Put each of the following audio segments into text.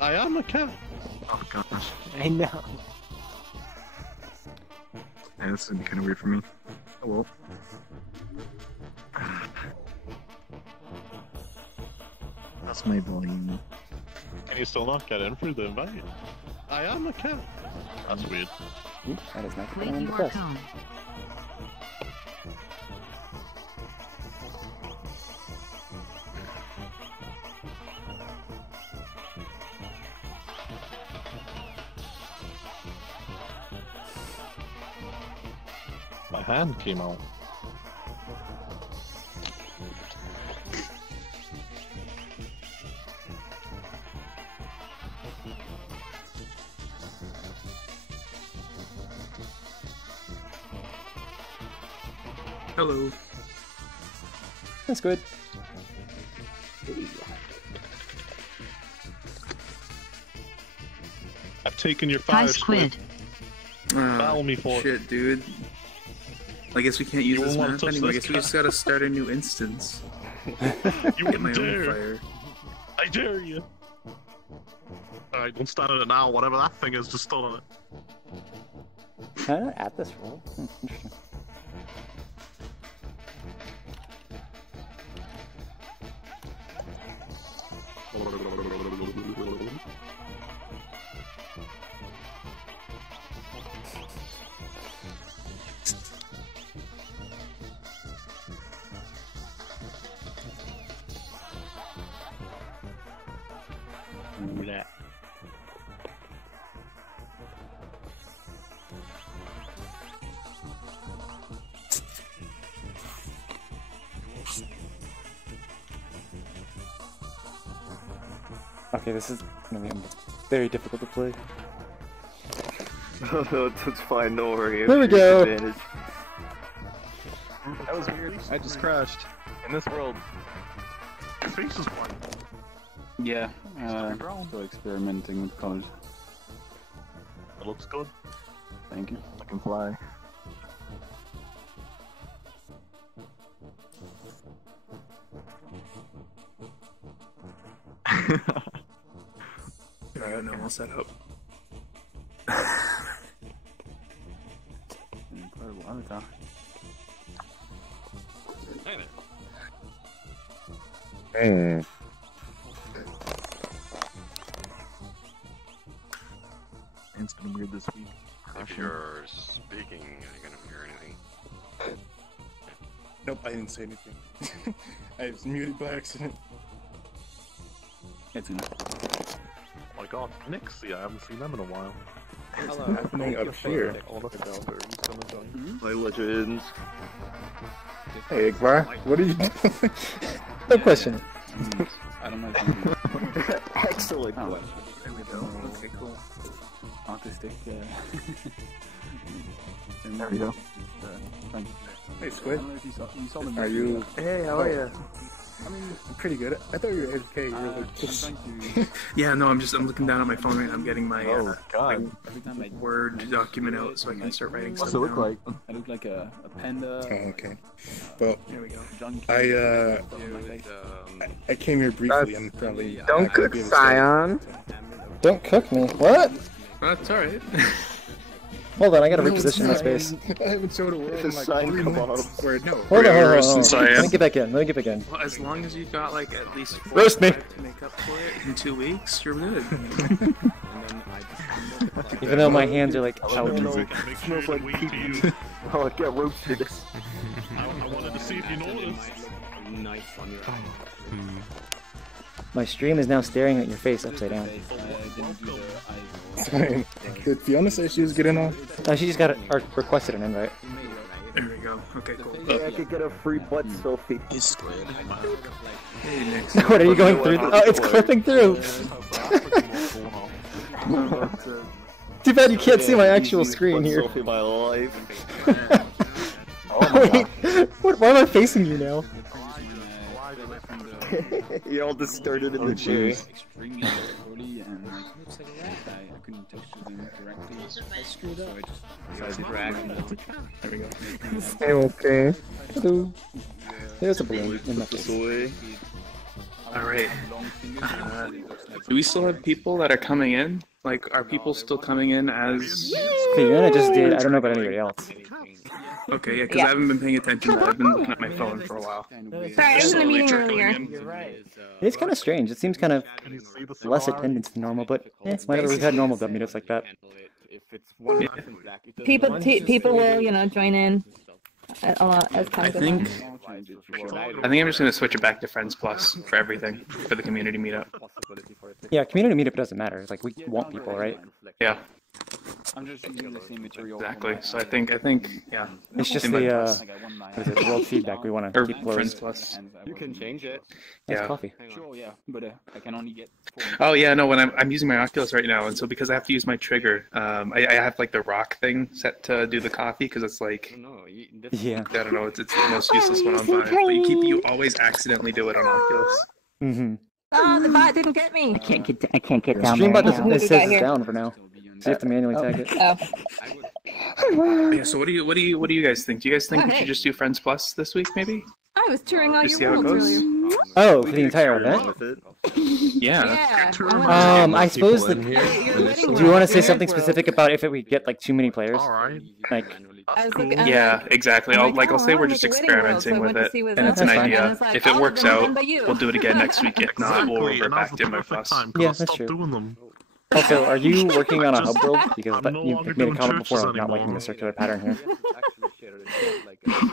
I am a cat. Oh gosh. I know. Yeah, this would be kind of weird for me. Oh well. That's my volume. Can you still not get in through the invite? I am a cat. That's weird. Oops, that is not Leave on the your press. home. My hand came out. Hello. That's good. I've taken your Hi, fire Squid. Battle me for it. Shit, dude. I guess we can't use You this won't map touch anymore. I this guess we just gotta start a new instance. You Get my wouldn't own dare. fire. I dare you. Alright, don't stand on it now. Whatever that thing is, just stand on it. Huh? At this roll? Interesting. Yeah. Okay, this is gonna be very difficult to play. No, that's fine, don't worry. There we go. Advantage. That was weird. I just crashed. In this world. Your face is white. Yeah, still experimenting with colors. It looks good. Thank you. I can fly. Alright, now all set up. Incredible avatar. Hey there. Hey. It's been weird this week. If you're speaking, are you gonna hear anything? Nope, I didn't say anything. I was muted by accident. It's enough. Oh my god, Nick's here. I haven't seen them in a while. What's happening up here? Oh, that's Delta. He's gonna join. My legends. Hey, Igvar, what are you doing? No question. I don't know if you Excellent Oh. question. There we go. Okay, cool. artistic. There we go. Thank you. Hey, I Squid, don't know if you saw the are you? Hey, how are you? I mean, I'm pretty good. I thought you were AFK. You were I'm like just. trying to. Yeah, no, I'm looking down at my phone right now. I'm getting my Oh, God. Every time I Word document out so I can start writing What's stuff it look down. like? I look like a panda. Oh, okay. Well, There we go. Junkie. I came here briefly and probably. Don't not gonna cook, be able to stay. Scion. Don't cook me. What? That's alright. Hold on, I gotta reposition my space. I haven't showed a world If in the like sign 3 come months. up. Or no. Hold on. Since I Let am. me get back in. Well, as long as you've got like at least 4 Roast me. to make up for it in 2 weeks, you're good. Even though my hands are like out. No, Make sure smells to like wait to pee. you. Oh, I get roasted. I wanted to see if you noticed. My stream is now staring at your face upside down. Did Fiona say she was getting off? Oh, she just got requested an invite. There we go. Okay, cool. Hey, I could get a free butt selfie. Hey, Nick. What are you going through? Oh, it's clipping through. Too bad you can't see my actual screen here. Selfie my life. Wait, why am I facing you now? You're all distorted in the chair. Extremely early and I couldn't texture them correctly. I screwed up. So I just dragged them. There we go. Okay. Hello. There's a balloon in my face. Away. Alright. Do we still have people that are coming in? Like, are people still coming in as... Fiona just did. I don't know about anybody else. Okay, yeah, because I haven't been paying attention. I've been looking at my phone for a while. Sorry, I was in a meeting earlier. It's kind of strange. It seems kind of less attendance than normal, but whenever we've had normal dub meetups like that. People will, join in a lot as time I goes think on. I'm just gonna switch it back to Friends Plus for everything for the community meetup. Yeah, community meetup doesn't matter. Like, we want people, right? Yeah. I'm just using the same material. Exactly. So I think, yeah. It's just the what is it, world feedback we want to keep Friends closed. Plus. You can change it. That's Yeah. coffee. Sure, yeah, but I can only get 4. Oh yeah, no. When I'm using my Oculus right now, and so because I have to use my trigger, I have like the rock thing set to do the coffee because it's like Yeah. I don't know, it's the most useless one on Vive, but you always accidentally do it on Oculus. Mm-hmm. Oh, the bot didn't get me. I can't get down Streambot there. doesn't. Who It we says got it's here? down for now. So you have to manually tag it. Oh. Yeah. So what do you guys think? Do you guys think we should just do Friends Plus this week, maybe? I was touring all Just see your how it worlds goes. earlier. Oh, for the entire event? Yeah. Yeah. I suppose that. Do you want to say something World. specific about if we get like too many players? Alright. Like, I was looking, Yeah, exactly. I'm I'll say I we're wanna just make a wedding world, so I experimenting went with to it, see what's and it's out an there, and idea. it's like, If it all of works them are out, done by you. we'll do it again next week. If not, we'll Exactly, revert and back now's to the my perfect plus. time, 'cause Yeah, I'll that's stop true. doing them. also, are you working on a hub build? Because I'm no you longer made a doing comment before churches of not liking anymore. the circular pattern here.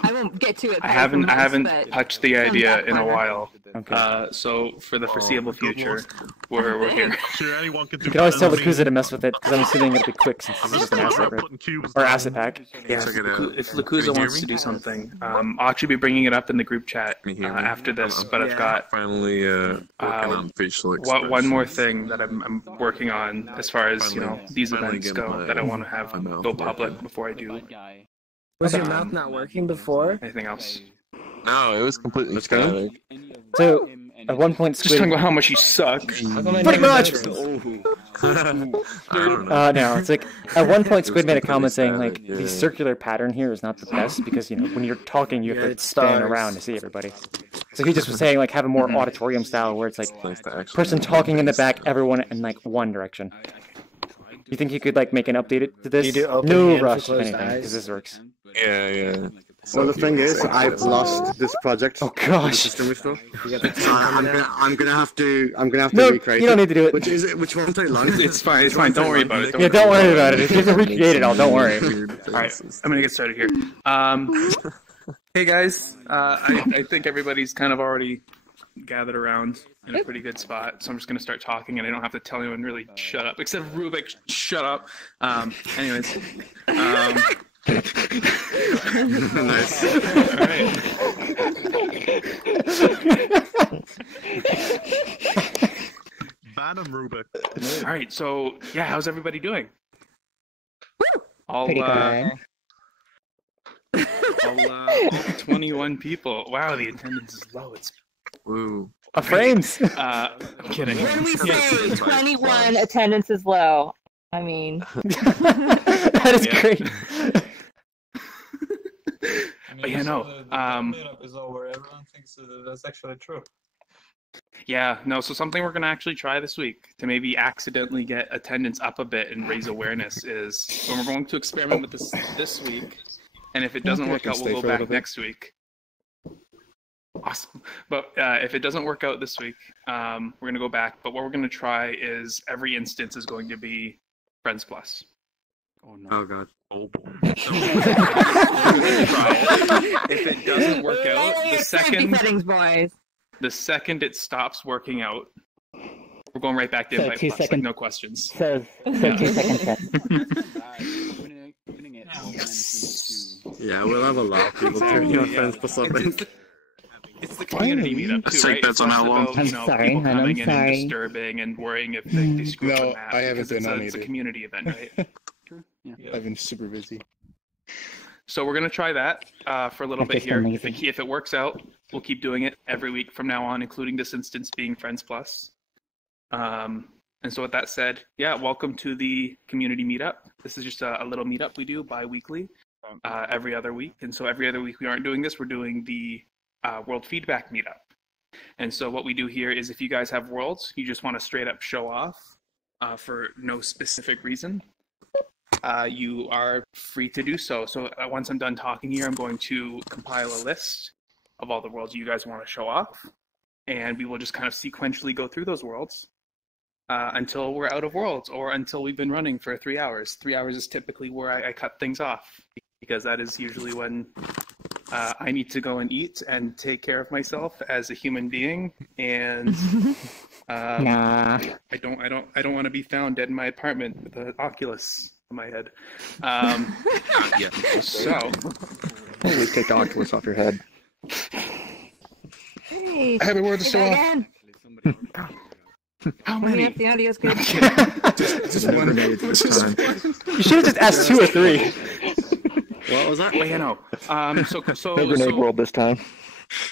I won't get to it. I haven't but touched the idea in a while. Okay. So for the foreseeable future, we're here. Sure, anyone can do You can always tell better than Lakuza to mess with it, because I'm assuming it'll be quick since this is just an asset, right? putting cubes Or down. asset pack. Yeah, Check it out. if Lakuza wants to do something, I'll actually be bringing it up in the group chat Can you hear me? after this. But I've got Finally, working on facial expression. one more thing that I'm working on as far as these Finally events get go my- that I want to have my mouth go working. public before I do Was your mouth not working before? anything else. No, it was completely static. So, at one point, Just talking Squid. about how much you suck. Pretty much! I don't know. No, it's like, at one point, Squid made a comment saying, like, the circular pattern here is not the best, because, when you're talking, you have Yeah, to it stand stars. around to see everybody. So he just was saying, like, have a more auditorium style, where it's like, Nice to actually person talking in the back, everyone in, like, one direction. You think you could, like, make an update to this? You do open No hand for rush, if closed anything, eyes? because this works. Yeah. Well, the thing is, I've lost this project. Oh, gosh. System restore. You got the So I'm gonna have to No, recreate you don't it. need to do it. Which won't take long? It's fine. Don't worry about it. Yeah, don't worry about it. If you have to recreate it all, don't worry. Alright, I'm gonna get started here. Hey guys, I think everybody's kind of already gathered around in a pretty good spot, so I'm just gonna start talking, and I don't have to tell anyone really shut up, except Rubik, shut up. Anyways, Nice. alright. Ban him, Rubik. Alright, so yeah, how's everybody doing? All Pretty good. all 21 people. Wow, the attendance is low. It's Woo. Frames! I'm kidding. When we Yes. say 21, attendance is low. I mean, That is Yeah. great. But yeah, no. is over. Everyone thinks that's actually true. Yeah, no, so something we're going to actually try this week to maybe accidentally get attendance up a bit and raise awareness is when we're going to experiment with this week, and if it doesn't work out, we'll go back next week. Awesome. But if it doesn't work out this week, we're going to go back, but what we're going to try is every instance is going to be Friends Plus. Oh no. Oh god. Oh, boy. If it doesn't work out, settings, boys. the second it stops working out, we're going right back to So invite 2 plus, like seconds. no questions. So 2 seconds set. Yeah, we'll have a lot of people turning on friends for something. It's the community meetup Let's too, take right? bets It's on less how long. about, I'm you know, sorry, people hon, I'm coming in sorry. and disturbing and worrying if they screw up No, the map. I haven't because been on it's a either. community event, right? I've been super busy. So we're gonna try that for a little I've bit just here. been If it works out, we'll keep doing it every week from now on, including this instance being Friends Plus. And so with that said, yeah, welcome to the community meetup. This is just a little meetup we do bi-weekly, every other week. And so every other week we aren't doing this, we're doing the World Feedback meetup. And so what we do here is if you guys have worlds, you just want to straight up show off for no specific reason, you are free to do so. So once I'm done talking here, I'm going to compile a list of all the worlds you guys want to show off. And we will just kind of sequentially go through those worlds until we're out of worlds or until we've been running for 3 hours. 3 hours is typically where I cut things off because that is usually when I need to go and eat and take care of myself as a human being. And Nah. I don't want to be found dead in my apartment with an Oculus on my head. Yeah. So Always take the Oculus off your head. Hey, I have a word to show off. how Let me many? know if the audio's good. Just one. This time. You should have just asked 2 or 3. What was that? Well, you know. So world this time.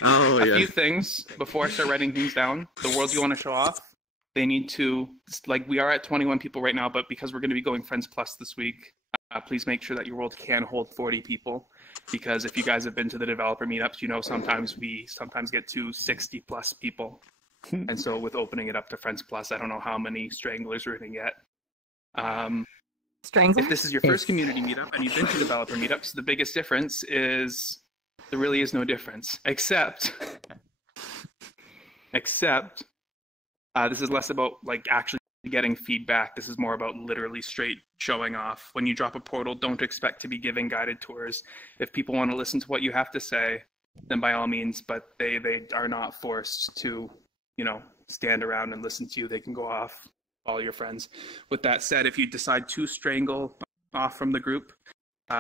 Oh, a few yeah. things before I start writing things down. The worlds you want to show off, they need to, like, we are at 21 people right now, but because we're going to be going Friends Plus this week, please make sure that your world can hold 40 people. Because if you guys have been to the developer meetups, you know sometimes we get to 60 plus people. And so with opening it up to Friends Plus, I don't know how many stranglers we're going to get. Strangler? If this is your first community meetup and you've been to developer meetups, the biggest difference is there really is no difference, except this is less about like actually getting feedback. This is more about literally straight showing off. When you drop a portal, don't expect to be giving guided tours. If people want to listen to what you have to say, then by all means, but they are not forced to, stand around and listen to you. They can go off, follow your friends. With that said, if you decide to strangle off from the group,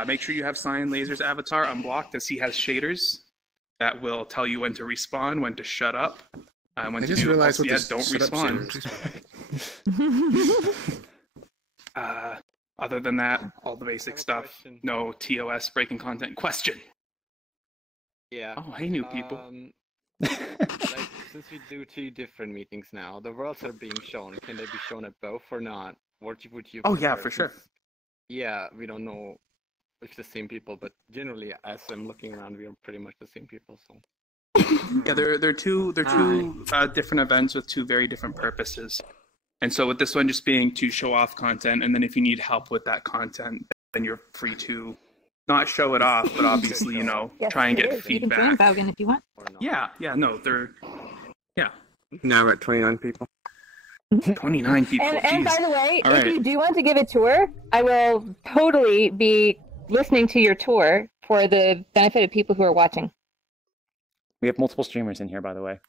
make sure you have CyanLaser's avatar unblocked, as he has shaders that will tell you when to respawn, when to shut up. When I to just do realized what yeah, this don't shut up respawn. Other than that, all the basic stuff. No TOS breaking content. Question. Yeah. Oh, hey, new people. Like, since we do 2 different meetings now, the worlds are being shown. Can they be shown at both or not? What would you Oh, yeah, prefer? for sure. Yeah, we don't know if the same people, but generally, as I'm looking around, we are pretty much the same people. So. Yeah, they're two different events with 2 very different purposes. And so with this one just being to show off content, and then if you need help with that content, then you're free to not show it off, but obviously, Yes, try and it get is. You can join feedback. Baugan if you want. Yeah, no, yeah. Now we're at 29 people. 29 people. And by Jeez. the way, All if right. you do want to give a tour, I will totally be listening to your tour for the benefit of people who are watching. We have multiple streamers in here, by the way.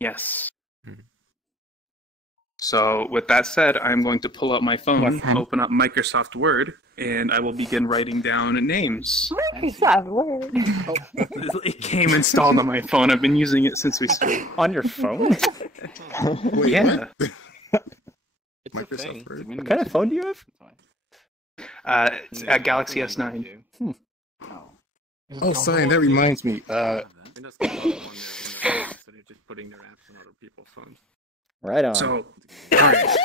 Yes. So with that said, I'm going to pull out my phone, Yes, hon. open up Microsoft Word, and I will begin writing down names. Microsoft Word. It came installed on my phone. I've been using it since we started. On your phone? Wait, Yeah. It's a thing. Microsoft Word? What kind of phone do you have? It's a Galaxy S9. Oh, Cyan, that reminds me. Windows can go on their Windows, so they're just putting their apps on other people's phones. Right on. So, all right.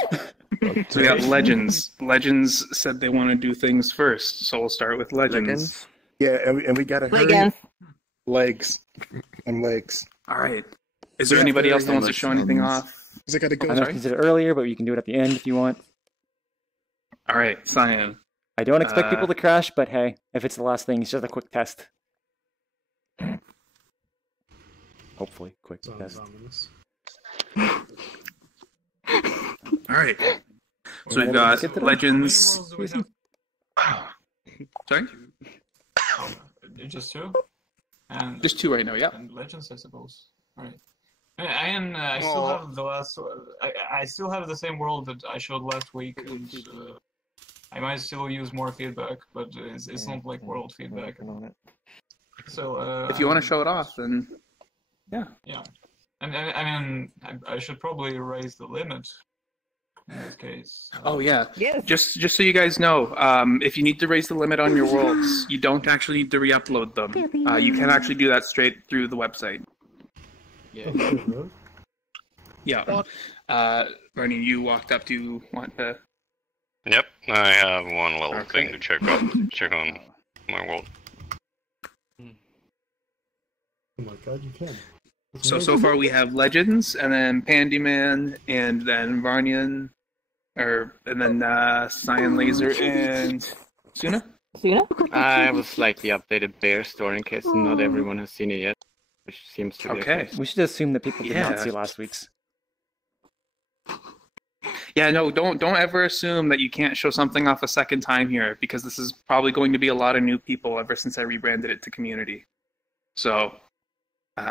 So we got Legends. Legends said they want to do things first, so we'll start with Legends. Yeah, and we gotta hurry. Again. Legs. And legs. All right. Is there anybody else that wants to show anything off? Because I gotta go. I know you did it earlier, but you can do it at the end if you want. All right, Cyan. I don't expect people to crash, but hey, if it's the last thing, it's just a quick test. Hopefully, quick test. All right. So we've got Legends. Sorry? Just 2? And Just 2 right now, yeah. And Legends, I suppose. Alright. I still have the last. I still have the same world that I showed last week, and I might still use more feedback, but it's not like world feedback. So if you want to show it off, then yeah. Yeah, and I mean, I should probably raise the limit in this case. Oh yeah. Yes. Just so you guys know, if you need to raise the limit on your worlds, you don't actually need to re-upload them. You can actually do that straight through the website. Yeah. Yeah. Bernie, you walked up. Do you want to? Yep, I have one little thing to check on my world. Oh my god, you can. So far we have Legends, and then Pandyman, and then Varnian, and then CyanLaser and Suna. Suna? I have a slightly updated Bear store in case not everyone has seen it yet, which seems to be Okay. We should assume that people did not see last week's. Yeah, no, don't ever assume that you can't show something off a second time here, because this is probably going to be a lot of new people ever since I rebranded it to Community. So,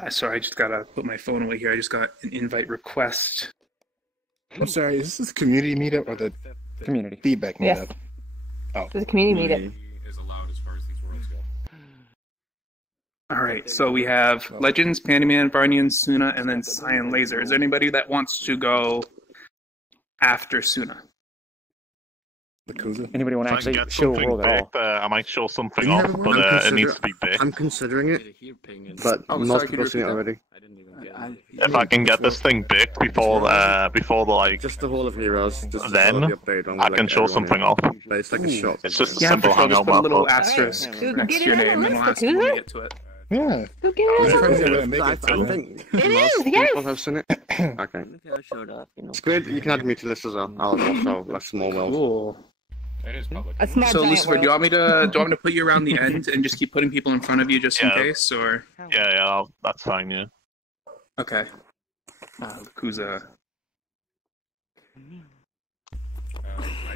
sorry, I just gotta put my phone away here. I just got an invite request. I'm sorry, is this community meetup or the community feedback Yes. meetup? Oh, This is a community meetup. Is allowed as far as these worlds go. All right, so we have Legends, Pandyman, Varnian, Suna, and then CyanLaser. Is there anybody that wants to go after Suna? Anybody want to If I can actually get show a something world at all? big, I might show something off, but it needs to be big. I'm considering it, but Oh, most sorry, people have seen it already. If I can get this thing big before the just the Hall of Heroes, just then the update on I can show something off. But it's like a shop. It's just a Yeah, simple for sure. Just hangout put a map. little but- asterisk Alright. next to your Get it on name, the and we'll list, ask you when we Yakuza? get to it. Yeah. Who cares? I think It most is, yes. people have seen it. Okay. It's good. You can add me to this as well. I'll also a small world. Cool. It is public. A small So, giant Lucifer, do you want me to put you around the end and just keep putting people in front of you just in Yeah. case, or? Yeah, that's fine. Yeah. Okay. Yakuza.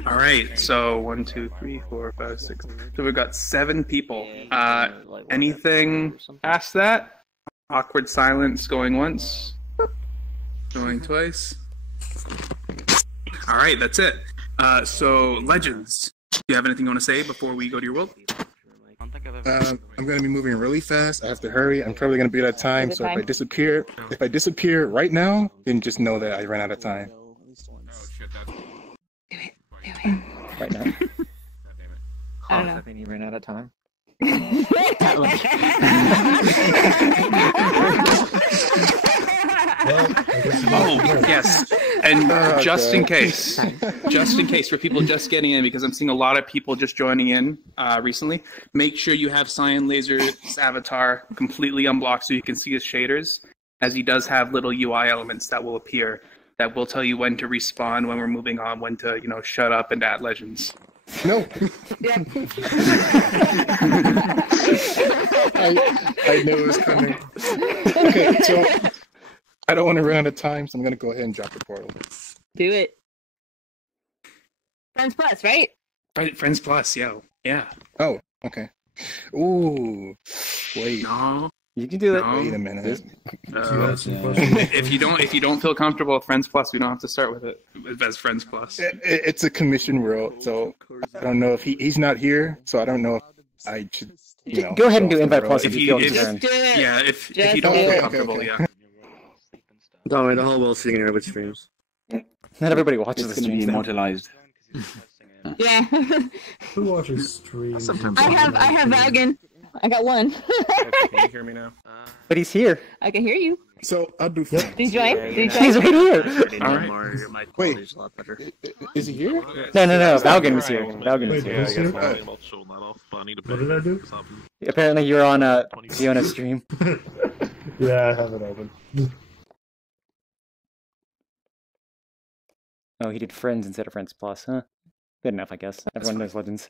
All right. So 1, 2, 3, 4, 5, 6. So we've got 7 people. Anything past that? Awkward silence going once. Going twice. All right. That's it. So Legends. Do you have anything you want to say before we go to your world? I'm going to be moving really fast. I have to hurry. I'm probably going to be out of time. So if I disappear right now, then just know that I ran out of time. Right now. I don't know. I think he ran out of time. Oh, yes. And just in case for people just getting in, because I'm seeing a lot of people just joining in recently, make sure you have CyanLaser's avatar completely unblocked so you can see his shaders, as he does have little UI elements that will appear that will tell you when to respawn, when we're moving on, when to, shut up and add legends. No. I knew it was coming. Okay, so I don't want to run out of time, so I'm going to go ahead and drop the portal. Do it. Friends Plus, right? Friends Plus, yeah. Oh, okay. Ooh, wait. No. You can do it. Wait a minute. If you don't feel comfortable with Friends Plus, we don't have to start with it as Friends Plus. It's a commission world, so I don't know if he's not here, so I don't know if I should. Go ahead and do invite plus if you feel if- concerned. Yeah, if you don't feel comfortable, yeah. Don't worry, the whole world's seeing it with streams. Not everybody watches It's the going to be streams. immortalized. Yeah. Who watches streams? I have Valgan. I got one. Can you hear me now? But he's here. I can hear you. So I'll do. Did you join? He's right here. All right. Wait, is he here? No. Valgan was here. Valgan was here. What did I do? Apparently you're on Fiona's stream. Yeah, I have it open. Oh, he did Friends instead of Friends Plus, huh? Good enough, I guess. Everyone knows Legends.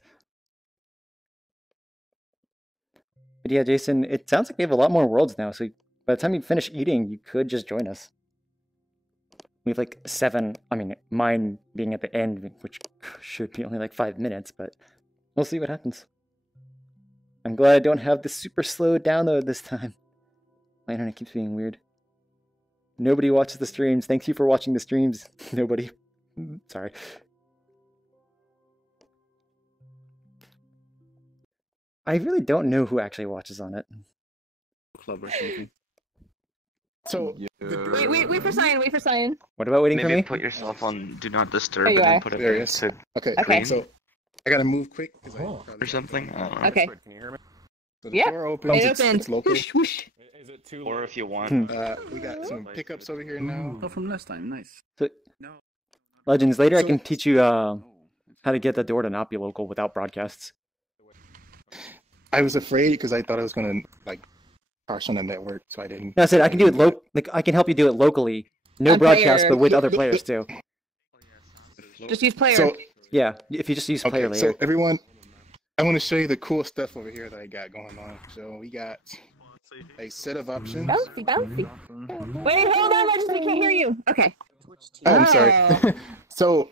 But yeah, Jason, it sounds like we have a lot more worlds now, so by the time you finish eating, you could just join us. We have like 7, mine being at the end, which should be only like 5 minutes, but we'll see what happens. I'm glad I don't have the super slow download this time. My internet keeps being weird. Nobody watches the streams. Thank you for watching the streams. Nobody. Sorry. I really don't know who actually watches on it. Club or something. So Wait for Cyan. Wait for Cyan. What about waiting for me? Maybe put yourself on Do Not Disturb There you and are. then put it There he back is. to Okay. Okay. So I gotta move quick. or something. I don't know. Okay. So the Yep. door opens. It It's opens. local. Whoosh, whoosh. Is it too Or if you want. We got some pickups over here now. Oh, from last time, nice. So, Legends, later I can teach you how to get the door to not be local without broadcasts. I was afraid because I thought I was gonna harsh on the network, so I didn't. No, I said I can do it like I can help you do it locally. No On broadcast, player. but with other players too. Just use player. So Yeah, if you just use player layer. so everyone, I want to show you the cool stuff over here that I got going on. So we got a set of options. Bouncy. Wait, hold on, I can't hear you. Okay. Oh, I'm sorry. So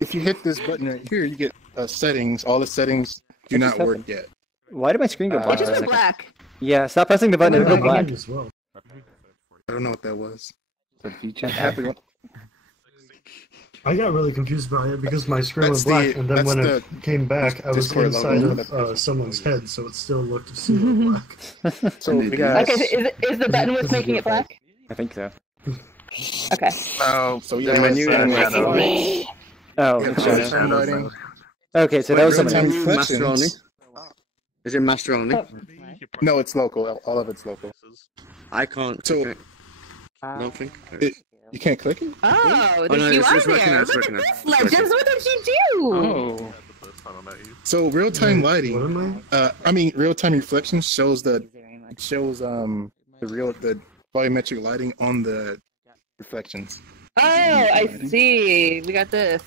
if you hit this button right here, you get settings. All the settings do not work yet. Why did my screen go black? It just went black. Yeah, stop pressing the button. It'll go black. I don't know what that was. I got really confused by it because my screen went That's black, and then when the it came back, I was Discord inside logo. of someone's head, so it still looked super black. So we got. Okay, so is the button what's making it black? I think so. Okay. Oh, so we The got menu and shadow. Oh, Yeah, okay. shadow lighting. Okay, so that was Real-time something. Master only? reflections. Is it master only? No, it's local. All of it's local. I can't. So- click it. Don't think. You can't click it? Oh, no, there's it's UI working now, there. it's Look at working now. this, Legends. What did you do? Oh. So real-time lighting. I mean, real-time reflection shows the volumetric lighting on the reflections. Oh, I see. We got this.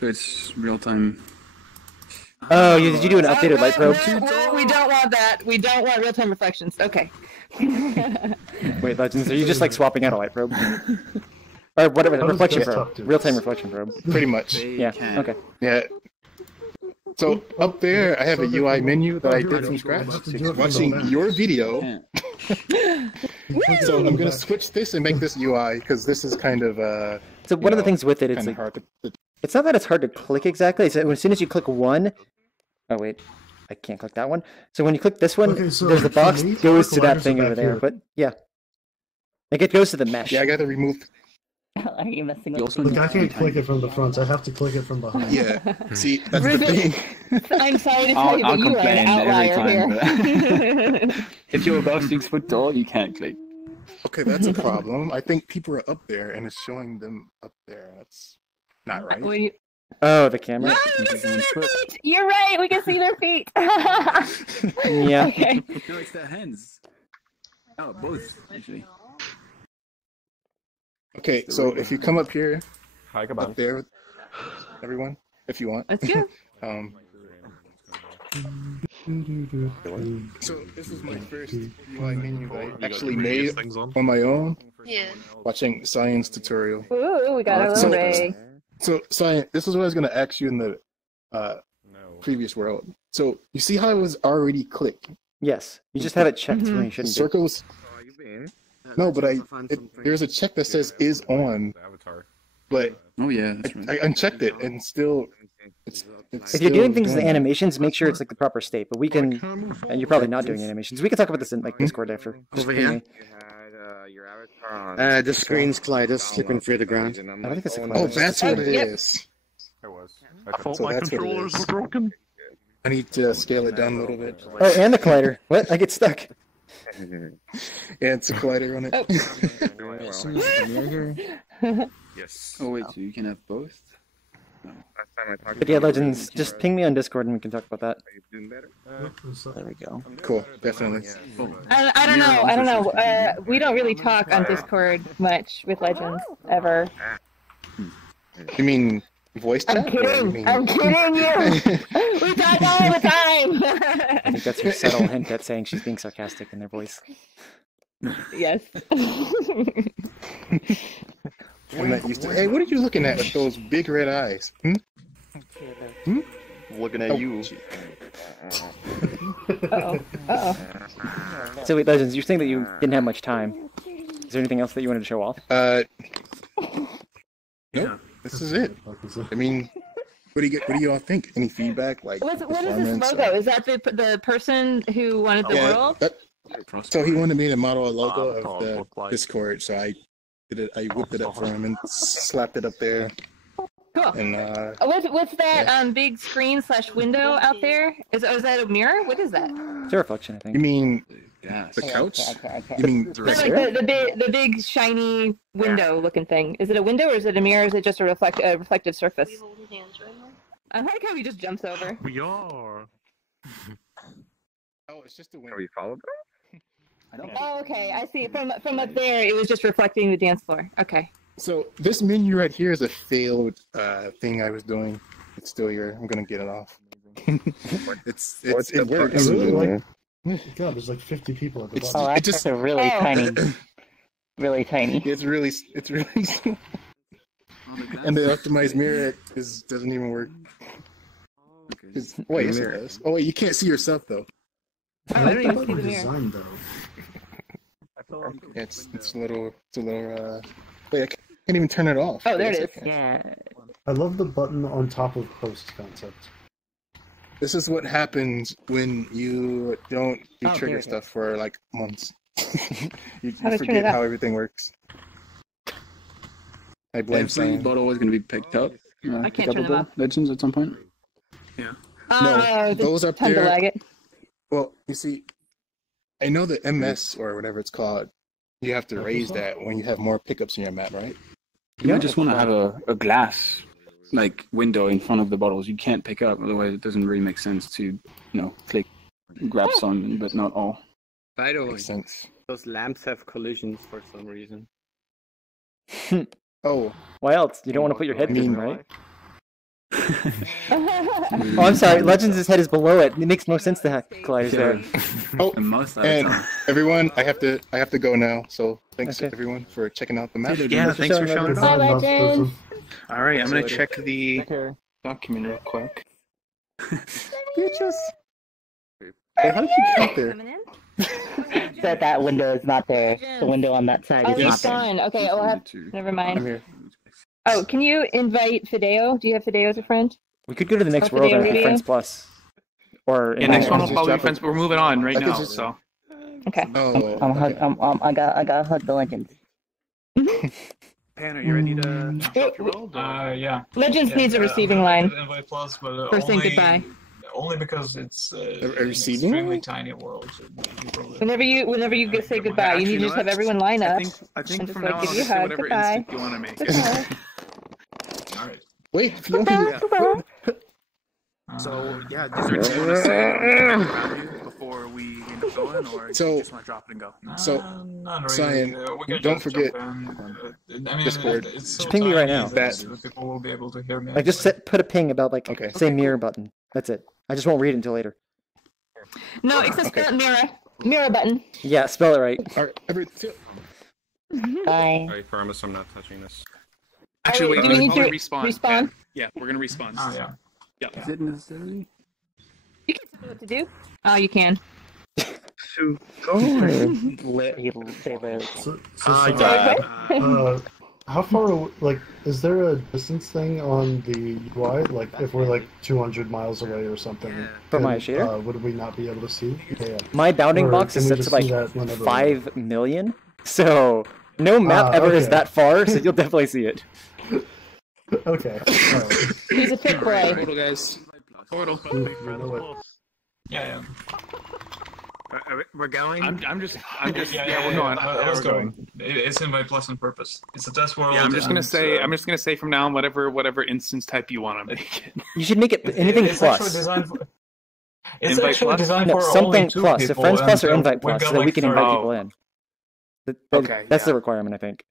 So it's real time. Oh, did you do an updated light probe? We don't want that. We don't want real-time reflections. Okay. Wait, Legends, are you just like swapping out a light probe? Or whatever, How does reflection desktop probe. do Real-time this? reflection probe. Pretty much. Yeah, okay. Yeah. So up there, I have a UI menu that I did from scratch. Watching your video. So I'm gonna switch this and make this UI because this is kind of So one of the things with it, it's kind of like, hard to. it's not that it's hard to click exactly. It's that as soon as you click one, oh wait, I can't click that one. So when you click this one, Okay, so there's the for box me, goes the to that wires are thing back over there. here. But yeah, like it goes to the mesh. Yeah, I got to remove. Are you messing You with also Like, I need can't to click it from the front. I have to click it from behind. Yeah. See, that's the thing. I'm sorry to tell I'll you, but you are complain an every outlier time. here. If you're above 6 foot tall, you can't click. Okay, that's a problem. I think people are up there and it's showing them up there. That's not right. When you- Oh, the camera. No, we can see their feet. You're right. We can see their feet. Yeah. Okay. No, it's their hands. Oh, both, actually. Okay, so if you come up here, Hi, up there with everyone, if you want. Let's go. So this is my first UI menu that I actually made on my own. Yeah. Watching science tutorial. Ooh, we got our little Ray. So science. This is what I was going to ask you in the previous world. So you see how it was already clicked. Yes, you just have it checked when you shouldn't. Circles. No, but there's a check that says is on. But oh yeah, that's right. I unchecked it and still. It's If you're doing things in the going. animations, make sure it's like the proper state. But we can, and you're probably not doing animations. We can talk about this in like Discord after. Just Over ping here? me. The screen's collided, slipping through the ground. I don't think it's a Oh, collider. that's what it is. I thought So my that's what it controllers is. were broken. I need to scale it down a little bit. Oh, and the collider. What? I get stuck. Yeah, it's a collider on it. Yes. Oh wait, so you can have both? No. But yeah, Legends, just ping me on Discord and we can talk about that. There we go. Cool, definitely. I don't know. We don't really talk on Discord much with Legends ever. You mean voice chat? I'm kidding. I'm kidding you. We talk all the time. I think that's her subtle hint at saying she's being sarcastic in their voice. Yes. I'm not used to. Hey, what are you looking at with those big red eyes? Looking at you. Uh-oh. Uh-oh. So wait, Legends, you're saying that you didn't have much time. Is there anything else that you wanted to show off? Nope. This is it. I mean, what do you all think? Any feedback? Like, What is this performance, logo? Is that the person who wanted the world? So he wanted me to model a logo of the Discord, so I did it. I whipped it up for him and slapped it up there. Cool. And What's that big screen / window out there? Is that a mirror? What is that? It's a reflection, I think. You mean the couch? You mean No, like the big shiny window looking thing. Is it a window or is it a mirror? Or is it just a reflective surface? I like how he just jumps over. We are. Oh, it's just a window. Can we follow them? Oh, okay. I see. From up there, it was just reflecting the dance floor. Okay. So this menu right here is a failed thing I was doing. It's still here. I'm gonna get it off. It works. God, there's like 50 people at the It's, bottom. Oh, it that's just a really tiny. Really tiny. It's really small. And the optimized mirror doesn't even work. Wait, yes, it does. Oh wait, you can't see yourself though. I don't even see the mirror. Design, though. Yeah, it's a little wait, I can't even turn it off. Oh, there Yes, it I is. can. Yeah. I love the button on top of post concept. This is what happens when you don't do Oh, trigger there it stuff for like months. you How to turn it forget up? how everything works. I blame Every Sam. bottle is going to be picked up. I can't turn them up. Legends at some point. Yeah. No, those up time to there. lag it. Well, you see, I know the MS or whatever it's called. You have to raise that when you have more pickups in your map, right? You just want to have a glass like window in front of the bottles. You can't pick up, otherwise it doesn't really make sense to click, grab some, but not all. By the way, Makes sense. those lamps have collisions for some reason. Oh, Why else? You don't want to put your head in, mean, right? Oh, I'm sorry. Legends' head is below it. It makes no sense to have colliders there. Oh, And most of the and time. everyone, I have to go now. So thanks Okay. everyone for checking out the map. Yeah, thanks for showing Bye, up. Legend. All right, I'm gonna Later. check the document real quick. Bitches. Hey, how did you get there? That window is not there. The window on that side Oh, is he's not there. gone. Okay, I'll have. Never I'm mind. here. Oh, can you invite Fideo? Do you have Fideo as a friend? We could go to the next Oh, world and video? be Friends Plus. Or Yeah, next one will just probably drop be friends, it. but we're moving on right I could now. just- So Okay. Oh, I gotta hug the legends. Pan, are you ready to drop your roll? Yeah. Legends Yeah, needs a I'm receiving gonna line. hit Invite Plus, but For saying only- goodbye. Only because it's A an receiving extremely line? tiny world. So you probably- Whenever you say goodbye, you need to just have everyone line up. I think and just from like now on, give I'll you a just say hug. whatever Goodbye. instinct you want to make. Goodbye. All right. wait, Fiona. So yeah, is there anything you want to say about you before we end up going, or do So- you just want to drop it and go? So, Not really. Cyan, We can don't just forget jump in. I mean, Discord. it's so Ping me right tiny now. that people will be able to hear me. Like, just put a ping about, like, Okay. say mirror button. That's it. I just won't read it until later. No, it says mirror button. Yeah, spell it right. All right, Bye. I promise I'm not touching this. Actually, wait, do we need before to we respawn. respawn? Yeah, we're gonna respawn. Oh yeah. Is it necessary? You can tell me what to do. Oh, you can. How far, like, is there a distance thing on the UI? Like, if we're like 200 miles away or something, For my then, shader? would we not be able to see? Yeah. My bounding Or box can is we set to just see like that whenever- 5 million. So no map ever is okay. that far, so you'll definitely see it. Okay. All right. He's a thick boy. Portal, guys. Portal. Yeah. We're going. I'm just. Yeah, we're going. Let's we're go. going. It's Invite Plus on purpose. It's a test world. Yeah, I'm just gonna and, say. I'm just gonna say from now on, whatever instance type you want to make it. You should make it anything it's actually plus. designed for. It's Invite actually plus? designed No, for something only two plus. So people, friends plus or and, invite we've plus, got so that we like can invite 30. people in. Okay, That's the yeah. requirement, I think.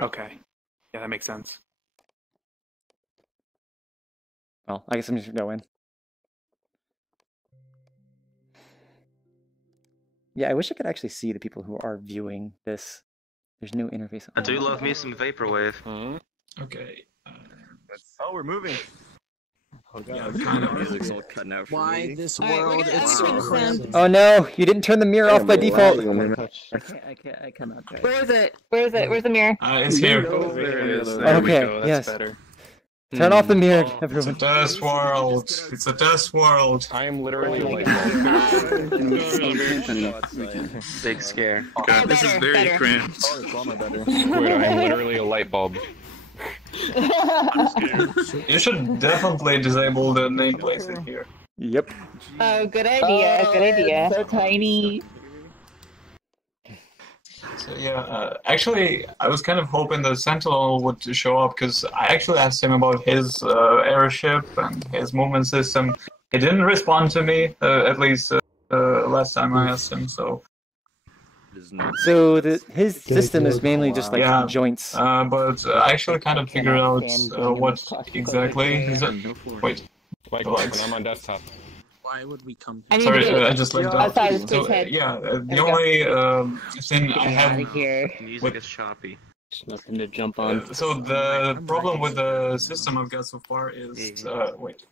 Okay. Yeah, that makes sense. Well, I guess I'm just gonna go in. Yeah, I wish I could actually see the people who are viewing this. There's no interface. I do love me some vaporwave. Okay. Oh, we're moving. Oh Yeah, god, kind of. music's all cutting out for Why me. this Alright, world? I'm It's gonna so turn crazy. Oh no, you didn't turn the mirror off by default. I cannot drive. Where is it? Where is it? Where's the mirror? It's here. Oh, there it is. There we go, That's yes. better. Turn off the mirror, It's a everyone. test world. It's a test world. I am literally like Big scare. God, this is very better. cramped. Squid, I am literally a light bulb. You should definitely disable the nameplates in here. Yep. Oh, good idea. Good idea. So tiny. So yeah, actually, I was kind of hoping the Sentinel would show up because I actually asked him about his airship and his movement system. He didn't respond to me, at least last time I asked him. So So his system is mainly just like joints. But I actually kind of figured out what exactly he's. Wait. Like when I'm on desktop. Why would we come? Sorry, I just looked up. So, the only thing I have Music is choppy. There's nothing to jump on. So the problem with the system I've got so far is wait.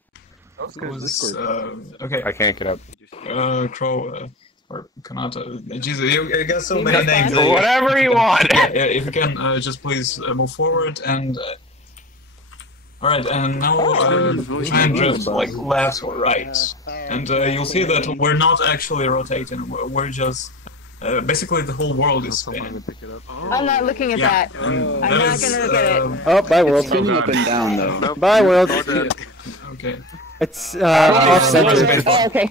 Okay. I can't get up. Crow or Kanata. Jesus, you got so many names. Whatever you want. If you can just please move forward and. Alright, and now try and drift like left or right. And you'll see that we're not actually rotating, we're just... basically the whole world is spinning. I'm not looking at that. I'm not gonna look at it. Oh, bye world. Spinning up and down though. Bye world. Okay. It's off center. Oh, okay.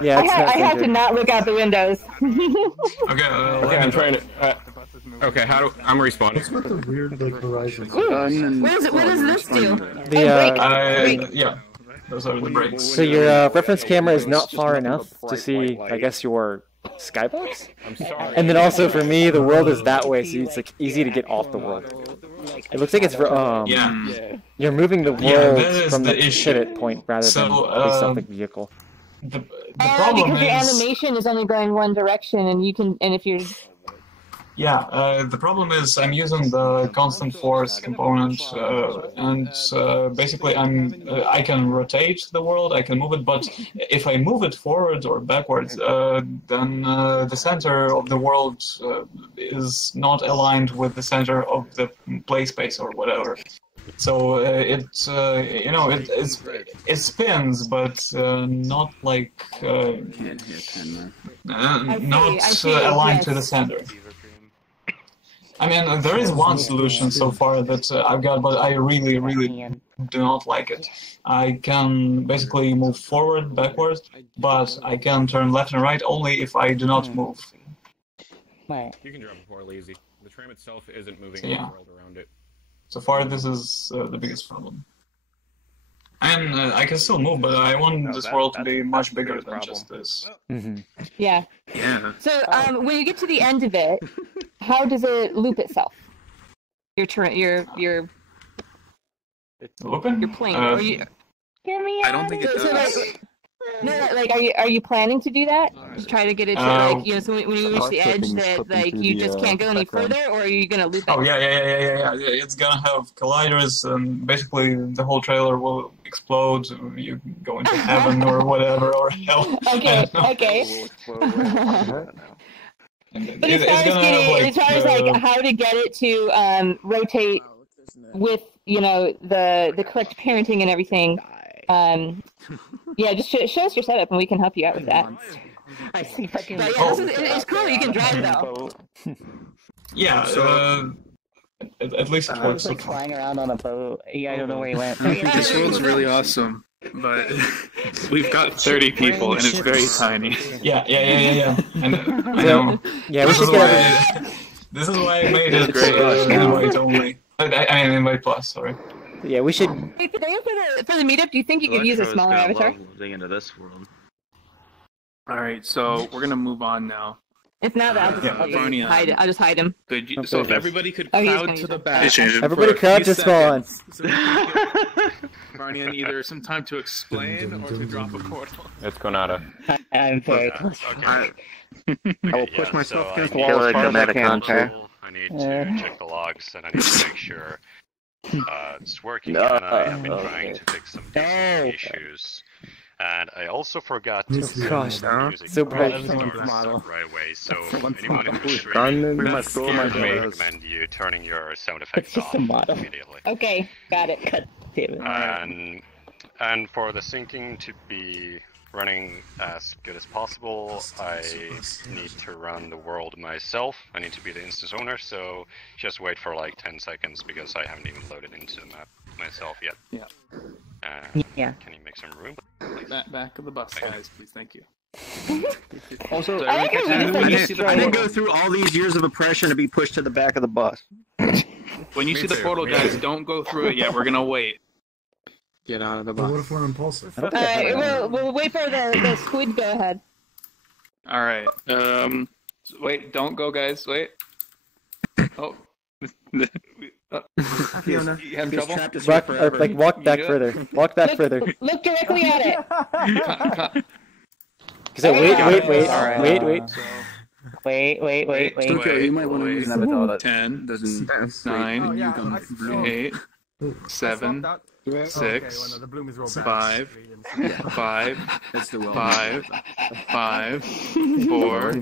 Yeah, it's I have to not look out the windows. Okay, I'm trying to. Okay, I'm respawning. What's with the weird like horizon? What does this do? Yeah. Those are the brakes. So your reference camera is not far enough to see, I guess, your skybox? I'm sorry. And then also for me, the world is that way, so it's like easy to get off the world. It looks like it's you're moving the world from the pivot point rather than based off the vehicle. The problem because your animation is only going one direction, and if you're... Yeah, the problem is I'm using the constant force component, and basically I can rotate the world, I can move it, but if I move it forward or backwards, then the center of the world is not aligned with the center of the play space or whatever. So it spins, but not like not aligned to the center. I mean, there is one solution so far that I've got, but I really, really do not like it. I can basically move forward, backwards, but I can turn left and right only if I do not move. You can drive before lazy. The tram itself isn't moving the world around it. So far, this is the biggest problem. And I can still move, but I want this world to be much bigger than just this. Yeah. Yeah. So when you get to the end of it, how does it loop itself? Your looping? Your plane. I don't think it does. Are you planning to do that? Just try to get it to so when you reach the edge that you just can't go any further, or are you gonna loop it? Oh yeah. It's gonna have colliders, and basically the whole trailer will explode. You go into heaven or whatever, or hell. Okay. But as far as how to get it to rotate with the correct parenting and everything. Just show us your setup and we can help you out with that. I see if I can. It's cool. You can drive though. Yeah. At least it works. Like flying around on a boat. Yeah, I don't know where he went. This world's really awesome, but we've got 30 people and it's very tiny. Yeah. And I know. Yeah, we should get This is why I made it invite only. I mean invite plus. Sorry. Yeah, we should. Hey, for the meetup, do you think you could use a smaller avatar? Into this world. All right, so we're gonna move on now. If not, I'll just hide it. I'll just hide him. Good. So if everybody could crowd to the back. Everybody crowd to spawn. Barney, either some time to explain or to drop a portal. It's Konata. I'm very close. I will push myself against the wall as far as I can. I need to check the logs and I need to make sure it's working. And I have been trying to fix some issues. And I also forgot to Gosh, music so bright. right away. So anyone who's streaming, I recommend you turning your sound effects off immediately. Okay, got it. God damn it. And for the syncing to be running as good as possible, I need to run the world myself. I need to be the instance owner, so just wait for like 10 seconds because I haven't even loaded into the map myself yet. Yeah. Can you make some room? Back of the bus, guys, please. Thank you. Also, I didn't go through all these years of oppression to be pushed to the back of the bus. When you see the portal, guys, don't go through it yet. We're gonna wait. Get out of the But bus. what if we're impulsive? We'll wait for the squid. Go ahead. All right. Wait, don't go, guys. Wait. Oh. Fiona, You having he's trouble? trapped us here forever. Like walk back Yeah. further. Walk back further. Look directly at it. Because wait. Wait. Tokyo, you might want to use Never thought it. 10, doesn't 9, you come blue. 8, 7, 6, 5, 5, That's the well. 5, 5, 4,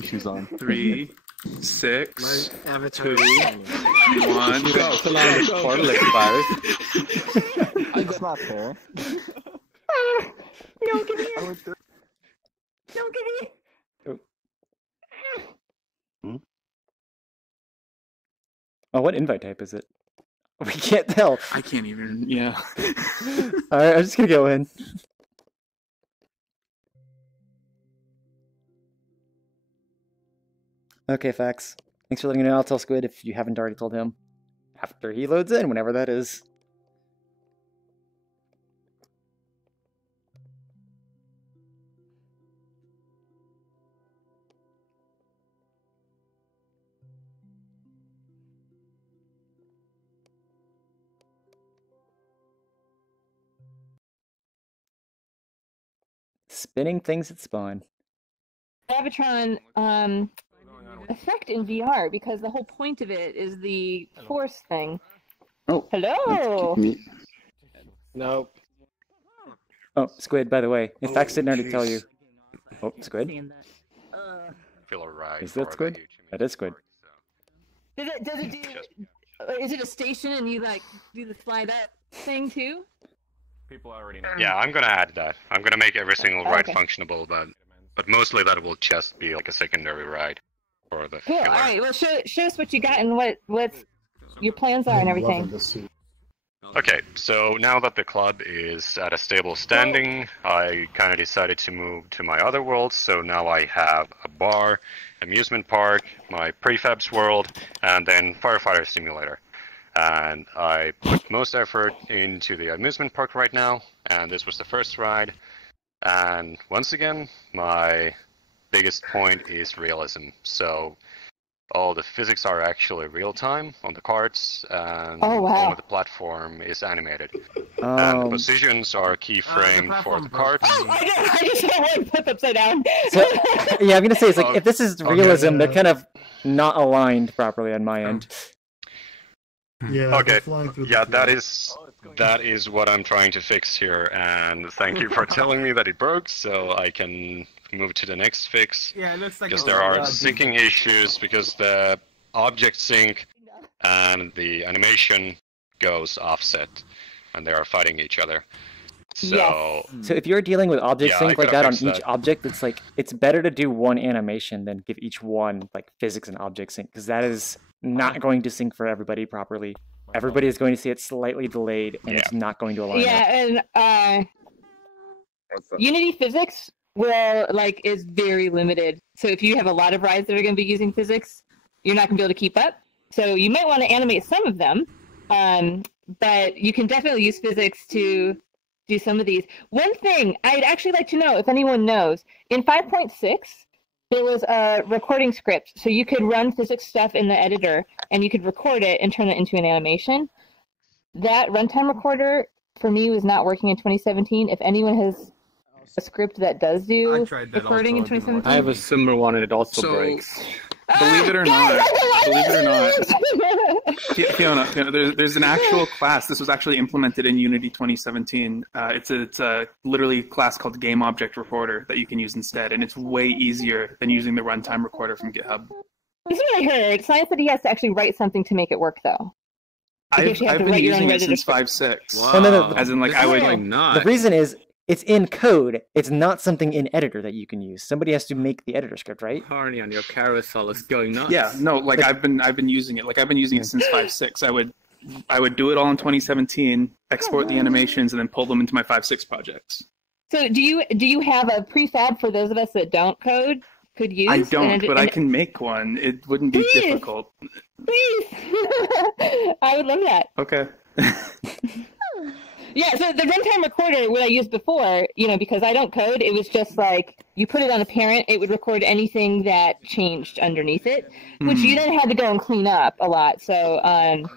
3, 6, 2, 1, go. Portal expires. That's not fair. No, get here. No, get here. Oh, what invite type is it? We can't tell. I can't even, yeah. Alright, I'm just gonna go in. Okay, Fax. Thanks for letting me know. I'll tell Squid if you haven't already told him. After he loads in, whenever that is. Spinning things at spawn. Graviton effect in VR because the whole point of it is the force thing. Oh. Hello. Nope. Oh, Squid, by the way, if Fax didn't already tell you. Oh, Squid? Feel alright. Is that Squid? That is Squid. Does it do? Is it a station and you like do the fly that thing too? People already know. Yeah, I'm gonna add that. I'm gonna make every single ride Okay. functionable, but mostly that will just be like a secondary ride for the Cool. All killer. right. Well, show us what you got and what your plans are and everything. Okay, so now that the club is at a stable standing, I kind of decided to move to my other worlds. So now I have a bar, amusement park, my prefabs world, and then firefighter simulator. And I put most effort into the amusement park right now, and this was the first ride. And once again, my biggest point is realism. So all the physics are actually real time on the carts, and Oh, wow. all of the platform is animated. And the positions are keyframed for the carts. Oh, I just had one flip upside down. So, yeah, I'm gonna say, it's like, if this is realism, they're kind of not aligned properly on my end. Yeah. Okay. Flying through Yeah, the that is what I'm trying to fix here, and thank you for telling me that it broke, so I can move to the next fix. Yeah, it looks like because it's there are all syncing issues because the object sync and the animation goes offset, and they are fighting each other. So So if you're dealing with object Yeah, sync I like gotta that on fix each that. object, it's like it's better to do one animation than give each one like physics and object sync, because that is not going to sync for everybody properly. Everybody is going to see it slightly delayed, and it's not going to align up. Yeah, and Unity physics is very limited. So if you have a lot of rides that are going to be using physics, you're not going to be able to keep up. So you might want to animate some of them, but you can definitely use physics to do some of these. One thing I'd actually like to know, if anyone knows, in 5.6, there was a recording script. So you could run physics stuff in the editor, and you could record it and turn it into an animation. That runtime recorder, for me, was not working in 2017. If anyone has a script that does do recording in 2017. I have a similar one and it also breaks. Believe it or not, Fiona, there's an actual class. This was actually implemented in Unity 2017. It's a literally class called Game Object Recorder that you can use instead, and it's way easier than using the runtime recorder from GitHub. This is what I heard. Science said he has to actually write something to make it work, though. I've been using it since 5.6. Oh, no. As in, like, I would. The reason is it's in code. It's not something in editor that you can use. Somebody has to make the editor script, right? Harney on your carousel is going nuts. Yeah, no, like I've been using it. Like I've been using it since 5.6. I would do it all in 2017, export the animations, and then pull them into my 5.6 projects. So do you have a prefab for those of us that don't code could use? I don't, but I can make one. It wouldn't be difficult. Please, I would love that. Okay. Yeah, so the runtime recorder, what I used before, because I don't code, it was just like you put it on a parent, it would record anything that changed underneath it, which you then had to go and clean up a lot. So, Cyan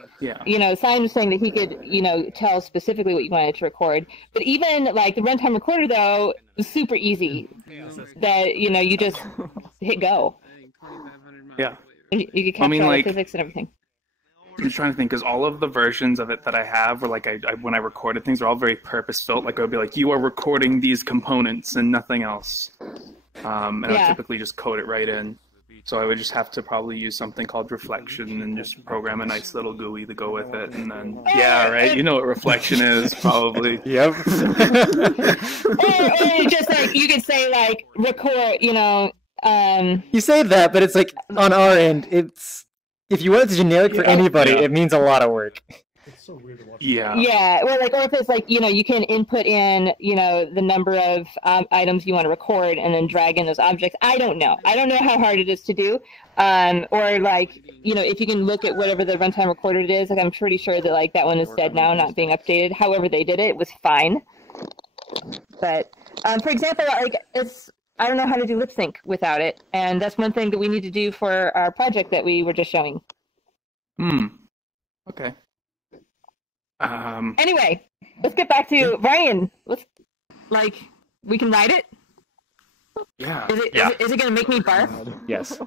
was saying that he could, tell specifically what you wanted to record. But even like the runtime recorder, though, was super easy. That you just hit go. Yeah. You could capture all the physics and everything. I'm just trying to think, because all of the versions of it that I have, were like when I recorded things, are all very purpose-built. Like I would be like, you are recording these components and nothing else. And I would typically just code it right in. So I would just have to probably use something called reflection and just program a nice little GUI to go with it. And then, you know what reflection is, probably. Yep. or just like, you could say like, record, You say that, but it's like, on our end, it's... If you want it to generic for anybody, it means a lot of work. It's so weird to watch. Yeah, or if it's like, you can input in, the number of items you want to record and then drag in those objects. I don't know. I don't know how hard it is to do. Or like, if you can look at whatever the runtime recorder it is, like I'm pretty sure that like that one is dead now, not being updated. However they did it was fine. But for example, like I don't know how to do lip sync without it, and that's one thing that we need to do for our project that we were just showing. Okay. Anyway, let's get back to Ryan. We can ride it? Yeah. Is it going to make me barf? Yes.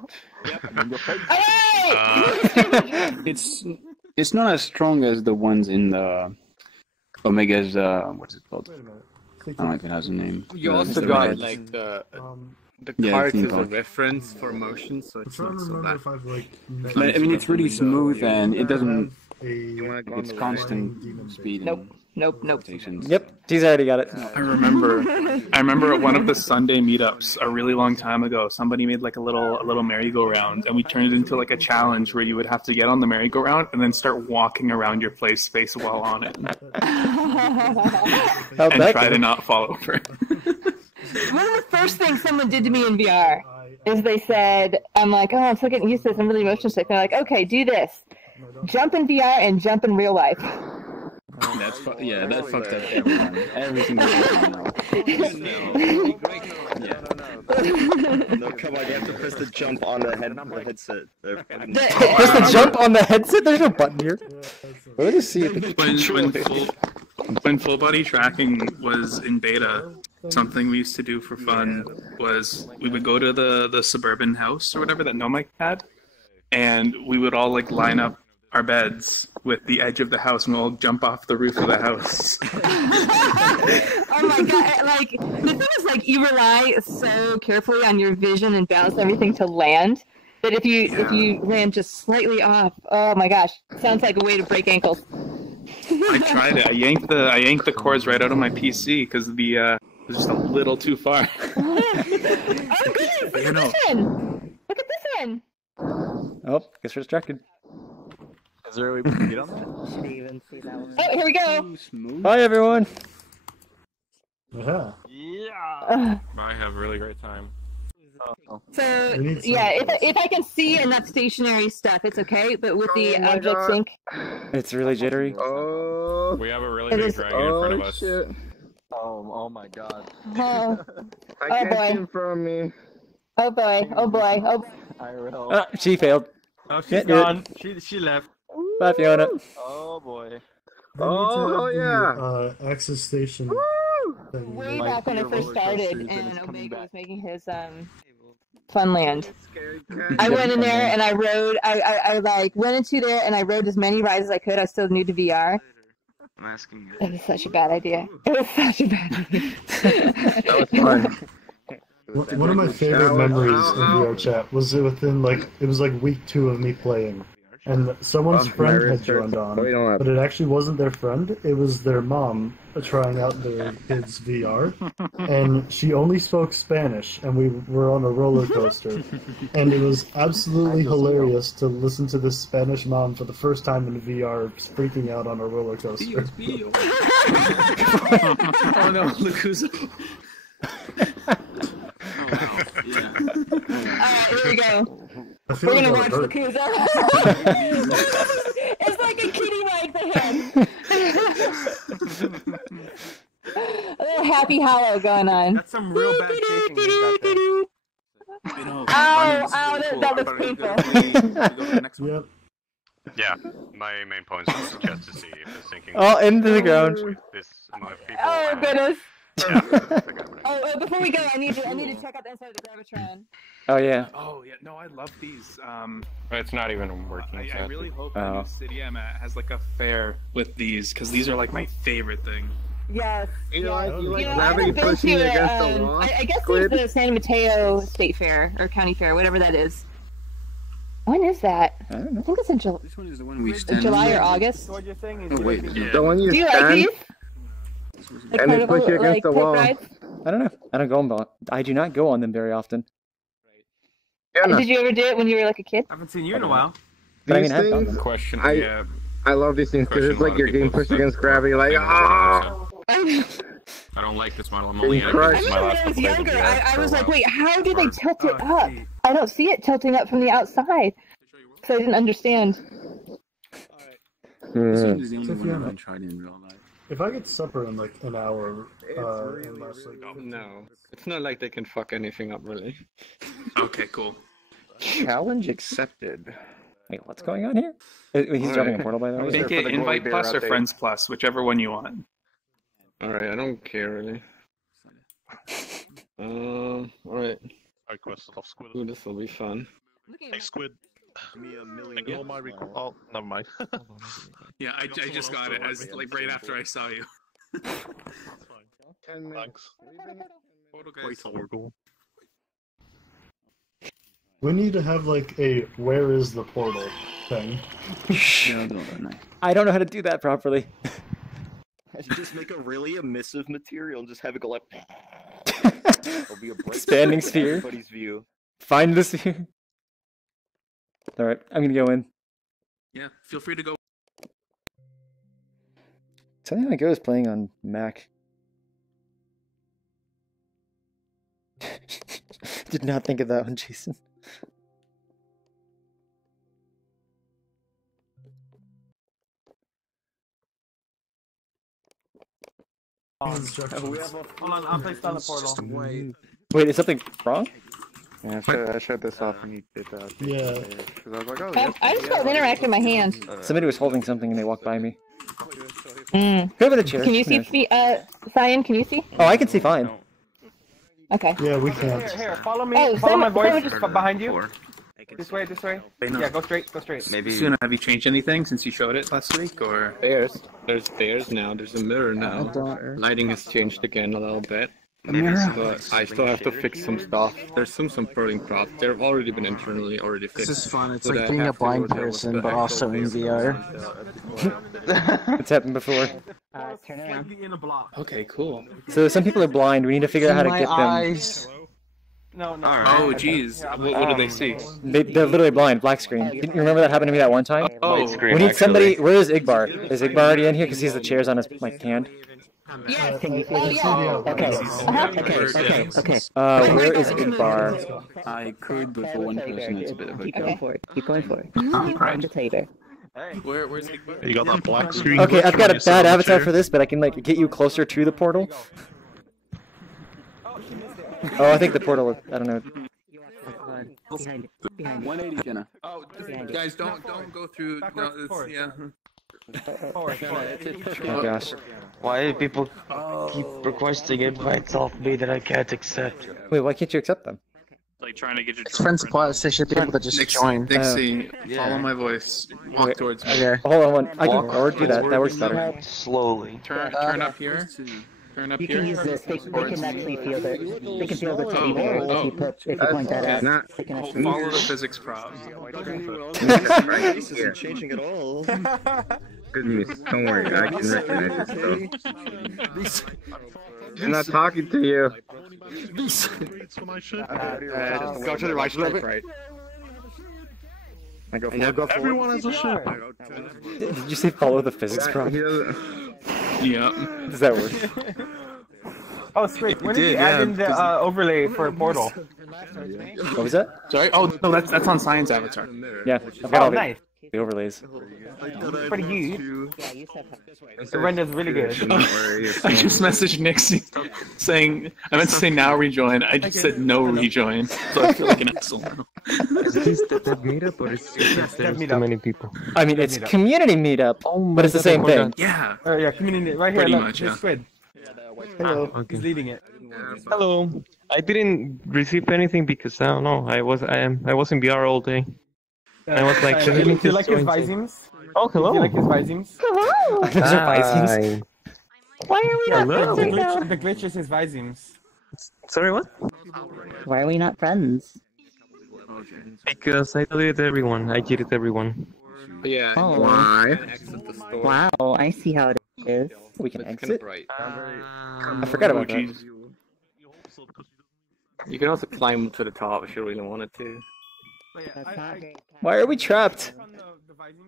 It's not as strong as the ones in the Omega's. What's it called? I don't know if it has a name. You also got like the cart is a reference for motion, so it's not so bad. But, I mean, it's really smooth and it doesn't. It's constant speed. Nope. Yep, he's already got it. I remember at one of the Sunday meetups a really long time ago, somebody made like a little merry-go-round, and we turned it into like a challenge where you would have to get on the merry-go-round and then start walking around your play space while on it, and try to not fall over. One of the first things someone did to me in VR is they said, I'm like, I'm still getting used to this, I'm really motion sick. They're like, okay, do this. Jump in VR and jump in real life. That fucked up everyone. Every single person. No, come on, you have to press the jump on the headset. Press the jump on the headset? There's no button here. Let me see. When full body tracking was in beta, something we used to do for fun was we would go to the suburban house or whatever that Nomike had, and we would all like line up our beds with the edge of the house and we'll all jump off the roof of the house. Oh my god, like, the thing is, like, you rely so carefully on your vision and balance everything to land, that if you land just slightly off, oh my gosh, sounds like a way to break ankles. I tried it. I yanked the cords right out of my PC because it was just a little too far. Oh goodness, look at this one! Look at this one! Oh, guess we're distracted. Is there a way we can get on that? Oh, here we go! Bye, everyone! Yeah. I have a really great time. So, yeah, if I can see and not stationary stuff, it's okay, but with the object sync... It's really jittery. Oh, we have a really big dragon in front of us. Shit. Oh my god. Oh, I can't see in front of me. Oh boy, oh boy, oh... I will. She failed. Oh, she's gone. She left. Bye, Fiona. Oh boy. Oh yeah. Access station. Way back when I first started, and Omega was making his Funland. I went in there and I rode. I like went into there and I rode as many rides as I could. I was still new to VR. I'm asking you. It was such a bad idea. It was such a bad idea. That was fun. One of my favorite memories in VRChat was within it was like week 2 of me playing, and someone's friend had joined on, but it actually wasn't their friend, it was their mom trying out their kids' VR, and she only spoke Spanish, and we were on a roller coaster, and it was absolutely hilarious to listen to this Spanish mom for the first time in VR freaking out on a roller coaster. Oh no, Lucusa. Alright, here we go. We're gonna watch Yakuza. It's like a kitty ride for him. Happy Hollow going on. That's some real bad chasing you got there. Ow, that looks painful. Yep. Yeah, my main point is just to see if the sinking. Oh, into the ground. This amount of people. Oh goodness. Yeah. Before we go, I need to check out the inside of the gravitron. Oh yeah. Oh yeah, no, I love these. It's not even working. I really hope Oh. the new city I'm at has like a fair with these, because these are like my favorite thing. Yes. You know, yes. you like I gravity haven't been pushing to, against the wall. I guess Squid? there's the San Mateo State Fair or County Fair, whatever that is. When is that? I don't know. I think it's in July. This one is the one we stand. July or August. What you're saying is Oh wait, The one you Do you like stand, these? Like and they carnival, push you against like, the type wall. rides? I don't know. I don't go on. I do not go on them very often. Yeah, no. Did you ever do it when you were like a kid? I haven't seen you in a while. But I These mean, I've done things, them. Question. I- Yeah. I love these things because Question it's a like lot you're of getting people pushed said against that gravity, like, thing ah! I don't like this model. I'm Getting only at crushed. my last When I was couple days of younger, VR I for a was like, while. wait, how do they tilt it up? I don't see it tilting up from the outside. So I didn't understand. This one is the only So one I Fiona, haven't tried in real life. if I get supper in like an hour, unless like No, it's not like they can fuck anything up, really. Okay, cool. Challenge accepted. Wait, what's going on here? He's dropping a portal, by the way. Make it invite plus or friends plus, whichever one you want. Alright, I don't care really. Alright. I requested off Squid. Ooh, this will be fun. Hey, Squid. Ignore my oh, never mind. Yeah, I just got it as like right after I saw you. It's fine. 10 minutes. Thanks. Photo Wait guys. till we're going. we need to have like a "Where is the portal?" thing. Yeah, I'll do that night. I don't know how to do that properly. Just make a really emissive material and just have it go like. It'll be a break Expanding for sphere. Everybody's view. Find the sphere. Alright, I'm gonna go in. Yeah, feel free to go. Something like I was playing on Mac. Did not think of that one, Jason. Hold on, I'll place down the portal. Wait, is something wrong? Yeah, I shut this off and you did that. Yeah. Because I was like, oh, I just felt interact in my hand. Somebody was holding something and they walked by me. Mm. Go over the chair. Can you see, Cyan, can you see? Oh, I can see fine. Okay. Yeah, we can't. Here, follow me. Oh, Follow my someone voice behind you. This way, this way. Yeah, go straight, go straight. Maybe. Suna, have you changed anything since you showed it last week, or? There's stairs now, there's a mirror now. Lighting has changed again a little bit. But I still have to fix some stuff. There's some supporting props. They've already been internally fixed. This is fun. It's But like I being a have to blind go there with person, the but actual also in VR. VR. It's happened before. Turn around. Slightly in a block. Okay, cool. So some people are blind. We need to figure out how to My get them. eyes. No, no. Oh, geez. What do they see? They're literally blind. Black screen. Didn't you remember that happened to me that one time? Oh, We need somebody. Where is Igbar? Is Igbar already in here? Because he has the chairs on his like hand. Yes. Can you Oh, yeah. Okay. Where is Igbar? I could, but for one person, it's a bit of a. Keep going for it. Keep going for it. Right. Just later. Where's Igbar? You got that black screen. Okay, glitch I've got when a you sit bad on the avatar chair? for this, but I can like get you closer to the portal. Oh, I think the portal. I don't know. Behind it. Behind it. 180, Jenna. Oh, guys, don't go through. No, it's, yeah. Oh gosh. Why do people keep requesting invites off me that I can't accept? Wait, why can't you accept them? Like trying to get your It's Friends Plus. They should be able to just join. Nixie, follow my voice. Walk towards me. Okay. Hold on, I can or do that. That works better. Slowly. Turn up here. Turn up You here. can use this. They can actually feel the. They can feel the table if you put. If you point that out. They can actually. Follow the physics prop. This isn't changing at all. Goodness, don't worry, I can recognize this stuff. I'm not talking to you. Go to the right a little bit. Right. I go for Everyone has a ship. Did you say follow the physics prop? Yeah. Does that work? Oh, sweet. When did you add in the overlay for a portal? What was that? Sorry. Oh no, that's on Science Avatar. Yeah, I've got all nice. The overlays. Pretty good. Yeah, you said The render's really good. I just messaged Nixie saying, I meant to say now rejoin, I just said no rejoin, so I feel like an asshole now. Is this the dev meetup or is it there's too many people? I mean, it's community meetup, but it's the same thing. Yeah. Yeah, community, right here, Pretty look, much, this yeah. squid. Hello. He's leading it. Hello. I didn't receive anything because I don't know. I was in VR all day. I was like, Do you like his Vizims? Oh, hello. Do you like his Vizims? Hello. Those are Vizims. Why are we not friends right now? The glitch is his Vizims. Sorry, what? Why are we not friends? Because I deleted everyone. I cheated everyone. Yeah. Oh. Why? Wow, I see how it is. We can It's kind exit. of bright. I forgot about that. You can also climb to the top if you really wanted to. Why are we trapped?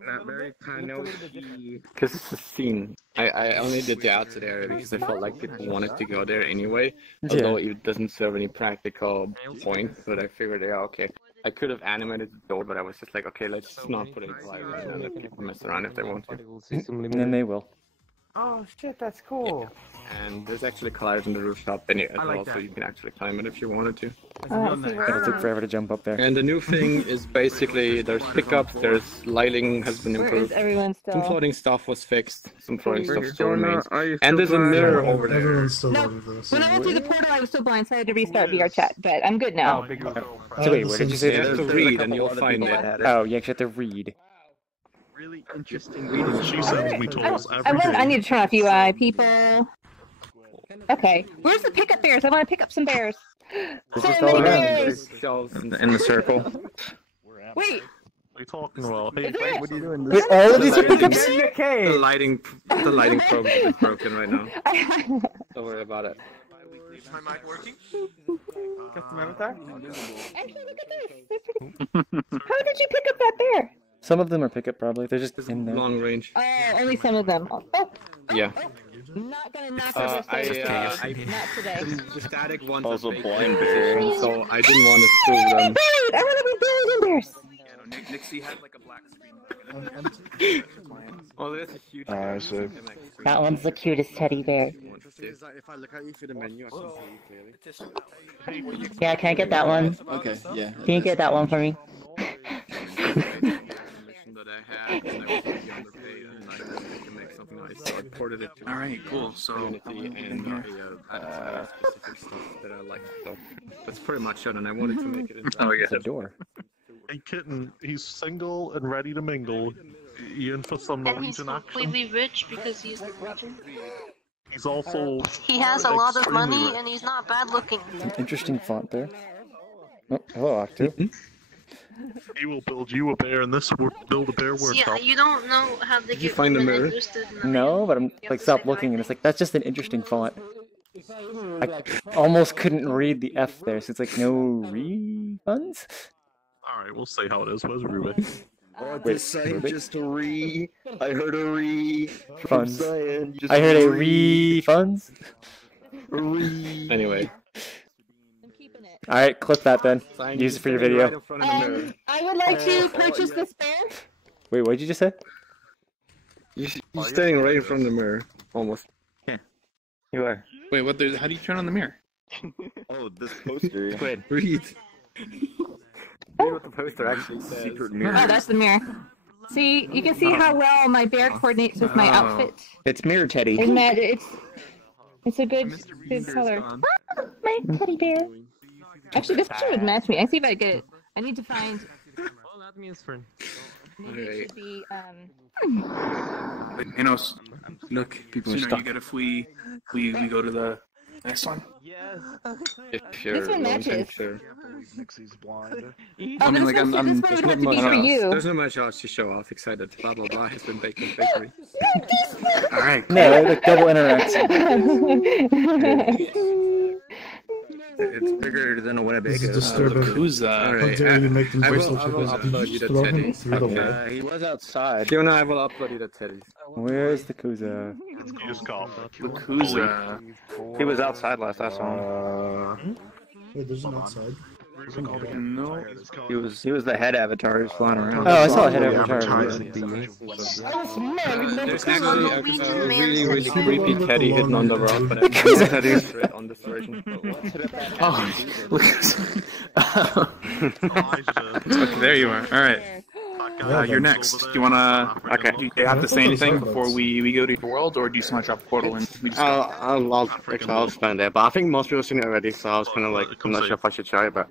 Not very kind of. Because it's a scene. I only did the outside area because I felt like people wanted to go there anyway. Although it doesn't serve any practical point. But I figured, yeah, okay. I could have animated the door, but I was just like, okay, let's just not put any colliders and let people mess around if they want to. And then they will. Oh shit, that's cool. And there's actually colliders on the rooftop as well, so you can actually climb it if you wanted to. It'll take forever to jump up there. And the new thing is basically there's pickups, there's lighting has been Where improved. is everyone still? Some floating stuff was fixed, some floating stuff still remains. And there's a mirror over there. Everyone's still No, over this. when I went through the portal, I was still blind, so I had to restart VRChat, but I'm good now. So wait, what did you say? You have to read and you'll find it. Oh, you actually have to read. Really interesting reading. She sends me tools every day. I need to turn off UI, people. Okay, where's the pickup bears? I want to pick up some bears. So many bears! In the circle. Wait, What are you talking about? Hey, what are you doing? Wait, all of these are pickups? The lighting program is broken right now. Don't worry about it. Is my mic working? Custom avatar? actually, look at this. How did you pick up that bear? Some of them are pickup probably. They're just in there. Long range. Oh, only some of them. Oh, Yeah. not gonna knock over stairs. Not today. The static ones Also are blind bears, so I didn't want to screw them. I want to be buried in bears. Nixie had like a black screen. Oh, there's a huge. That one's the cutest teddy bear. If I look at you through the menu, I can see you clearly. Yeah, can I get that one? Okay, yeah. Can you get that one for me? Alright, cool. So, specific stuff that I like. So that's pretty much it, and I wanted to make it. Oh, yeah. The door. Hey, Kitten, he's single and ready to mingle. You in for some And he's Norwegian action? completely rich because he's Norwegian. He's also. He has a lot of extremely money rich. and he's not bad looking. Interesting font there. Oh, hello, Octo. He will build you a bear in this build a bear Yeah, workshop. you don't know how they you get find a women mirror? interested in No, but I'm like stop looking and it's like that's just an interesting font. I almost couldn't read the F there, so it's like no refunds. Alright, we'll say how it is. Where's Ruben? This saying just a re. I heard a re. Funds. I heard a refunds. Anyway. Alright, clip that then. Use it for your video. I would like to purchase this bear. Wait, what did you just say? You're standing right in front of the mirror, almost. Yeah. You are. wait, what? How do you turn on the mirror? Oh, this poster. Quid. Read. Read what the poster actually says. Secret Oh, mirror. that's the mirror. See, you can see how well my bear coordinates with my outfit. It's Mirror Teddy. Isn't that it's a good color. Ah, my teddy bear. Actually, this picture would match me. I see if I get it. I need to find. Oh, that means friend. Maybe it should be But, you know, look, people are stuck. If we go to the next one. If This one matches. Nixie's blind. Oh, but this one would have to be for you. There's not much else to show off. Excited. Blah blah blah has been baked in bakery. Alright. No, like double interact. It's bigger than a Winnebago. This is disturbing. How dare you make them I do will such a upload you Just the throw him teddies. through the wall. He was outside. Fiona, I will upload you the teddies. Where's the Kuza? Just call The Kuza. He was outside last I saw him. Wait, there's an outside. No. He was the head avatar who's flying around. Oh, I saw a head avatar. There's actually a really, really creepy teddy hidden on the rock, but I Look who's can't use it on this version. Oh, look. Okay, there you are. All right. You're next. Do you wanna? Okay. Do you have to say anything before we go to your world, or do you just want to drop a portal and we just go? I'll stand there. But I think most people have seen it already, so I was kind of like, I'm not sure if I should try it, but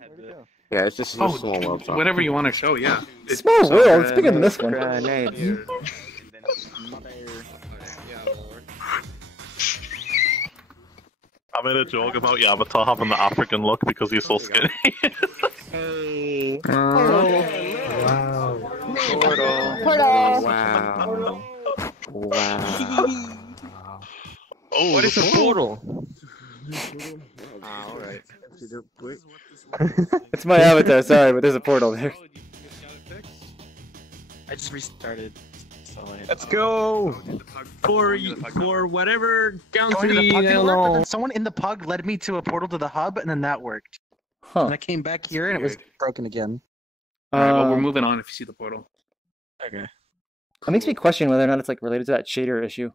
yeah, it's just a small world. So. Whatever you want to show, yeah. Small world. It's bigger than this one. I made a joke about your avatar having the African look because he's so skinny. Wow. Portal. Wow. Oh, what is a portal? Alright. It's my avatar, sorry, but there's a portal there. I just restarted. Let's go! For whatever Going to country, the I pug don't didn't work, but know. then someone in the pug led me to a portal to the hub, and then that worked. Huh. And I came back here, and it was broken again. Alright, well, we're moving on if you see the portal. Okay. It makes me question whether or not it's like related to that shader issue.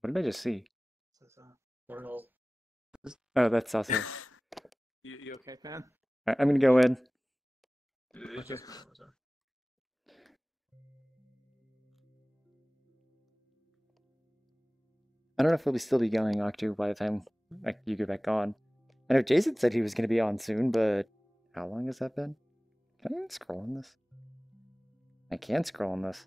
What did I just see? Oh, that's also. You okay, Pan? Alright, I'm gonna go in. I don't know if he'll still be going, Octu, by the time you get back on. I know Jason said he was going to be on soon, but how long has that been? Can I even scroll on this? I can scroll on this.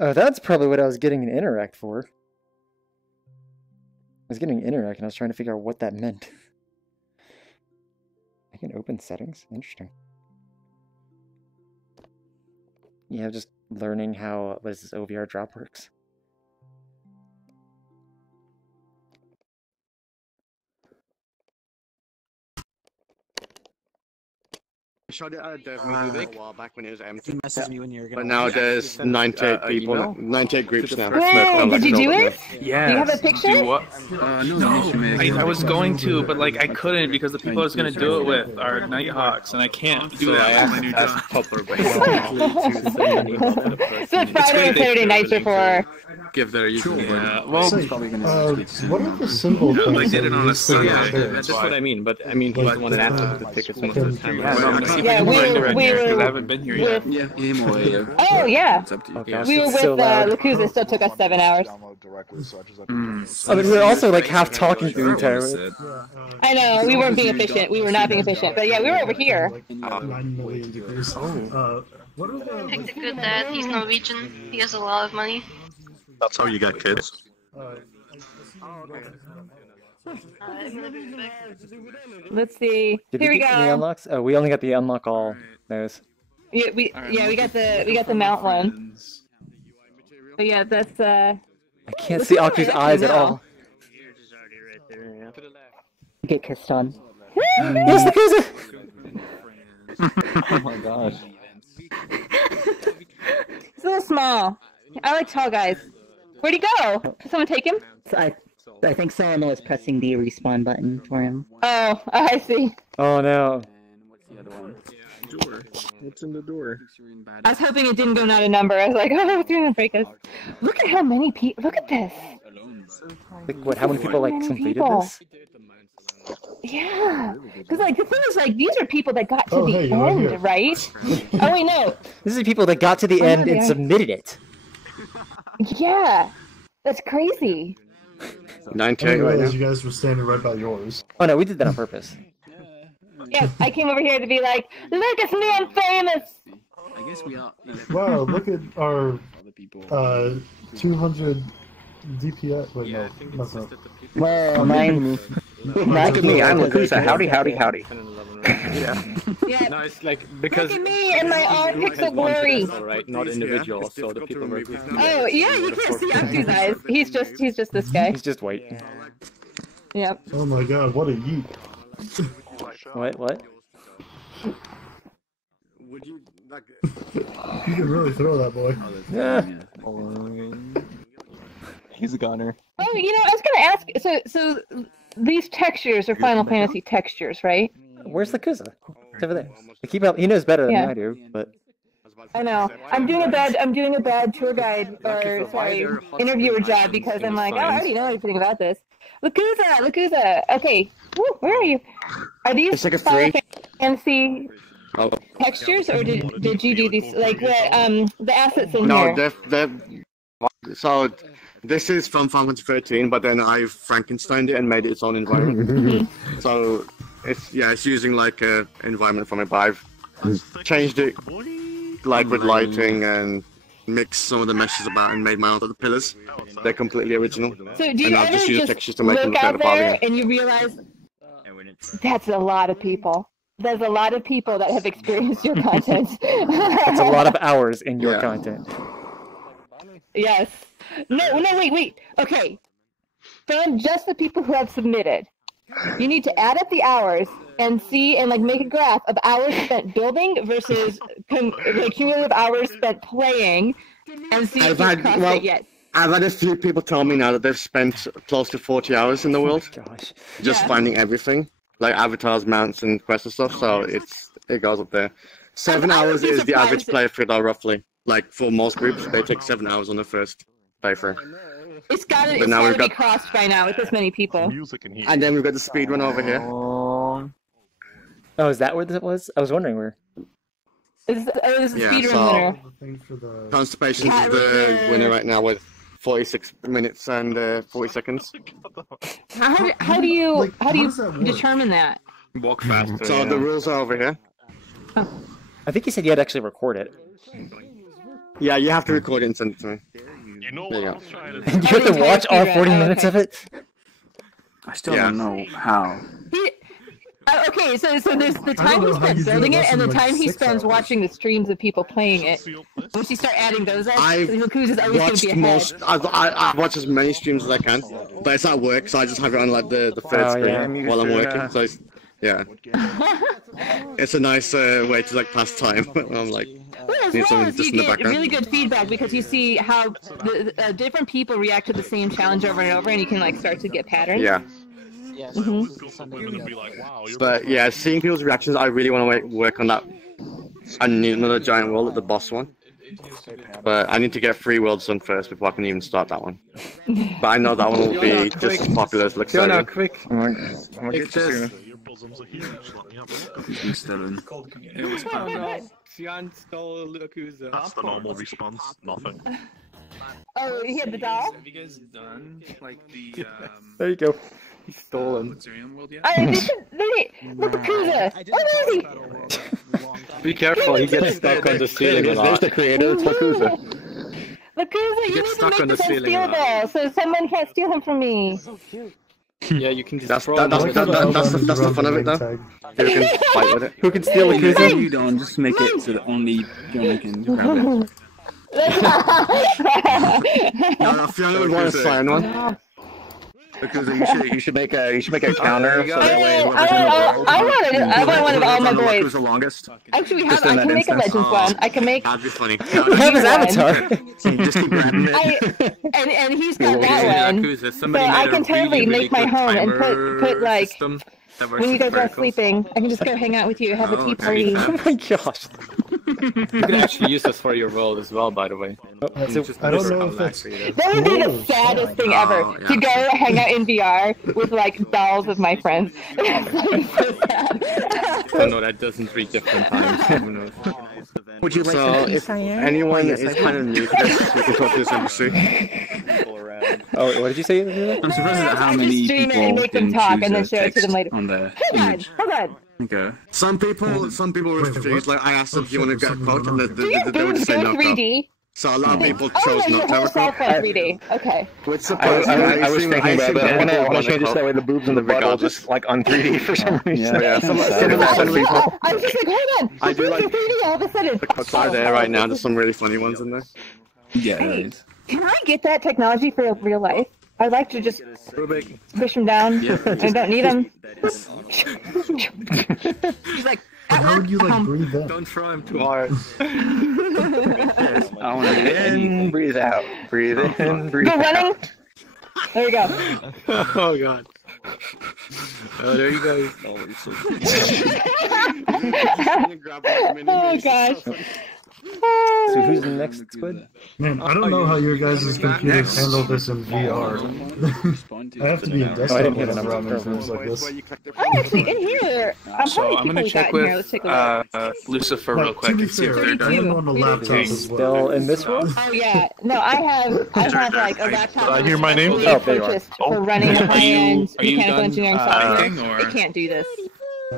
Oh, that's probably what I was getting an interact for. I was getting an interact and I was trying to figure out what that meant. I can open settings? Interesting. Yeah, just learning how, what is this, OVR drop works. I showed it at the movie a while back when it was empty. Message me when you're gonna. But now there's 98 people, 98 groups now. Hey, did you do it? Yeah. Do you have a picture? Do what? I was going to, but like I couldn't because the people I was going to do it with are Nighthawks, and I can't do that. So it's Friday and Saturday nights before. Give their usual. Yeah. Well, what are the symbol things? I did it on a Sunday. That's what I mean. But I mean, he's the one that asked us the tickets most of the time. Yeah, we were. I haven't been here yet. Oh yeah. It's up to you. We were with Lakuza. It still took us 7 hours. I mean, we were also like half talking through the entire way. I know, we weren't being efficient. We were not being efficient. But yeah, we were over here. 9 million degrees. What are the? Picked a good dad. He's Norwegian. He has a lot of money. That's how you get kids. Let's see. Did Here we we get any go. unlocks? Oh, we only got the unlock all those. Yeah, we got the mount one. But yeah, that's I can't see Octu's eyes at all. Get kissed on. Yes, the Oh my gosh. It's a little small. I like tall guys. Where'd he go? Did someone take him? I think someone was pressing the respawn button for him. Oh, I see. Oh no. Door. What's in the door? I was hoping it didn't go out a number. I was like, oh, it's gonna break us. Look at how many people. Look at this. Like what? How many people like completed people. this? Yeah, because like the thing is, like these are people that got to the hey, you're end, here. right? Oh wait, no. This is people that got to the end and there. submitted it. Yeah, that's crazy. 98 right now. You guys were standing right by yours. Oh no, we did that on purpose. Yeah, I came over here to be like, look, it's me, I'm famous. I guess we are. Wow, look at our 200 DPS. Wait, no, that's not. Well, mine. Look at me, I'm Lakusa. Howdy, howdy, howdy. Yeah. Yeah. No, it's like because. Look at me and my all pixel glory. Right, not individuals. So the people work with. Oh yeah, you can't see Octu's eyes. He's just this guy. He's just white. Yep. Oh my god, what a yeet. What? Would you like? You can really throw that boy. Yeah. He's a goner. Oh, you know, I was gonna ask. So these textures are Final Fantasy textures, right? Where's the Kuza? It's over there. He knows better than I do, but. I know. I'm doing a bad tour guide or interviewer job because I'm like, oh, I already know everything about this. Lakuza. Okay, woo, where are you? Are these Final Fantasy textures, or did you do these like the assets in here? No, so this is from Final Fantasy 13, but then I Frankensteined it and made it its own environment. So it's using like a environment from it, but I've changed it like with lighting and mixed some of the meshes about and made my own other pillars. They're completely original. So do you I've ever used just textures to make them look look out like the there and you realize that's a lot of people? There's a lot of people that have experienced your content. That's a lot of hours in your content. Yes. No, wait. Okay. From just the people who have submitted, you need to add up the hours and see and like make a graph of hours spent building versus cumulative hours spent playing, and see if you've crossed it yet. I've had a few people tell me now that they've spent close to 40 hours in the world, just finding everything, like avatars, mounts, and quests and stuff. So it goes up there. 7 hours is the average playthrough, though, roughly. Like for most groups, they take 7 hours on the first playthrough. It's gotta be crossed by now with this many people. And then we've got the speed run over here. Oh, is that where that was? I was wondering where. This is the speedrun winner. Constipation is the winner right now with 46 minutes and 40 seconds. How do you determine that? Walk faster. So the rules are over here. I think you said you had to actually record it. Yeah, you have to record it and send it to me. You know what I was trying to do? You have to watch all 40 minutes of it? I still don't know how. Okay, so there's the time he spent building it and the time he spends watching the streams of people playing it. Once you start adding those up, Lakuza's always going to be ahead. I watch as many streams as I can, but it's at work, so I just have it on like the third screen while I'm working. So it's a nice way to like pass time. I'm like, as well as you get really good feedback because you see how the different people react to the same challenge over and over, and you can like start to get patterns. Yeah. But yeah, seeing people's reactions, I really want to work on that. I need another giant world at the boss one, but I need to get 3 worlds done first before I can even start that one. But I know that one will be just as popular as looks like. Quick. It says. Cyan stole Lakuza. That's the normal response. Nothing. Oh, he had the doll? Have you guys done like the There you go. He stole him. World yet? Lakuza! Where is he? Be careful, he gets stuck on the ceiling a lot. There's the creator, it's Lakuza. Lakuza, you need to make this unstealable so someone can't steal him from me. Yeah, you can just that's the fun of it, though. Who can fight with it? Who can steal Lakuza? You don't, just make it so that only Fiona can grab it. No, Fiona would want to sign one. Because you should make a counter so that way I want one of all my boys. Who's the longest? Actually, I can make a Legends one. I can make. That'd be funny. We have his avatar. So you just keep grabbing it. And he's got that one. So I can totally make my home and put like. When you guys are sleeping, I can just go hang out with you, have a tea party. Oh my gosh. You can actually use this for your world as well, by the way. I don't know if that's... That would be the saddest thing ever, to go hang out in VR with like dolls of my friends. So sad. Oh no, that doesn't read different times. Who knows? Would you like to if anyone is kind of new to this, we can talk to this NPC. Oh, what did you say? I'm surprised at how many people and make them talk and then show it to them later. On the Hold on. Okay. Some people refuse. Like I asked them, "Do you want to get a quote?" And they would Do say no. 3D? So a lot of people Oh, chose no, not you to have a whole quote. 3D. Okay. Which surprised me. I was thinking about that. I want to change it so that way the boobs and the butt all just like on 3D for some reason. Yeah, some people. I was just like, hold on. I do like 3D all of a sudden. the quotes are there right now. There's some really funny ones in there. Yeah, there Hey, is. can I get that technology for real life? I'd like to just push them down. I don't need them. He's like, how would you like breathe in? Don't throw him too hard. I want to breathe in, breathe out, breathe in, breathe Go out. running. There we go. Oh god. Oh, there you go. Oh gosh. So who's next, Squid? Man, I don't know how your guys' computers handle this in VR. I have to be in desktop when I'm running things like this. I'm actually in here. So I'm gonna check with Lucifer real quick and see if they're done. on the laptop as well. Still in this room? Oh yeah. No, I have like a laptop. I hear my name? specially Oh, there you are. purchased for running high-end are you mechanical done, engineering software. baking, or- It can't do this.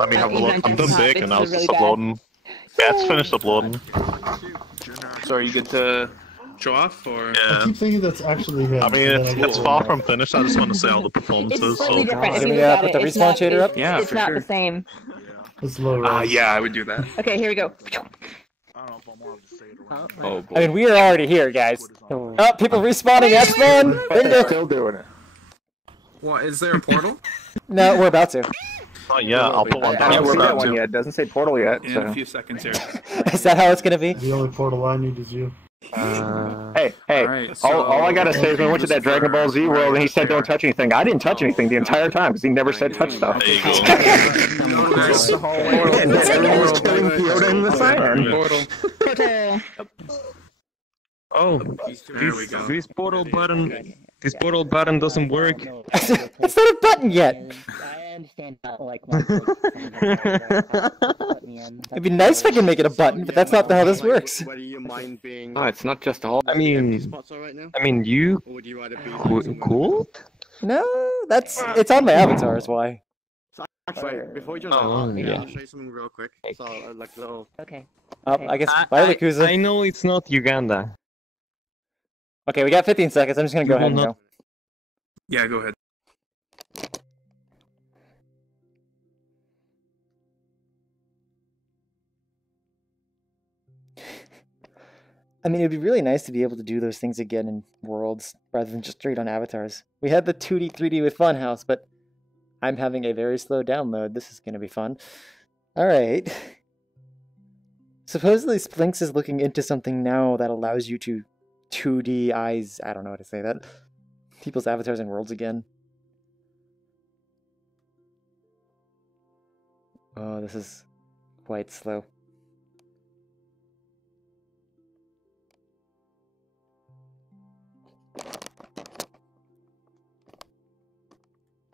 I mean, I'm done desktop, baking. it's I was really just bad. uploading. Yeah, it's finished uploading. So are you good to show off, or? I Yeah. keep thinking that's actually him. I mean, and then I it's get far to- from finished. I just want to say all the performances. It's slightly So. different. If Can you we, look at put it, the it's respawn not, shader up? Yeah, it's for not sure. the same. It's low res. Yeah, I would do that. Okay, here we go. Oh boy. I mean, we are already here, guys. Oh, people respawning. That's fun. Bingo. Still doing it. What, is there a portal? No, we're about to. Yeah, I'll put one I down. don't see about that one to. yet. It doesn't say portal yet. In So. a few seconds here. Is that how it's gonna be? The only portal I need is you. Hey, Alright, so- all I gotta say is we went to that Dragon Ball Z world and he said don't touch anything. I didn't touch anything the entire time because he never said touch stuff. There you go. And everyone was killing Fiona and the Cyan. Portal. Oh, There we go. this portal button doesn't work. It's not a button yet. I understand not like It'd be nice if I could make it a button, but that's not how this works. Whether you mind being No, it's not just all. I mean, spots are right now, you or would you rather be cool? No, it's on my avatar, is why. Wait, before you jump Oh, out, yeah. I'll show you something real quick. So, like little. Okay. Oh, I guess bye, Yakuza. I know it's not Uganda. Okay, we got 15 seconds. I'm just gonna go You ahead and will go. Yeah, go ahead. I mean, it'd be really nice to be able to do those things again in Worlds rather than just straight on avatars. We had the 2D, 3D with Funhouse, but I'm having a very slow download. This is going to be fun. All right. Supposedly, Splinx is looking into something now that allows you to 2D eyes. I don't know how to say that. People's avatars in Worlds again. Oh, this is quite slow.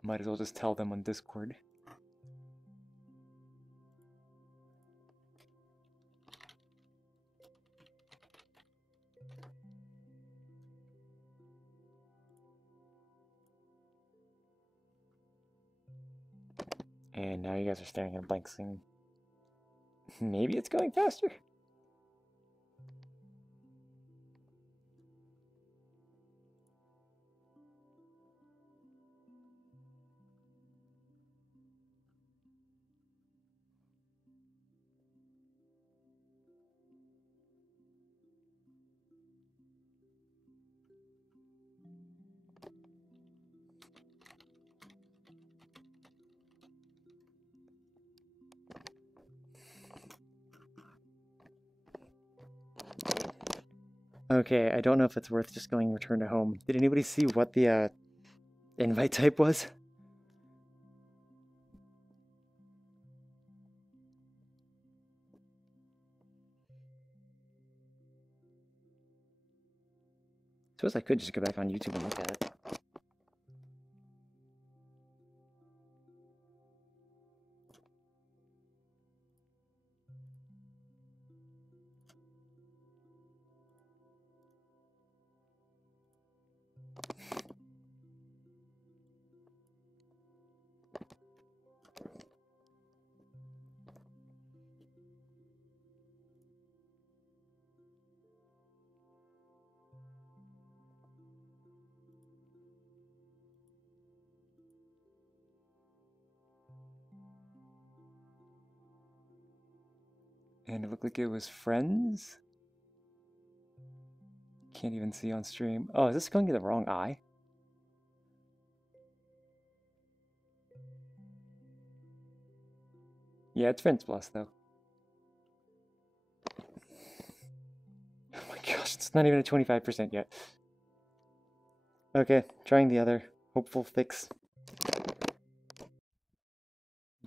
Might as well just tell them on Discord. And now you guys are staring at a blank screen. Maybe it's going faster? Okay, I don't know if it's worth just going return to home. Did anybody see what the invite type was? Suppose I could just go back on YouTube and look at it. And it looked like it was friends? Can't even see on stream. Oh, is this going to the wrong eye? Yeah, it's Friends Plus, though. Oh my gosh, it's not even at 25% yet. Okay, trying the other hopeful fix.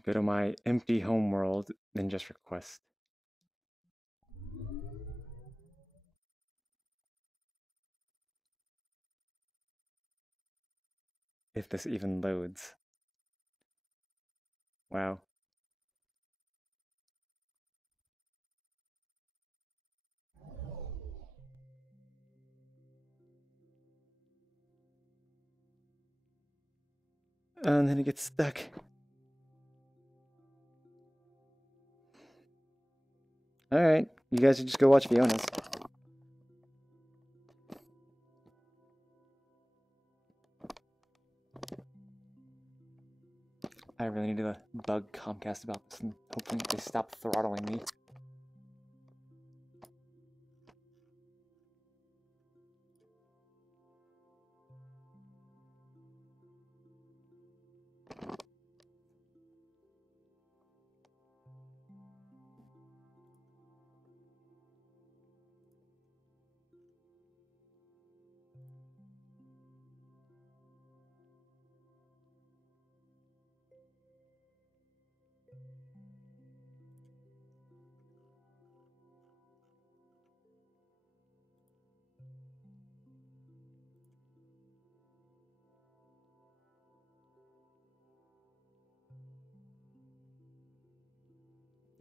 Go to my empty home world, then just request. If this even loads. Wow. And then it gets stuck. Alright, you guys should just go watch Fiona's. I really need to bug Comcast about this and hopefully they stop throttling me.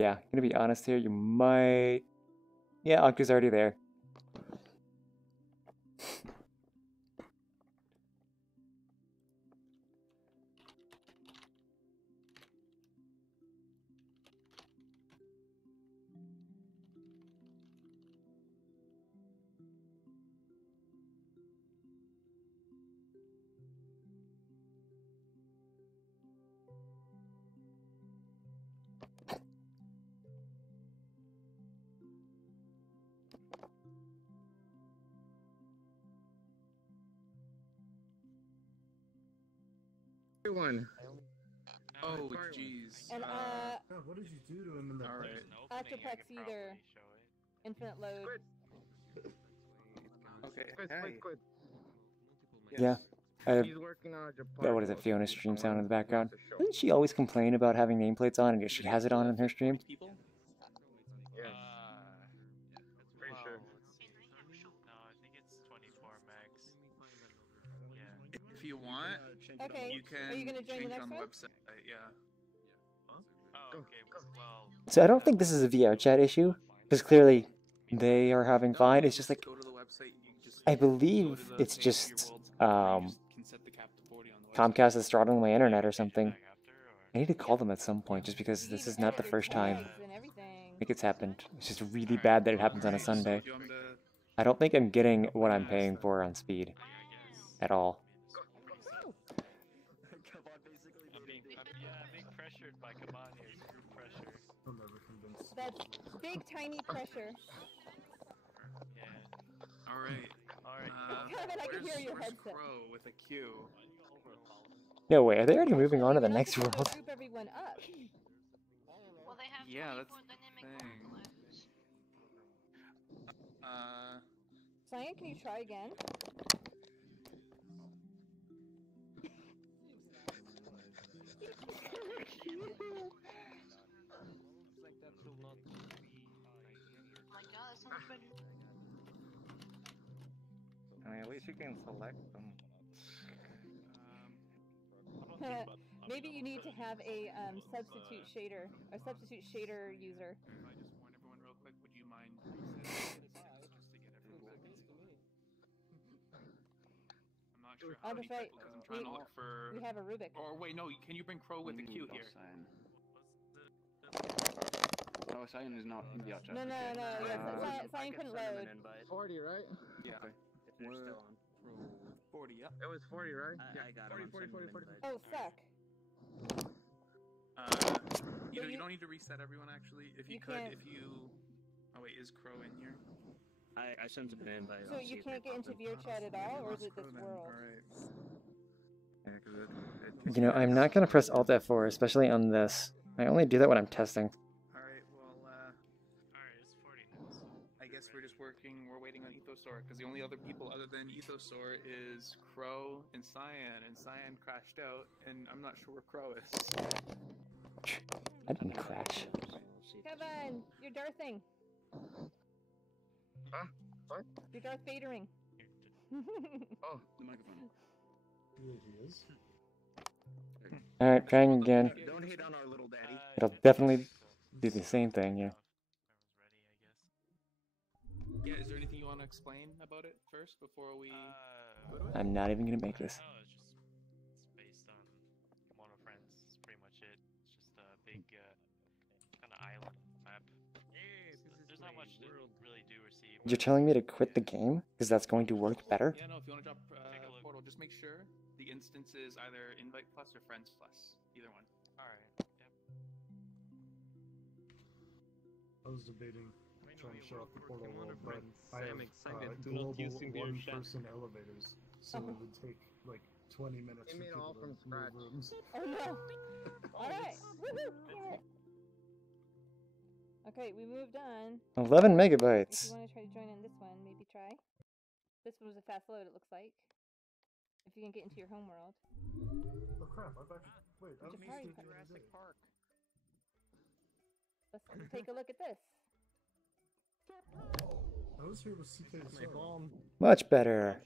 Yeah, gonna be honest here, you might... Yeah, Octa's already there. One. Oh, jeez. And what did you do to him in the Alright. Octoplex either. Infinite load. Okay. Yeah. He's working on What is it, Fiona's stream sound in the background? Doesn't she always complain about having nameplates on and she has it on in her stream? Yeah. Pretty sure. No, I think it's 24 max. If you want, Okay. you can Are you gonna join change the it on the next website. Yeah. Oh, okay. Well, So I don't think this is a VRChat issue, because clearly they are having fine. It's just like, Go to the website. You just I believe it's just Comcast is throttling my internet or something. I need to call them at some point, just because this is not the first time I think it's happened. It's just really bad that it happens on a Sunday. I don't think I'm getting what I'm paying for on speed at all. I'm being pressured by Kaban here. Group pressure. I'm never convinced. That's big, tiny pressure. Yeah. Alright. Kevin, I can hear your Where's headset. Crow with a Q? No way, are they already moving on to the next world? Group everyone up. Well, they have Yeah, that's 24 dynamic the thing. levels. Cyan, can you try again? Oh my god, that sounds better. I mean, at least you can select them. Maybe you need to have a substitute shader, a substitute shader user. If I just warn everyone real quick, would you mind resetting it just to get everyone back in speed? I'm not sure how Oh, many that's right. people, because I'm trying to look for... We have a Rubik. Or wait, no, can you bring Crow with a Q here? Oh, Cyan is not in the chat. No, yeah, Cyan couldn't load. 40, right? Yeah. We're still on. 40, yeah. It was 40, right? I got 40. Oh, fuck. You don't need to reset everyone, actually. If you could, can't. if you... Oh wait, is Crow in here? I sent him an invite. So you can't get into VRChat at all, or is it this world? You know, I'm not going to press Alt F4, especially on this. I only do that when I'm testing. Alright, well, Alright, it's 40 minutes. I guess we're just working, we're waiting on Ethosaur, because the only other people other than Ethosaur is Crow and Cyan crashed out, and I'm not sure where Crow is. I didn't crash. Kevin, you're Darthing. Huh? What? You're Darth Vadering. Oh, the microphone. Yeah, he is. Alright, trying again. Don't hate on our little daddy. It'll definitely do the same thing, yeah. Yeah, is there anything you want to explain about it first before we go to it? I'm not even gonna make this. No, it's based on Mono Friends. That's pretty much it. It's just a big kind of island map. There's not much to really do or see. You're telling me to quit the game? Because that's going to work better? Yeah, no, if you want to drop Portal, just make sure the instance is either Invite Plus or Friends Plus. Either one. Alright, yep. I was debating trying to show off the portal world, but I I'm have excited to global not using VRChat. one-person elevators, so it would take like 20 minutes for You mean all people from to scratch. move rooms. Oh no! Alright! Woohoo! Okay, we moved on. 11 If megabytes. you want to try to join in this one, maybe try. This one was a fast load, it looks like. If you can get into your home world. Oh crap, I've actually... Wait, I was Jafari just Jurassic Park. Let's take a look at this. I was here with CK Sarah. Much better.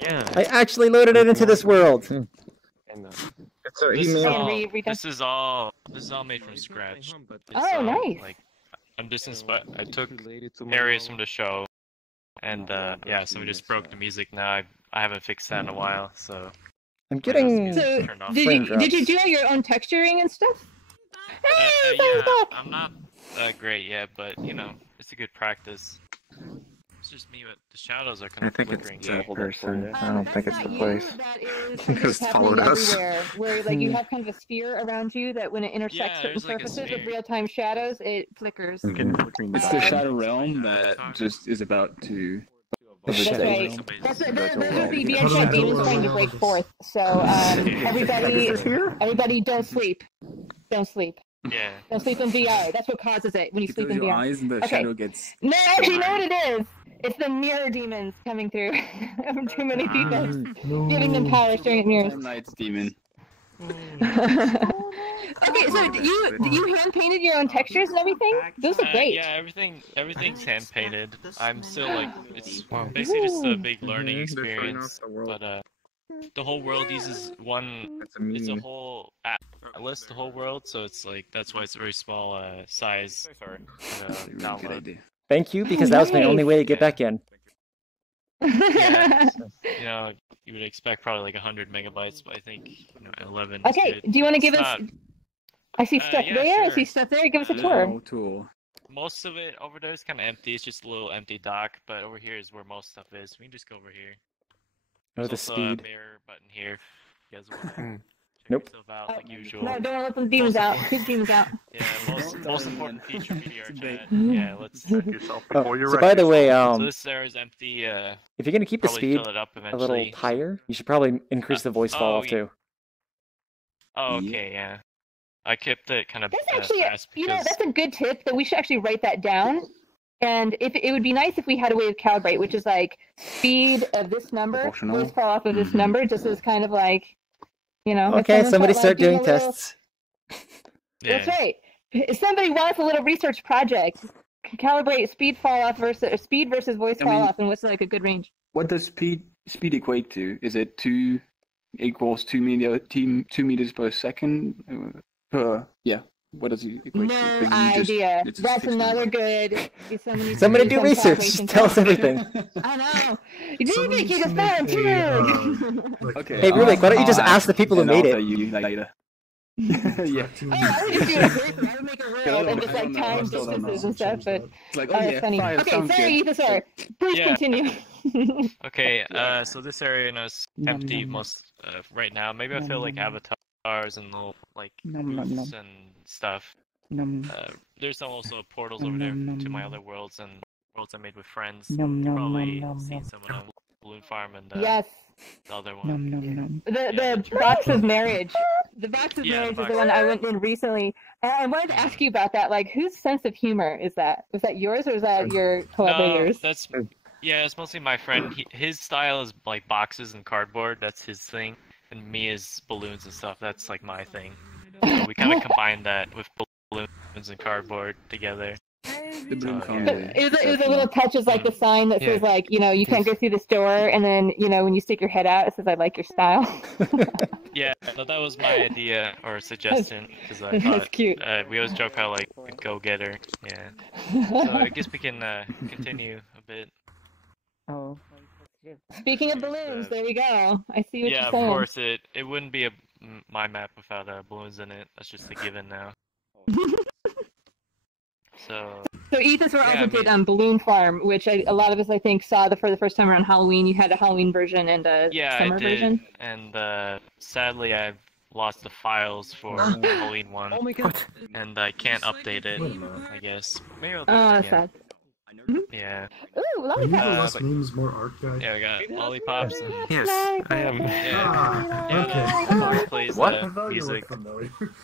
Yeah. I actually loaded it into this world. And, So this, is all, Re- this is all made from scratch. It's, Oh, nice. Like, I'm just inspired. I took areas from the show, and yeah, so we just broke the music. Now I haven't fixed that in a while, so. I'm getting So, turned off. did you do your own texturing and stuff? Yeah, I'm not great yet, but you know, it's a good practice. It's just me, but the shadows are kind I of think flickering. it's that person. I don't think it's the place. That is It just happening followed us. everywhere, where like you have kind of a sphere around you that when it intersects Yeah, certain there's, like, a surfaces with sphere. real-time shadows, it flickers. It's the Shadow Realm that just is about to. That's overtake right. the That's what virtual the world. VRChat demons trying to break forth. So everybody, don't sleep. Don't sleep. Yeah. Don't sleep in VR. That's what causes it when you You sleep close in your VR. eyes and the Okay. shadow gets. No, actually, you know what it is? It's the mirror demons coming through. Too many people giving them power, staring at mirrors. Time Knight's demon. Okay, so you hand painted your own textures and everything? Those are great. Yeah, everything's hand painted. I'm still like, it's basically just a big learning experience. But the whole world uses one. It's a whole atlas, the whole world. So it's like that's why it's a very small size. Sorry. Good Download. idea. Thank you, because that was my only way to get back in. Yeah, you know, you would expect probably like 100 megabytes, but I think 11. is Okay, good. do you want to give It's us? not- I see stuff yeah, there. I sure. see stuff there. Give us a tour. No tool. Most of it over there is kind of empty. It's just a little empty dock, but over here is where most stuff is. We can just go over here. Oh, There's the also speed. a mirror button here. If you guys want to check Nope. yourself out like usual. No, don't let them demons out. Keep demons out. Yeah, most important feature of VRChat. Mhm. Yeah, let's check yourself Oh, so by the way, So this area is empty. if you're gonna keep the probably speed fill it up a eventually. little higher, you should probably increase the voice fall off too. Oh, okay, yeah. I kept it kind of That's actually, fast you know, because that's a good tip that we should actually write that down. And if it would be nice if we had a way to calibrate, which is like speed of this number, Proportional. voice fall off of this number, just as kind of like, you know. if Okay, someone somebody felt start like doing a little- tests. That's right. If somebody wants a little research project, calibrate speed fall off versus speed versus voice I fall mean- off, and what's like a good range. What does speed equate to? Is it 2 equals 2 meters per second? Yeah. What does it equate to? 'Cause No you just- idea. it's That's fixed another good. Somebody needs to Somebody do some research. calculation Tell us time. everything. I know. You do think you can spell too. Okay. Hey, Rubik, why don't you just ask the people who and made I'll it? tell you later. Yeah. Oh, I would just do it in person. I would make it real and just like time distances and stuff. But It's like, oh, oh that's yeah, funny. fire, Okay, sounds sorry, good. Ethosaur. Please Yeah. continue. Okay, so this area is empty most right now. Maybe I feel like avatars and little like booths and stuff. There's also portals over there to my other worlds and worlds I made with friends. You've probably seen some of them. balloon farm and Yes. the other one. The box of marriage. The box of marriage is the one I went in recently. And I wanted to ask you about that. Like, whose sense of humor is that? Was that yours or is that your No, collaborators? that's it's mostly my friend. His style is like boxes and cardboard. That's his thing, and me is balloons and stuff. That's like my thing. So we kind of combined that with balloons and cardboard together. It was a little touches like the sign that says like, you know, you can't go through this door, and then, you know, when you stick your head out, it says I like your style. Yeah, no, that was my idea or suggestion because I thought That's cute. We always joke how like a go-getter. Yeah. So I guess we can continue a bit. Oh. Speaking of balloons, there we go. I see what Yeah, you're of saying. course it wouldn't be my map without balloons in it. That's just a given now. So Ethos were also I did mean- Balloon Farm, which a lot of us I think saw for the first time around Halloween. You had a Halloween version and a Yeah, summer I did, version. and sadly I've lost the files for Halloween 1. Oh my God. And I can't update it, I guess. Maybe I'll do Oh, it that's again. sad. Yeah. Ooh, Are you lollipops. the less memes, more art guy? Yeah, I got lollipops. And... Yes, I am. Okay. Plays What? music.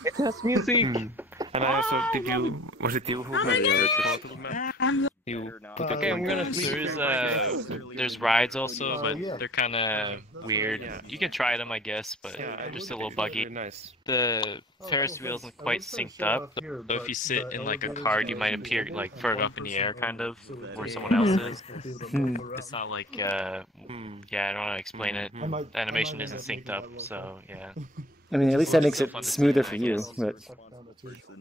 It has music. And I also was it you who made the map? Okay, I'm gonna. There's rides also, but they're kind of weird. You can try them, I guess, but they're just a little buggy. The Ferris wheel isn't quite synced up, so if you sit in like a cart, you might appear like further up in the air, kind of, where someone else is. It's not like I don't know how to explain it. The animation isn't synced up, so yeah. I mean, at least that makes it smoother for you. But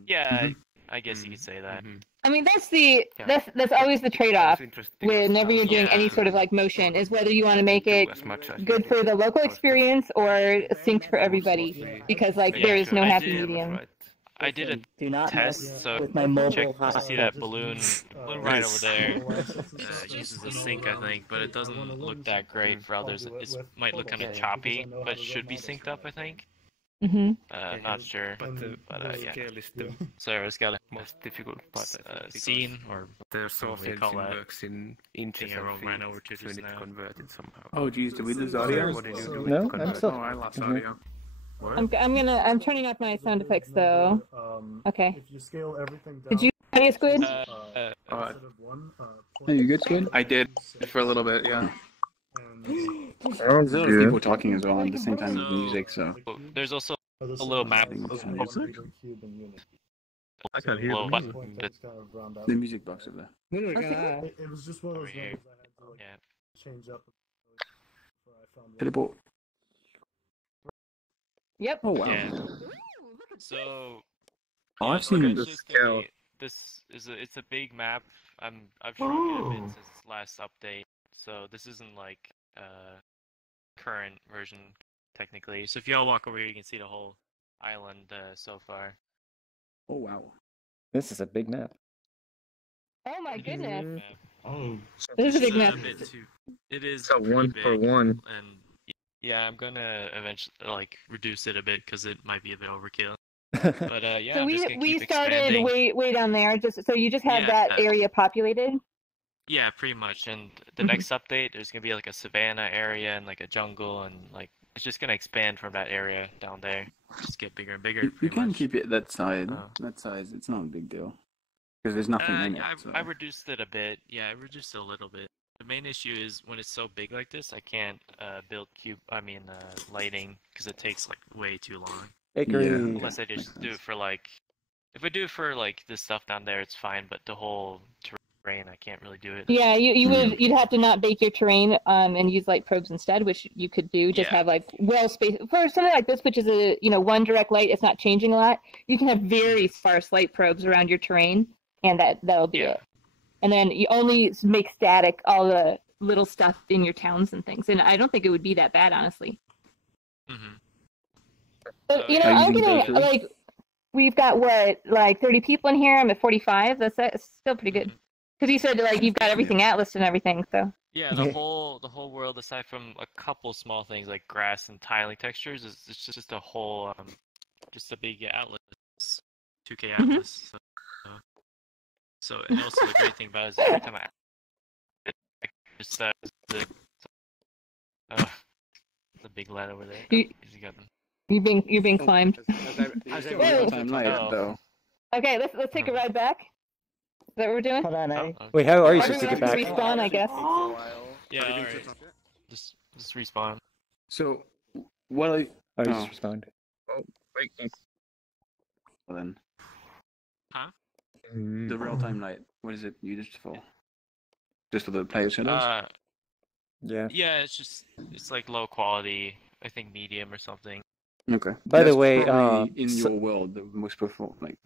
Yeah, I guess you could say that. I mean, that's always the trade-off whenever you're doing any sort of like motion, is whether you want to make it good for the local experience or synced for everybody, because like there is no happy medium. I did a test, so with my mobile check to see that balloon right over there. Uses a sync, I think, but it doesn't look that great for others. It might look kind of choppy, but it should be synced up, I think. Mm-hmm. Not sure, but yeah. So it's got a most difficult scene, or there's so what do you call that? works in inches Thing I and ran feet, over to so we just need to now. convert it somehow. Oh geez, did we lose audio? What did you do? No, I'm still. Oh, I lost Mhm. audio. I'm turning off my sound effects though. Okay. If you scale everything down, Did you audio Squid? instead of one, Hey, you good, Squid? I did for a little bit, yeah. There's people talking as well at the same time as music, so. There's also a little map. I can't hear Little the button music. that- The music box over there. Oh my God. It was just one of those numbers I had to like Yeah. change up before I found Teleport. Yep. Oh wow. Yeah. So Oh, I've seen eventually the it's gonna scale. be- This is it's a big map. I've shrunk it a bit since last update, so this isn't like current version technically. So if y'all walk over here, you can see the whole island so far. Oh wow. This is a big map. Oh my goodness. Oh, This is a big It's map. bit too. It is So pretty 1 for big, 1. and yeah, I'm gonna eventually like reduce it a bit because it might be a bit overkill. But yeah, So I'm just we gonna keep started expanding. way down there. So you just had Yeah. that area populated. Yeah, pretty much. And the Mhm. next update, there's gonna be like a savanna area and like a jungle, and like it's just gonna expand from that area down there. Just get bigger and bigger. You pretty can much. keep it that side. Oh. That size. It's not a big deal. Because there's nothing in it. So. I reduced it a bit. Yeah, I reduced it a little bit. The main issue is when it's so big like this, I can't build lighting because it takes like way too long. Agree. Unless I just do it for like, if I do it for like this stuff down there, it's fine. But the whole terrain, I can't really do it. Yeah, you'd have to not bake your terrain and use light probes instead, which you could do. Just have like well spaced for something like this, which is a one direct light. It's not changing a lot. You can have very sparse light probes around your terrain, and that'll be it. And then you only make static all the little stuff in your towns and things. And I don't think it would be that bad, honestly. Mm-hmm. But I'm getting like we've got like 30 people in here. I'm at 45. That's still pretty good. Because you said like you've got everything atlas and everything, so. Yeah, the whole world, aside from a couple small things like grass and tiling textures, is it's just a whole just a big atlas, 2K atlas. So and also the great thing about it is every time I just The big lad over there. You're being climbed. Real-time light, though. Okay, let's take a ride back. Is that what we're doing? Hold on, Okay. Wait, how are you supposed to get back? Respawn, I guess. Yeah, alright. Just respawn. So, what are you... Oh, you just respond. Oh, wait. Well then. Huh? The real-time light, what is it used for? Just for the player shadows? Yeah. Yeah, it's like low quality, I think medium or something. Okay. By the way, in your world, the most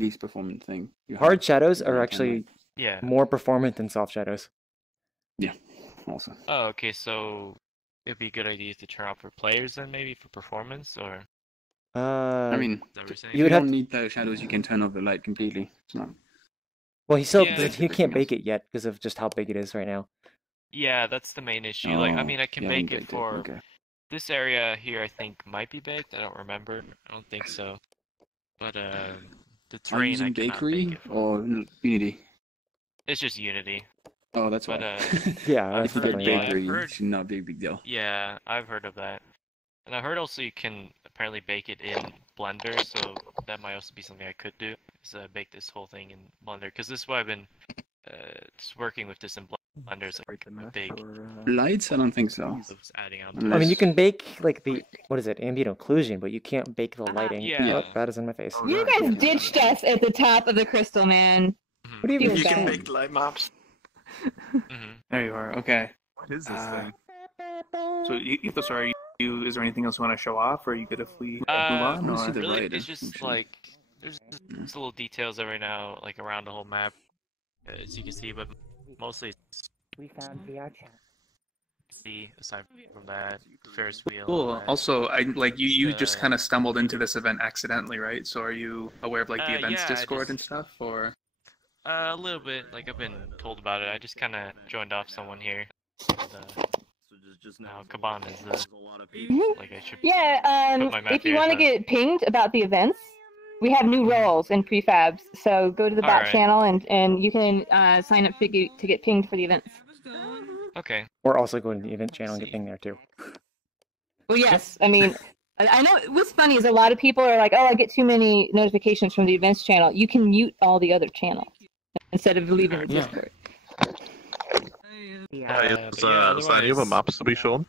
least performant thing. Hard shadows are actually Yeah. more performant than soft shadows. Yeah, also. Oh, okay, so it'd be a good idea to turn off for players then, maybe for performance, or? I mean, Is that what you're saying? if you don't need player shadows, you can turn off the light completely. It's not. Well, Yeah. he can't bake it yet because of just how big it is right now. Yeah, that's the main issue. Like, I mean, I can yeah, bake you it baked for okay. this area here. I think might be baked. I don't remember. I don't think so. But the Are you terrain I using cannot bakery bake it for. or Unity? It's just Unity. Oh, that's But why. Yeah, if you get yeah, bakery, I've heard, it should not be a big deal. yeah, I've heard of that. And I heard also you can apparently bake it in Blender, so that might also be something I could do. Is bake this whole thing in Blender, because this is why I've been just working with this in Blender. Is like a big Lights? I don't think so. adding on. I mean, you can bake like the what is it, ambient occlusion, but you can't bake the lighting. Yeah. Oh, that is in my face. You guys ditched us at the top of the crystal, man. What do you mean? Feels bad. make light maps. There you are. Okay. What is this thing? So, sorry. Is there anything else you want to show off, or are you good if we move on? Or? Really, it's just like there's just little details right now, like around the whole map, as you can see, but mostly it's We found VRChat. see aside from that, the Ferris wheel. Cool. Also, you just kind of stumbled into this event accidentally, right? So, are you aware of like the events yeah, Discord and stuff, or? A little bit. Like I've been told about it. I just kind of joined off someone here. And, now Kaban is like I should. Yeah, put my map if you here, want to but- get pinged about the events, we have new roles in prefabs. So go to the bot Alright. channel and you can sign up to get pinged for the events. Okay. Or also go to the event channel and get pinged there too. Well, yes. I mean, I know what's funny is a lot of people are like, oh, I get too many notifications from the events channel. You can mute all the other channels instead of leaving the Discord. Is there any other maps to be shown?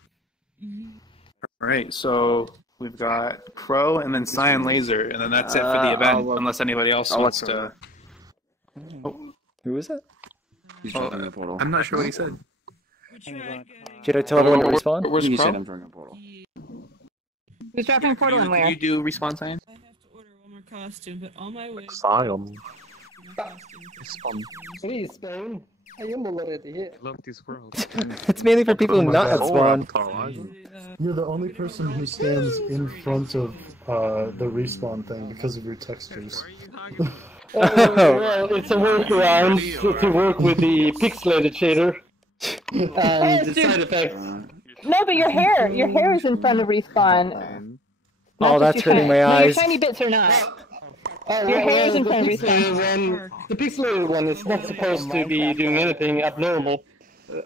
Right. So we've got Crow and then CyanLaser, and then that's it for the event, unless anybody else wants to. Oh. Who is it? I'm not sure what he said. Should I tell everyone to respawn? Where's Crow? I'm throwing a portal. Who's dropping a portal and where? You do respawn, Cyan? Costume, but all my wigs. Sion. Please, Spain. I am already here. Love this world. It's mainly for people who not at spawn. You're the only person who stands in front of the respawn thing because of your textures. Well, it's a workaround to work with the pixelated shader and the side effects. No, but your hair is in front of respawn. Oh, that's hurting my No, eyes. your shiny bits are not. Oh, Your hair is in the front of the pixelated one is not supposed to be doing anything abnormal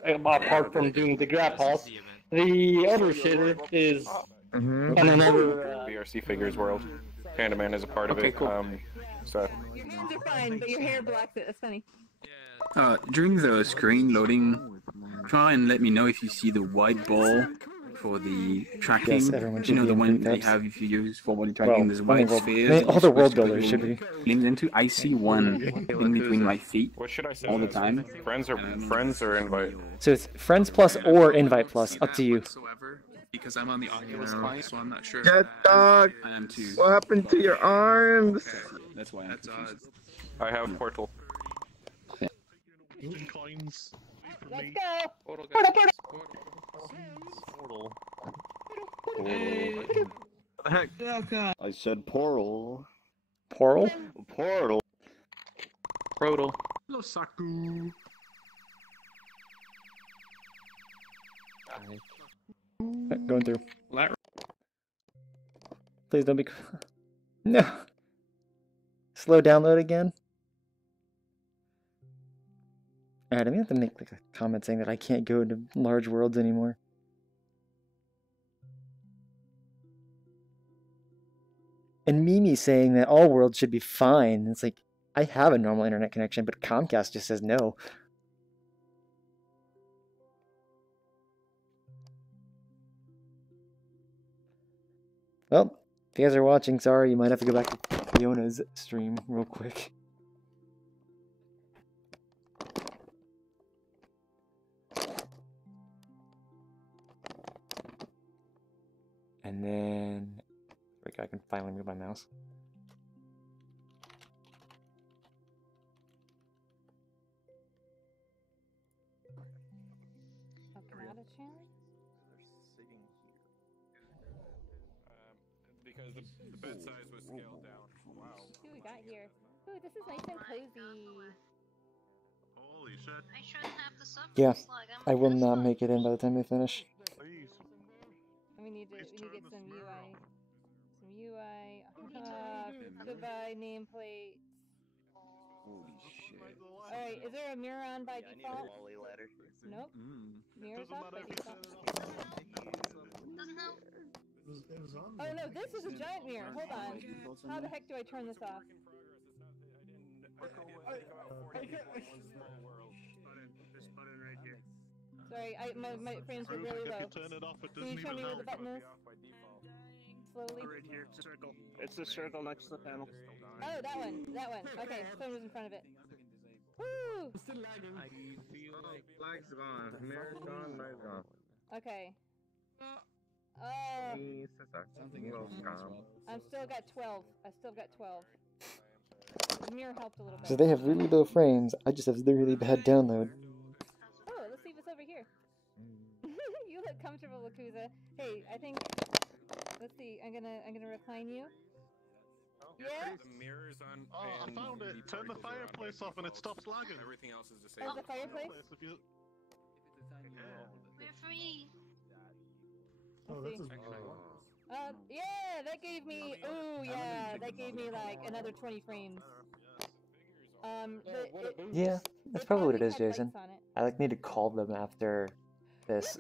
apart from doing the grab pulse. The other shader is on another. VRC figures world. Pandaman is a part of it. Cool. So. Your hands are fine, but your hair blocks it. That's funny. During the screen loading, try and let me know if you see the white ball for the tracking. Yes, everyone You know should the be in one they prefabs. have if you use for body tracking. Well, There's white all spheres. the world builders should be. Linked into. I see one in between my feet What should I say? all the time. Friends or invite? So it's friends plus or invite plus, up to you. Because I'm on the Oculus client, so I'm not sure. Cat dog. I am too. What happened to your arms? That's why I'm confused. I have portal. Coins. Let's go. Portal. Portal. What the heck? Oh god. I said portal. Portal? Portal. Portal. Hello, Saku. Going through. Lat- Please don't be. No. Slow download again. Alright, I'm gonna have to make like a comment saying that I can't go into large worlds anymore. And Mimi saying that all worlds should be fine. It's like, I have a normal internet connection, but Comcast just says no. Well, if you guys are watching, sorry, you might have to go back to Fiona's stream real quick. And then, I can finally move my mouse. Because the bed size was scaled down. Wow. See what we got here. Ooh, this is nice and cozy. Holy shit. I shouldn't have the sub Yeah, slug. I will not make it in by the time they finish. Please. And we need to get some UI. Some UI. Goodbye nameplate. Holy shit. Alright, is there a mirror on by default? Nope. Mirror's off by default. Oh no, this is a giant mirror. Hold on. How the heck do I turn this off? Sorry, my frames were really low. Can you show me where the button is? Slowly. Right here, circle. It's the circle next to the panel. Oh, that one. Okay, phone was in front of it. Woo! I feel like flag's gone, mirror's gone, light's gone. Okay. I'm still got 12. I still got 12. The mirror helped a little bit. So they have really low frames. I just have really bad download. Oh, let's see what's over here. You look comfortable, Lakuza. Hey, I think. Let's see. I'm gonna recline you. Yeah. The mirrors on. Oh, I found it. Turn the fireplace off and it stops lagging. Everything else is disabled. Oh, the fireplace? We're free. Oh, that's yeah, that gave me. Ooh, yeah, that gave me like another 20 frames. Yeah, that's probably what it is, Jason. I like need to call them after this.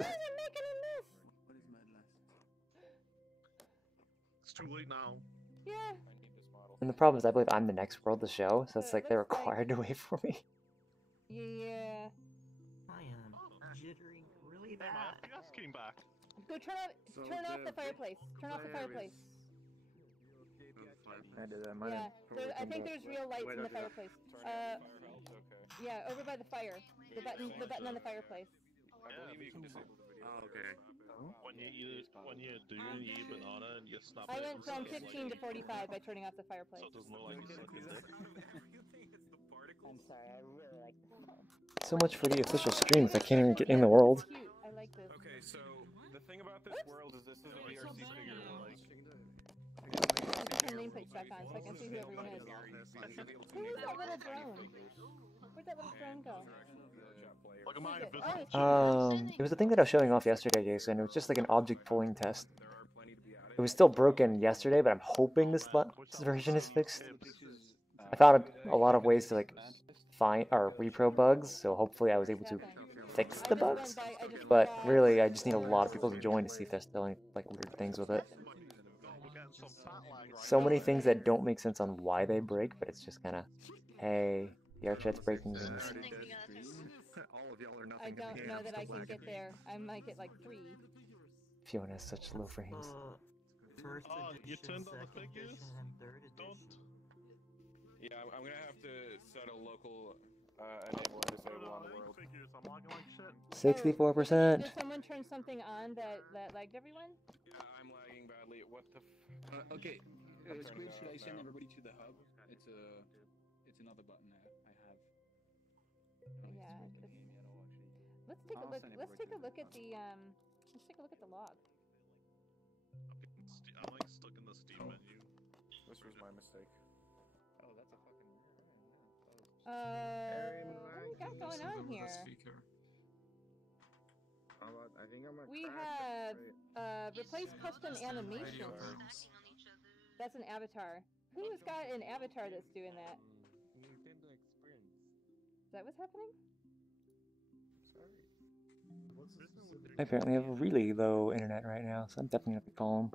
It's too late now. Yeah. And the problem is, I believe I'm the next world to show, so it's like they're required to wait for me. Yeah. I am jittering really Hey, my FPS came back. Go turn off the fireplace. Turn off the fireplace. I did that. Yeah, I think there's real lights in the fireplace. Yeah, over by the fire. The button on the fireplace. Oh, okay. When you do you eat banana and you snap I it. went from 15 to 45 by turning off the fireplace. So it doesn't look like you suck a dick. I'm sorry, I really like this. So much for the official stream if I can't even get in the world. I like this. Okay, so the thing about this world is this is a VRC figure. Turn nameplate back on so I can see who everyone is. Who is that little drone? Where'd that little drone go? Look at my It was the thing that I was showing off yesterday, Jason. It was just like an object pulling test. It was still broken yesterday, but I'm hoping this version is fixed. I found a lot of ways to like find or repro bugs, so hopefully I was able to fix the bugs. But really, I just need a lot of people to join to see if there's still any like weird things with it. So many things that don't make sense on why they break, but it's just kind of, hey, VRChat's breaking things. I don't know that I can get there. I might get like 3. Fiona has such low frames. Oh, you turned on the figures? Don't. Yeah, I'm gonna have to set a local enable and disable on the world. 64%. Did someone turn something on that lagged everyone? Yeah, I'm lagging badly. What the okay, Squid, should I send everybody to the hub? It's another button I have. Yeah. Let's take a look. Let's take a look at the log. I'm like stuck in the Steam menu. This was my mistake. Oh, that's a fucking. What do we got going on here? We have replace custom animations. That's an avatar. Who's got an avatar that's doing that? Is that what's happening? I apparently have really low internet right now, so I'm definitely gonna have to call them.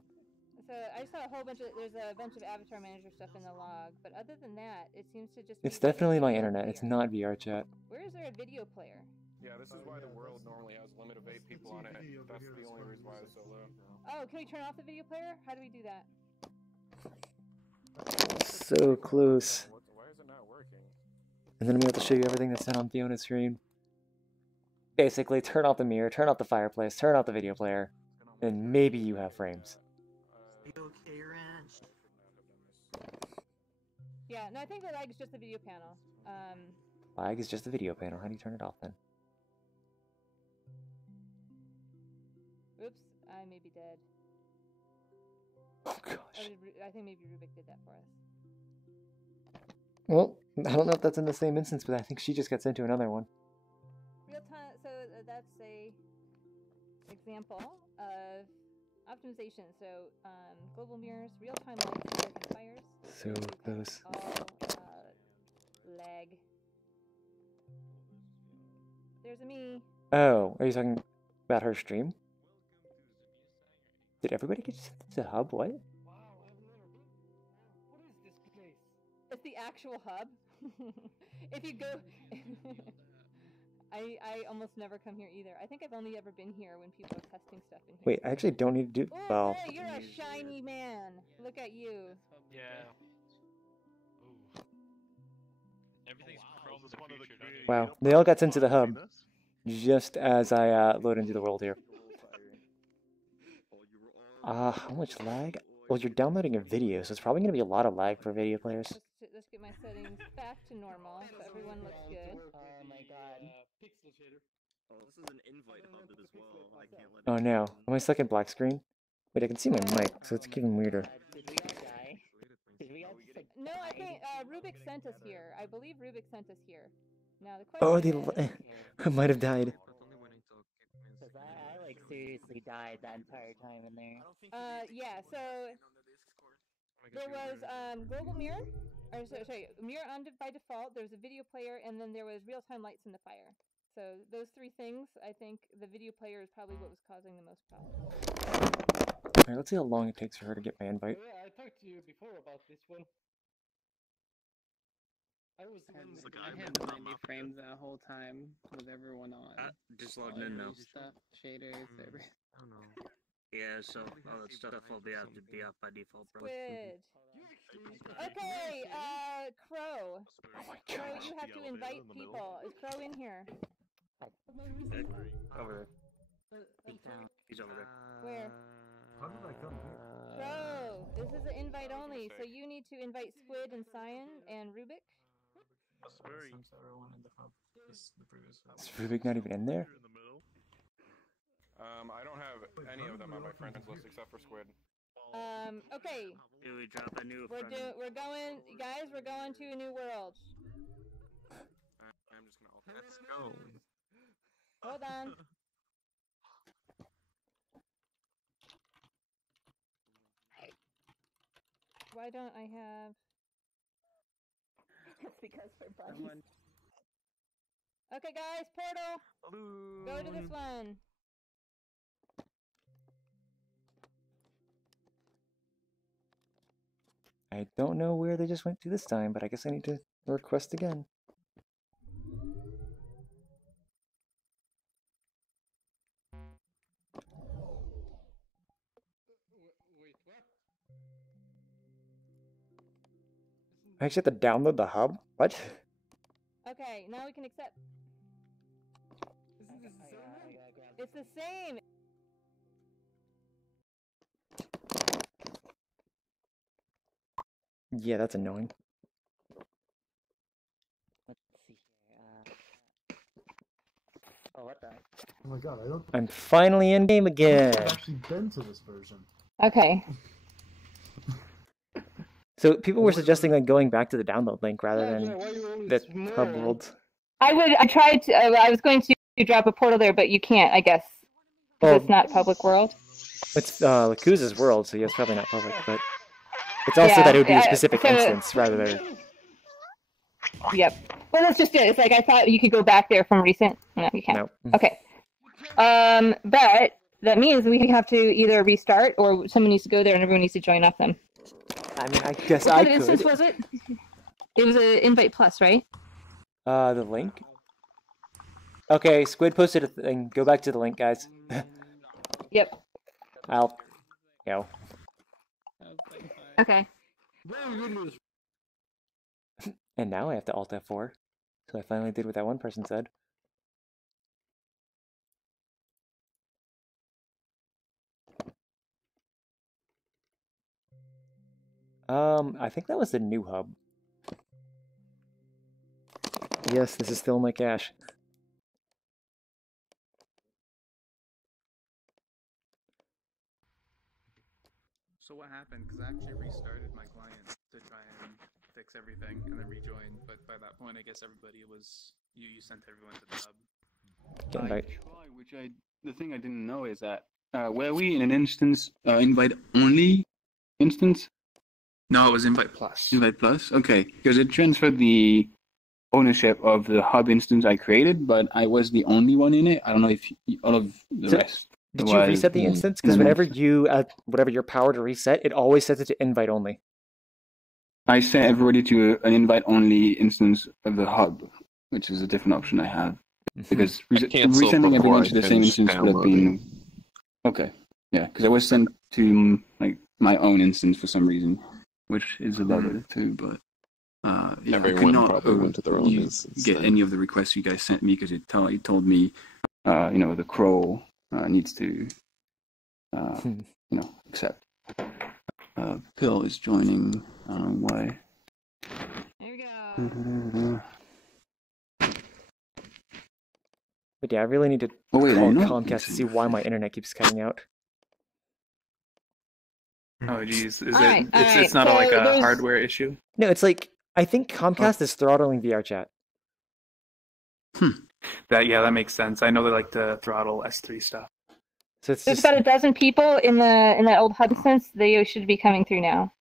So I just saw a whole bunch of, there's a bunch of Avatar Manager stuff in the log, but other than that, it seems to just It's be definitely my video internet. player. It's not VRChat. Where is there a video player? Yeah, this is why the world normally has a limit of 8 people on it. That's the only reason why it's so low. Oh, can we turn off the video player? How do we do that? So close. Why is it not working? And then I'm going to have to show you everything that's done on Fiona's screen. Basically, turn off the mirror, turn off the fireplace, turn off the video player, and maybe you have frames. Okay, Ranch. Yeah, no, I think the lag is just the video panel. Lag is just the video panel. How do you turn it off then? Oops, I may be dead. Oh gosh. I think maybe Rubik did that for us. Well, I don't know if that's in the same instance, but I think she just gets into another one. Real time, so that's a example of optimization. So global mirrors, real time lights, and fires. So close. All lag. There's a me. Oh, are you talking about her stream? Did everybody get to the hub? What? It's the actual hub. If you go, I almost never come here either. I think I've only ever been here when people are testing stuff in here. Wait, I actually don't need to do. Oh, Well, hey, you're a shiny man. Look at you. Yeah. Ooh. Everything's chrome in the future, don't you? wow, they all got sent to the hub just as I load into the world here. How much lag? Well, you're downloading a video, so it's probably going to be a lot of lag for video players. Let's get my settings back to normal so everyone looks good. Oh my god. Pixel shader. Oh, this is an invite hub as well. I can't let Oh no, am I stuck in black screen? Wait, I can see my mic, so it's even weirder. Did we all die? Did we all just like No, I think Rubik sent us here. I believe Rubik sent us here. Now the Oh, question I might have died. Because I like seriously died that entire time in there. yeah, so there was global mirror, or sorry, mirror on by default. There was a video player, and then there was real-time lights in the fire. So those three things, I think the video player is probably what was causing the most problems. Alright, let's see how long it takes for her to get my invite. Yeah, I talked to you before about this one. I was the one that I had 90 frames that whole time with everyone on. Just logging in now. Stuff, shaders, everything. I don't know. Yeah, so all that stuff will be have to be off by default, bro. Squid. Okay, Crow. Crow, you have to invite people. Is Crow in here? Over there. He's over there. Where? How did I come here? Crow, this is an invite only, so you need to invite Squid and Cyan and Rubik. Is Rubik not even in there? I don't have any of them on my friends list except for Squid. Okay. Do we drop a new We're going, guys, we're going to a new world. I'm just gonna Let's go. Hold on. Why don't I have... It's because we're buddies. Okay, guys, portal. Go to this one. I don't know where they just went to this time, but I guess I need to request again. I actually have to download the hub? What? Okay, now we can accept. It's the same. Yeah, that's annoying. Let's see here. Oh, what the? Oh my god, I don't. I'm finally in game again. I've actually been to this version. Okay. So people were suggesting like going back to the download link rather than the hub world. I tried to. I was going to drop a portal there, but you can't. I guess. Well, It's not public world. It's Lakuza's world, so yeah, it's probably not public, but it's also that it would be a specific instance rather than. Yep. Well, that's just it. It's like I thought you could go back there from recent. No, you can't. No. Okay. But that means we have to either restart or someone needs to go there and everyone needs to join off them. I mean, I guess What I kind of could. instance was it? It was an invite plus, right? The link? Okay, Squid posted a thing. Go back to the link, guys. Yep. I'll go. Okay. And now I have to Alt F4. So I finally did what that one person said. I think that was the new hub. Yes, this is still my cache. So what happened? Because I actually restarted my client to try and fix everything and then rejoined. But by that point, I guess everybody was you sent everyone to the hub. The thing I didn't know is that were we in an instance invite only instance? No, it was invite plus. Invite plus, okay, because it transferred the ownership of the hub instance I created, but I was the only one in it. I don't know if all of the rest. Did you reset the instance? Because whenever you whatever your power to reset, it always sets it to invite only. I set everybody to an invite only instance of the hub, which is a different option I have. Because resending everyone to the same instance would have been okay. Yeah, because I was sent to like my own instance for some reason, which is a lot better too. But yeah, I could not went to their own instance, get any of the requests you guys sent me because it told me, you know, the crow needs to, you know, accept. Pill is joining. I don't know why. There we go. But yeah, I really need to call Comcast to see why my internet keeps cutting out. Oh geez, it's not like a hardware issue? No, it's like I think Comcast is throttling VRChat. That makes sense. I know they like to throttle S3 stuff. So it's There's about a dozen people in that old hub instance. They should be coming through now.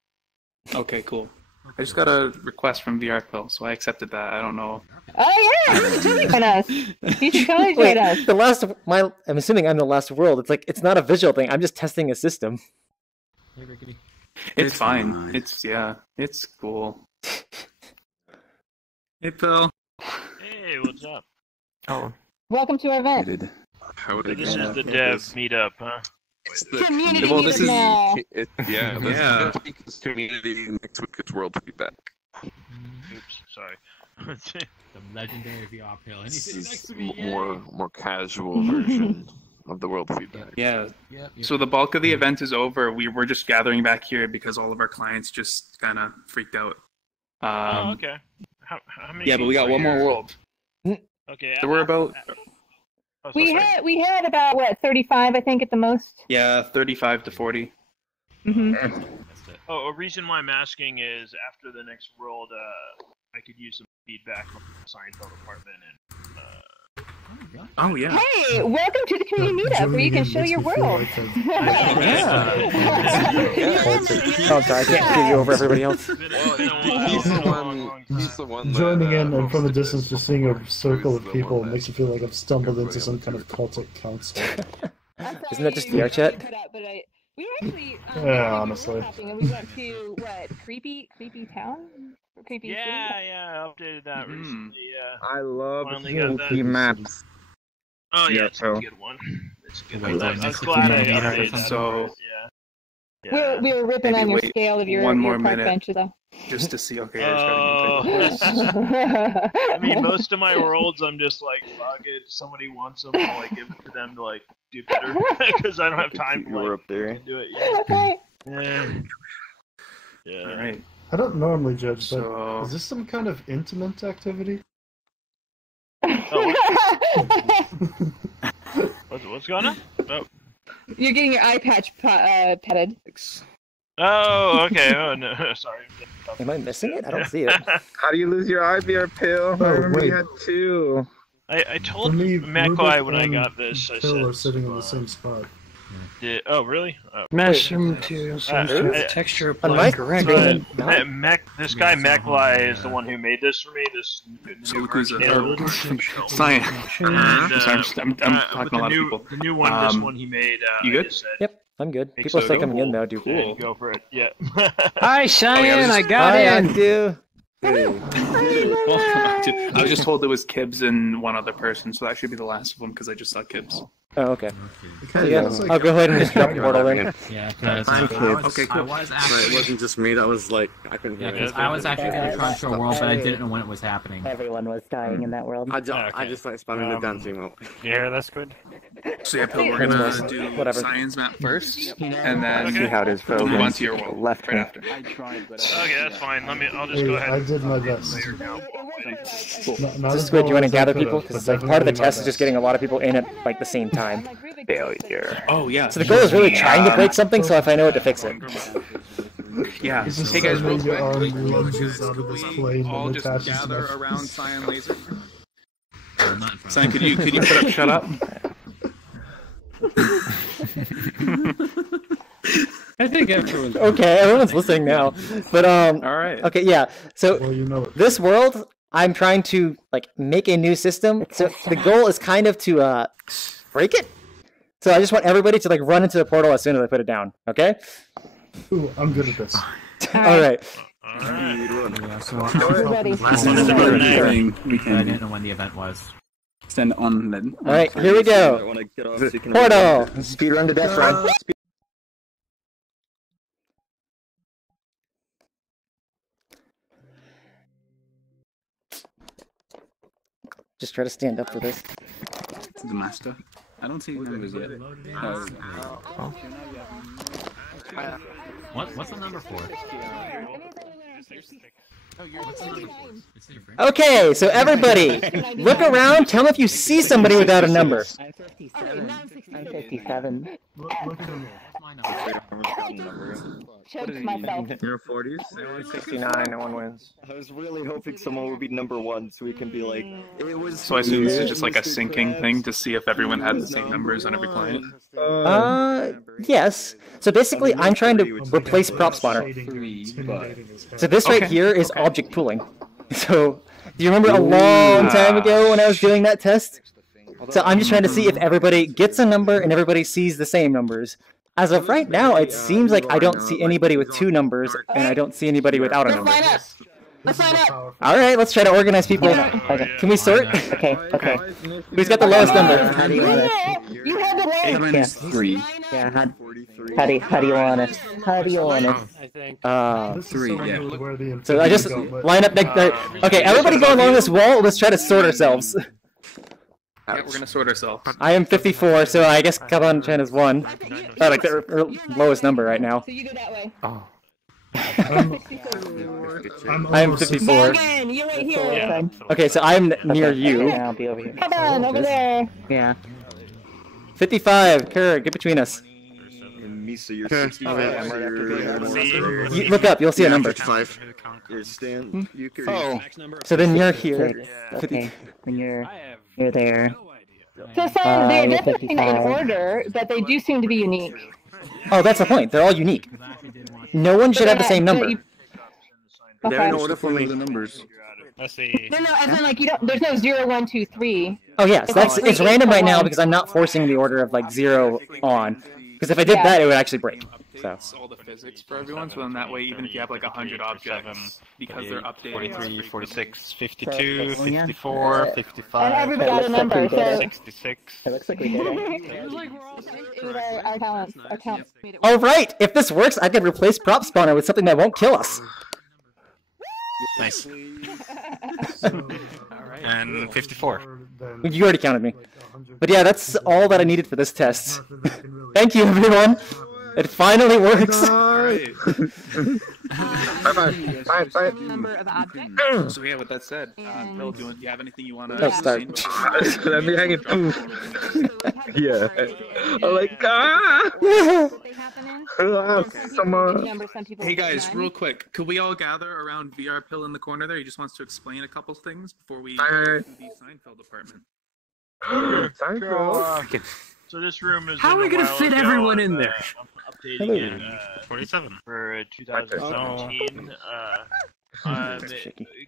Okay, cool. I just got a request from VRPill, so I accepted that. I don't know. Oh yeah, you should totally join us. You should totally join us. I'm assuming I'm the last world. It's like it's not a visual thing. I'm just testing a system. It's fine. It's cool. Hey, Phil. Hey, what's up? Oh. Welcome to our event. This is the dev meetup, huh? Community meetup now. This community next week it's world feedback. Oops, sorry. The legendary VR pill. This is more casual version of the world feedback. Yeah. So the bulk of the event is over. We were just gathering back here because all of our clients just kind of freaked out. Okay. How many? Yeah, but we got one more world. Okay. So we're about. We had about what 35, I think, at the most. Yeah, 35 to 40. Mm-hmm. Oh, a reason why I'm asking is after the next world, I could use some feedback from the Seinfeld department and. Oh yeah. Hey, welcome to the community meetup where you can show your world. Oh, sorry, I can't hear you over everybody else. He's the one Joining in and from a distance, just seeing a circle of people makes you feel like I've stumbled into some kind of cultic council. Isn't that just VRChat? We were actually honestly. And we went to what creepy town? Creepy city? I updated that recently. I love spooky maps. Oh yeah, it's a good one. It's a good one. I was glad I updated that. So. Yeah. We were ripping on your scale of your park benches, though. Just to see, okay. I mean, most of my worlds, I'm just like, fuck it. If somebody wants them, I'll like give it to them to like do better because I don't have time to up there. do it. Yeah. All right. I don't normally judge, but is this some kind of intimate activity? What's going on? Oh. You're getting your eye patch petted. Oh, okay. Oh, no. Sorry. Am I missing it? I don't see it. How do you lose your eye VR pill? I remember you had two. I told McCoy when I got this, I Pill said... are sitting in the same spot. Oh, really? Mesh materials, texture On apply my correct. screen, This guy Mechlai is the one who made this for me. This new Cyan. And, Sorry, I'm talking to a lot of people. The new one, this one he made. You good? I just said, Yep, I'm good. People are still coming in though, dude. cool. Go for it. Yeah. Hi, Cheyenne, I got Hi, in. Actu. I was just told it was Kibbs and one other person, so that should be the last of them because I just saw Kibbs. Oh, okay. So, yeah, I'll go ahead and just drop the portal then. Yeah, Okay, cool. I was actually, it wasn't just me. That was like I couldn't hear it. I was actually going to try and show a world, but I didn't know when it was happening. Everyone was dying in that world. I just like spamming the dancing mode. Yeah, that's good. So yeah, Pill, we're gonna do Cyan's map first, and then See how it is for move on to your world left right after. Okay, that's fine. I'll just go ahead. I did my best. This is good. Do you want to gather people? Because like part of the test is just getting a lot of people in at like the same time. Failure. Oh yeah. So the goal is really trying to break something, so if I know it to fix it. Yeah. Just Hey guys, real suddenly your quick. arm lunges out of this plane All and just attaches gather to around CyanLaser. Cyan, could you put up shut up? I think everyone's Okay, everyone's listening now. But all right. Okay, yeah. So Well, you know it. this world, I'm trying to like make a new system. So the goal is kind of to break it. So I just want everybody to like run into the portal as soon as I put it down. Okay. Ooh, I'm good at this. All right. Yeah, so Last one is about I we can didn't know when the event was. Stand on then. All right. Here we go. Portal. Speedrun to death run. Just try to stand up for this. The master. I don't see numbers yet. What's the number for? Okay, so everybody, look around. Tell me if you see somebody without a number. I'm 57. Choked myself. You're 40s? 69, no one wins. I was really hoping someone would be number one so we can be like, it was. So I assume this is just like a syncing thing to see if everyone had the same numbers on every client. Yes. So basically, I'm trying to replace prop spawner. So this right here is object pooling. So, do you remember a long time ago when I was doing that test? So I'm just trying to see if everybody gets a number and everybody sees the same numbers. As of right now, it seems like I don't see anybody with two numbers, and I don't see anybody without a number. Let's line up. All right, let's try to organize people. Okay. Can we sort? Okay, okay. Who's got the lowest number? How do you want it? You had the lowest. 3. Yeah, how do you want it? How do you want it? I think. 3, yeah. So I just line up next. Okay, everybody go along this wall. Let's try to sort ourselves. Yeah, we're gonna sort ourselves. I am 54, so I guess Kaban Chen is 1. Oh, like the lowest number right now. So you go that way. Oh. I'm I'm 54. Morgan, you're right here. Okay, so I'm near you. Yeah, I'll be over here. Come on, over there. Yeah. 55. Kerr, get between us. Misa, you're 65. You look up, you'll see a number. 55. You're Stan. Oh. So then you're here. Okay, when you're there. So some they're you're definitely in 55. order, but they do seem to be unique. Oh, that's the point. They're all unique. No one should have the same number. They're in order for me. The numbers. Let's see. No, as in like you don't. There's no 0, 1, 2, 3. Oh yes, it's random right now because I'm not forcing the order of like 0 on. Because if I did that, it would actually break. So. That's all the physics for everyone, so then that way, even if you have like 100 objects, because they're updated. 43, 46, 52, 54, 55. And everybody got a number. So 66. It looks like we did it. it was our talents. Our talents made it work. All right, if this works, I could replace prop spawner with something that won't kill us. Nice. And 54. You already counted me. But yeah, that's all that I needed for this test. Thank you, everyone. It finally works. Bye. Number of objects. So yeah, with that said, Bill, do you have anything you want to Let's start. Let me hang it too. Yeah. I'm like, Hey guys, real quick, could we all gather around VR Pill in the corner there? He just wants to explain a couple things before we do the Seinfeld apartment. So this room is. How are we gonna fit everyone in there? I'm updating it 47 for 2017.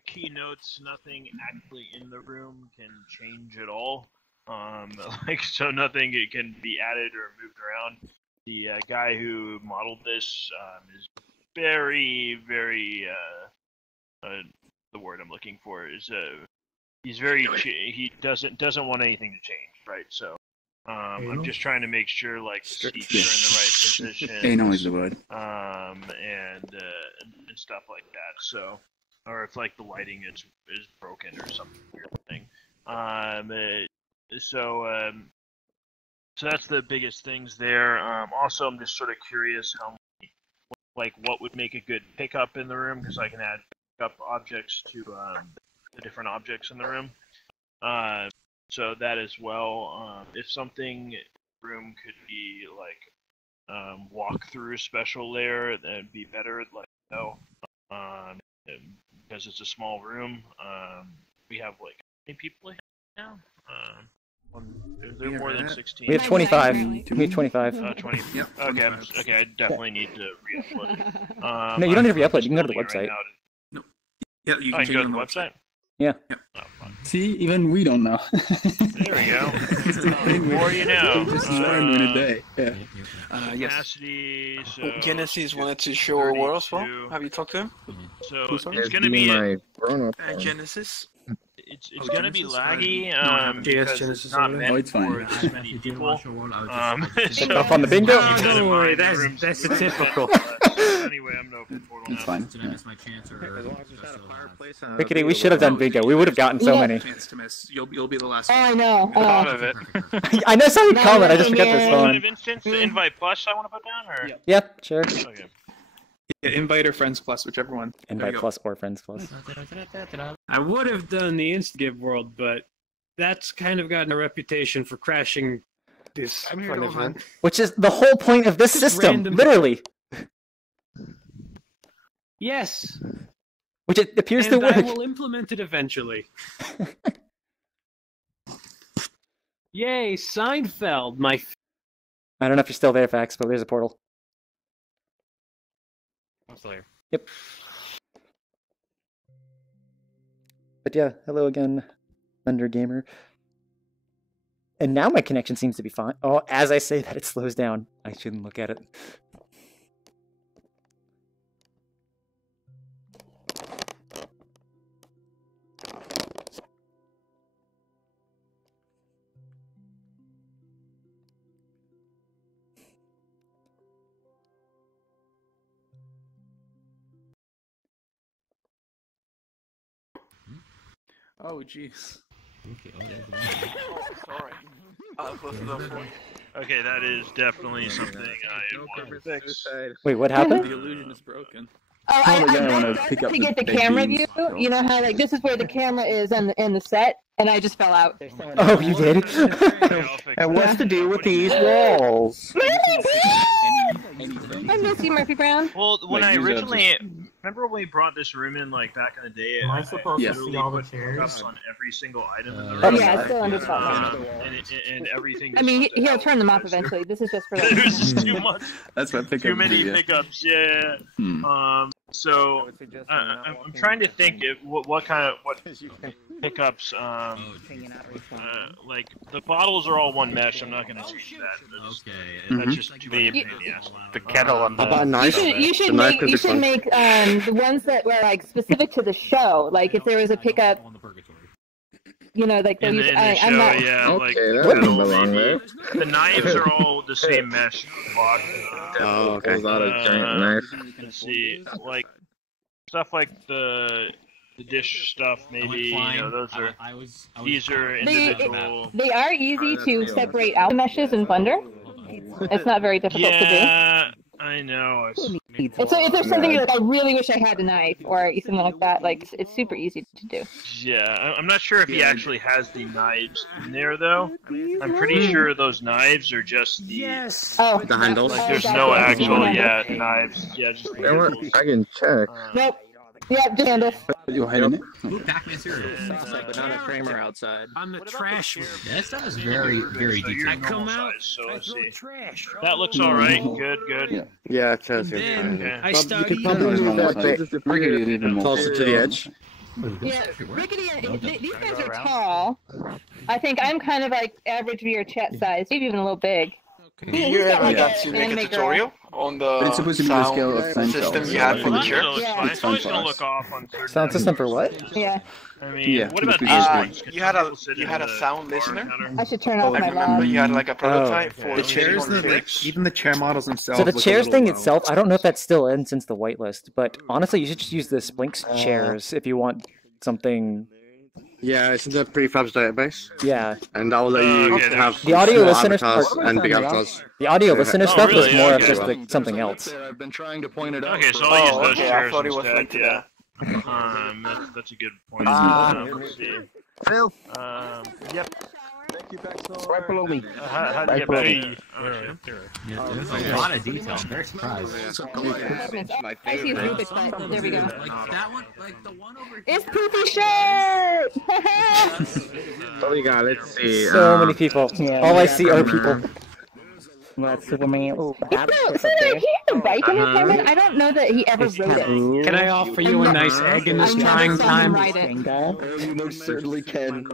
Keynotes, nothing actually in the room can change at all. So nothing can be added or moved around. The guy who modeled this is very, very. The word I'm looking for is he's very. He doesn't want anything to change, right? So. I'm just trying to make sure like the seats are in the right position. Anal is the word. And stuff like that. So, or if like the lighting is broken or something weird thing. So that's the biggest things there. Also, I'm just sort of curious what would make a good pickup in the room, because I can add pickup objects to the different objects in the room. So that as well. If something room could be like walk-through special layer, that'd be better. Like because it's a small room. We have like how many people now? There are more than 16. We have 25. We have 25. 20. Yep. Okay. I definitely need to re-upload it. No, you don't need to re-upload. You can go to the website. No. Yeah, you can go to the website. Yeah. See, even we don't know. There we go. The more you know. Just learned in a day. Yeah. Yes. Capacity, so Genesis wanted to show a world as well. Have you talked to him? So it's going to be Genesis. It's going to be laggy because Genesis it's not meant it's fine. for this many people. So, up on the bingo. Don't worry, that's a typical. Anyway, I'm no open portal It's fine. Did I miss my chance or? As long as there's not a fireplace and Rickety, we should have done bingo. We would have gotten so many. Chance to miss. You'll be the last. Oh, I know. Of it. I know someone comment. I just forgot this Kind one. of instance, the invite plus I want to put down, or Yep, sure. Okay. Yeah, invite or friends plus, whichever one. Invite plus or friends plus. I would have done the Instagive world, but that's kind of gotten a reputation for crashing this kind of event. Which is the whole point of this system, random. literally. Yes. Which it appears to And I work. will implement it eventually. Yay, Seinfeld, my. I don't know if you're still there, Fax, but there's a portal. I'm still here. Yep. But yeah, hello again, Thunder Gamer. And now my connection seems to be fine. Oh, as I say that, it slows down. I shouldn't look at it. Oh, jeez. Sorry. Okay, that is definitely something I want to fix. Wait, what happened? The illusion is broken. Oh, I I pick up to get the baked camera beans, view. so- You know how like this is where the camera is in the set, and I just fell out. Oh, you did? And what's the deal with these walls? Anything. I miss you, Murphy Brown. Well, when Like, I use that originally remember when we brought this room in like back in the day, Am I supposed to literally see all the put chairs? cups on every single item in the Oh, room. Yeah, it's still under spotlight. And everything. I mean, just went to he'll hell turn them off because eventually. This is just for There's just too much. That's what pickup Too many yeah. pickups. Yeah. Hmm. So I'm trying to think if what pickups. Like the bottles are all one mesh. I'm not going to change that. That's just too many pain in the ass. The kettle on How about knife? You should The knife make could be fun. the ones that were like specific to the show. Like if there was a pickup, you know, like In those. the I'm show, not. yeah, like Okay, that metal, doesn't belong maybe. there. The knives are all the same mesh block. Oh, okay. Pulls out a giant knife. Let's see, like stuff like the dish stuff, maybe. You know, those are these are individual. They are easy to separate out meshes in Thunder. It's not very difficult to do. Yeah, I know. And so if there's something you're like, I really wish I had a knife or something like that, like it's super easy to do. Yeah, I'm not sure if he actually has the knives in there though. I'm pretty sure those knives are just the Oh, The handles. like there's no actual knives. Yeah, just the You know what? handles. I can check. Nope. Yeah, just handles. You're hiding it? Ooh, Pac-Man cereal. But not a Kramer outside. On the trash. Yeah, that stuff is very, very So you're detailed. normal size, so let's see. That looks alright. Good, good. Yeah, it says here. Okay. I started You could probably move that bit closer to the edge. Yeah, Rickety, these guys are tall. I think I'm kind of like average VRChat size, maybe even a little big. You ever seen like a tutorial on the It's supposed to be the scale of sound system you had for the chair? It's always gonna look off on certain. Sound system for what? Yeah. I mean, Yeah, what about you had a sound listener. I should turn off I my remember log. you had like a prototype for The chairs, even the chair models themselves. So the look a chairs little thing low. itself, I don't know if that's still in since the whitelist, but honestly, you should just use the Splinks chairs if you want something. Yeah, it's in the prefabs database. Yeah. And that will let you have the audio small listener avatars part, and big avatars. the audio listener stuff really? is more of Okay. just something else. I've been trying to point it out. Okay, so I'll use those okay, I chairs thought it was instead. like Yeah. That's a good point. Let's see. Phil. Yep. Right below me. How do you get back? There's a lot of detail. I'm very surprised. I see his Rubik's, but there we go. Like that one, like the one over here. It's Poopy Shirt! What we got? Let's see. So many people. Yeah, All I yeah. see are people. That's Superman. Oh, So he had a bike in his helmet? I don't know that he ever rode it. Can I offer you a nice egg in this I never trying saw him time? ride it. Oh, you most certainly can.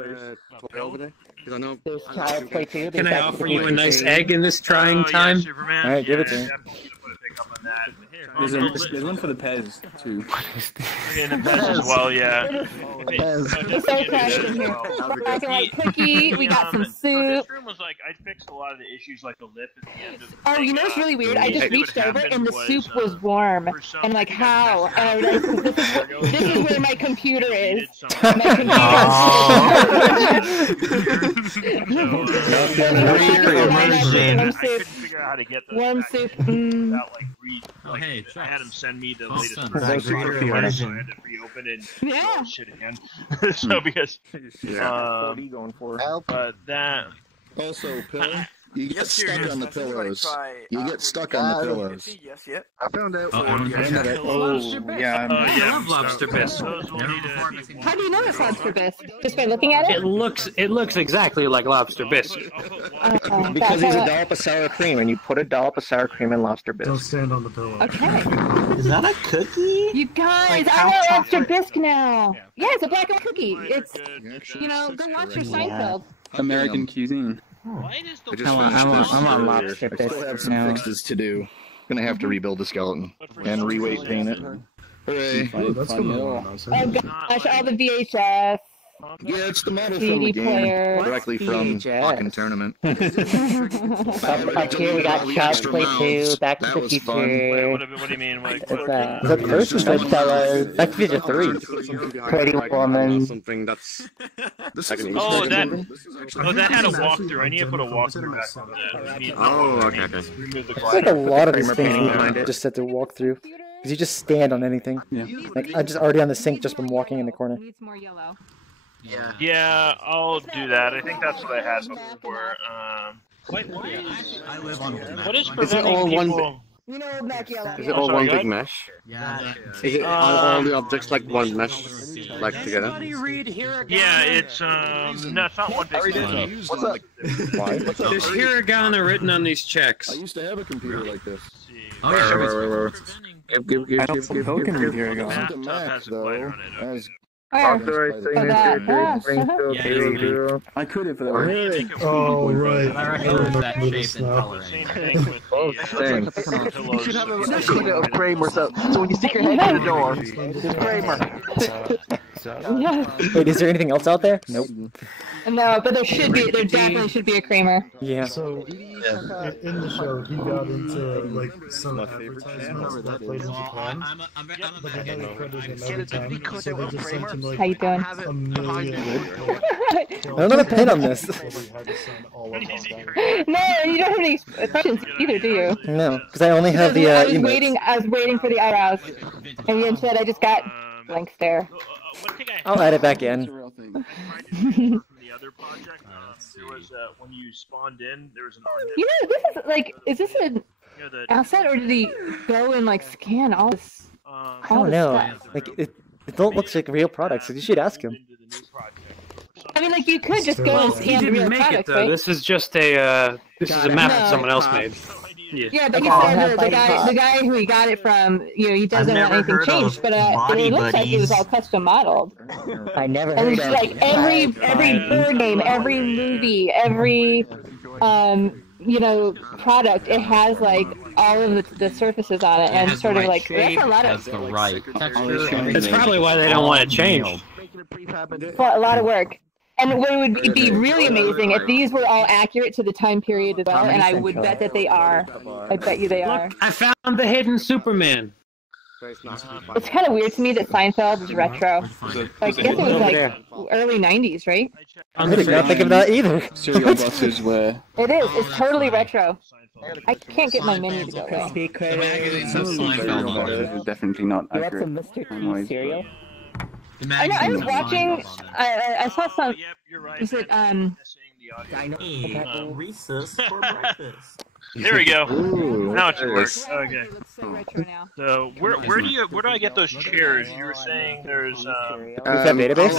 There's Child's Play 2. Can I offer you a nice egg in this trying time? Superman. All right, give it to me. There's one for the Pez too. And the Pez as well, yeah. It's so crashed in here. I can like cookie, we got some soup. This room was like, I fixed a lot of the issues like the lip at the end of the Oh, you know what's really weird? I just reached over and the soup was warm. And like, how? And I realized this is where my computer is. My computer. How to get the warm soup. without like Oh, hey, I had him send me the Awesome. latest version, so I had to reopen and do all this shit again. So because going for. but that Also, Pill, you get Yes, stuck serious. on the I think I pillows. try, You get stuck on the pillows. Yes, yep. I found out. Yeah. I love lobster bisque. How do you know it's lobster bisque? Just by looking at it? It looks exactly like lobster bisque. Because there's a dollop of sour cream, and you put a dollop of sour cream in lobster Don't bisque. stand on the pillow. Okay. Is that a cookie? You guys, Like I hot want lobster chocolate? bisque now. Yeah, it's a black and cookie. It's, you know, go watch your Seinfeld. American cuisine. I'm on lobster I still have bisque some now. fixes to do. Gonna have to rebuild the skeleton and reweight paint it. Hooray! Oh, that's going on. Oh gosh, all the VHS. Yeah, it's the model from CD the game, player. directly from VHS. fucking tournament. Up here we got Child's Play 2, Back to That the was fun. Future. what do you mean? Like, It's Is that the first or second? Goodfellas. Back to Future 3. Pretty Woman. Something that's. oh, that had a walkthrough. I need to put a walkthrough back on that. Oh, okay. Remove the It's like a lot of these Kramer things painting you behind it. just set to walk through. Because you just stand on anything. Yeah. Like, I'm just already on the sink just from walking in the corner. Needs more yellow. Yeah, I'll do that. I think that's what I had before. What is preventing people? You know, black yellow. Is it all one big mesh? Yeah. Is it all the objects like one mesh, like together? Yeah, it's no, it's not one big thing. What's up? Why? There's hiragana written on these checks. I used to have a computer like this. Oh, yeah, sure. I don't suppose can read here ago. The Mac, though, has I could if that were. Oh, right. I I recognize that remember shape this and now. color in it. You should have a photo of Kramer, so when you stick your head through the door, it's Kramer. Wait, is there anything else out there? Nope. No, but there should be. There definitely should be a Kramer. Yeah. So, in the show, he got into like some advertisements that played in Japan. But they had to credit him every time, so they just sent him like How you doing? a million. I don't have a pen on this. No, you don't have any questions either, do you? No, because I only have the I was emotes. I was waiting for the eyebrows, and instead I just got blank stare. I'll add it back in. The other project, there was when you spawned in, there was an You know, this is like, is this an asset or did he go and like scan all this? I don't know. Like It don't look like real products, so you should ask him. I mean, like, you could just go and He scan the didn't real make it products, though. right? This is just a this is a map that someone else made. Yeah, but he said the guy who he got it from, he doesn't want anything changed, but it looks like it was all custom modeled. I never And heard it's of like every board game, every movie, every product, it has like all of the surfaces on it, and sort of like that's a lot of That's probably why they don't want it changed. a lot of work. And what would be really amazing if these were all accurate to the time period as well, and I would bet that they are. I bet you they are. I found the hidden Superman. It's kind of weird to me that Seinfeld is retro. I guess it was like early 90s, right? I did not think of that either. Cereal boxes were. It is. It's totally retro. I can't get my menu to go away. Definitely not You want accurate. some Mr. Clean cereal? I know. I was watching. I saw some. Is it Reese's for breakfast. There we go. Ooh, Now it should work. nice. Okay. So where do I get those chairs? You were saying there's database?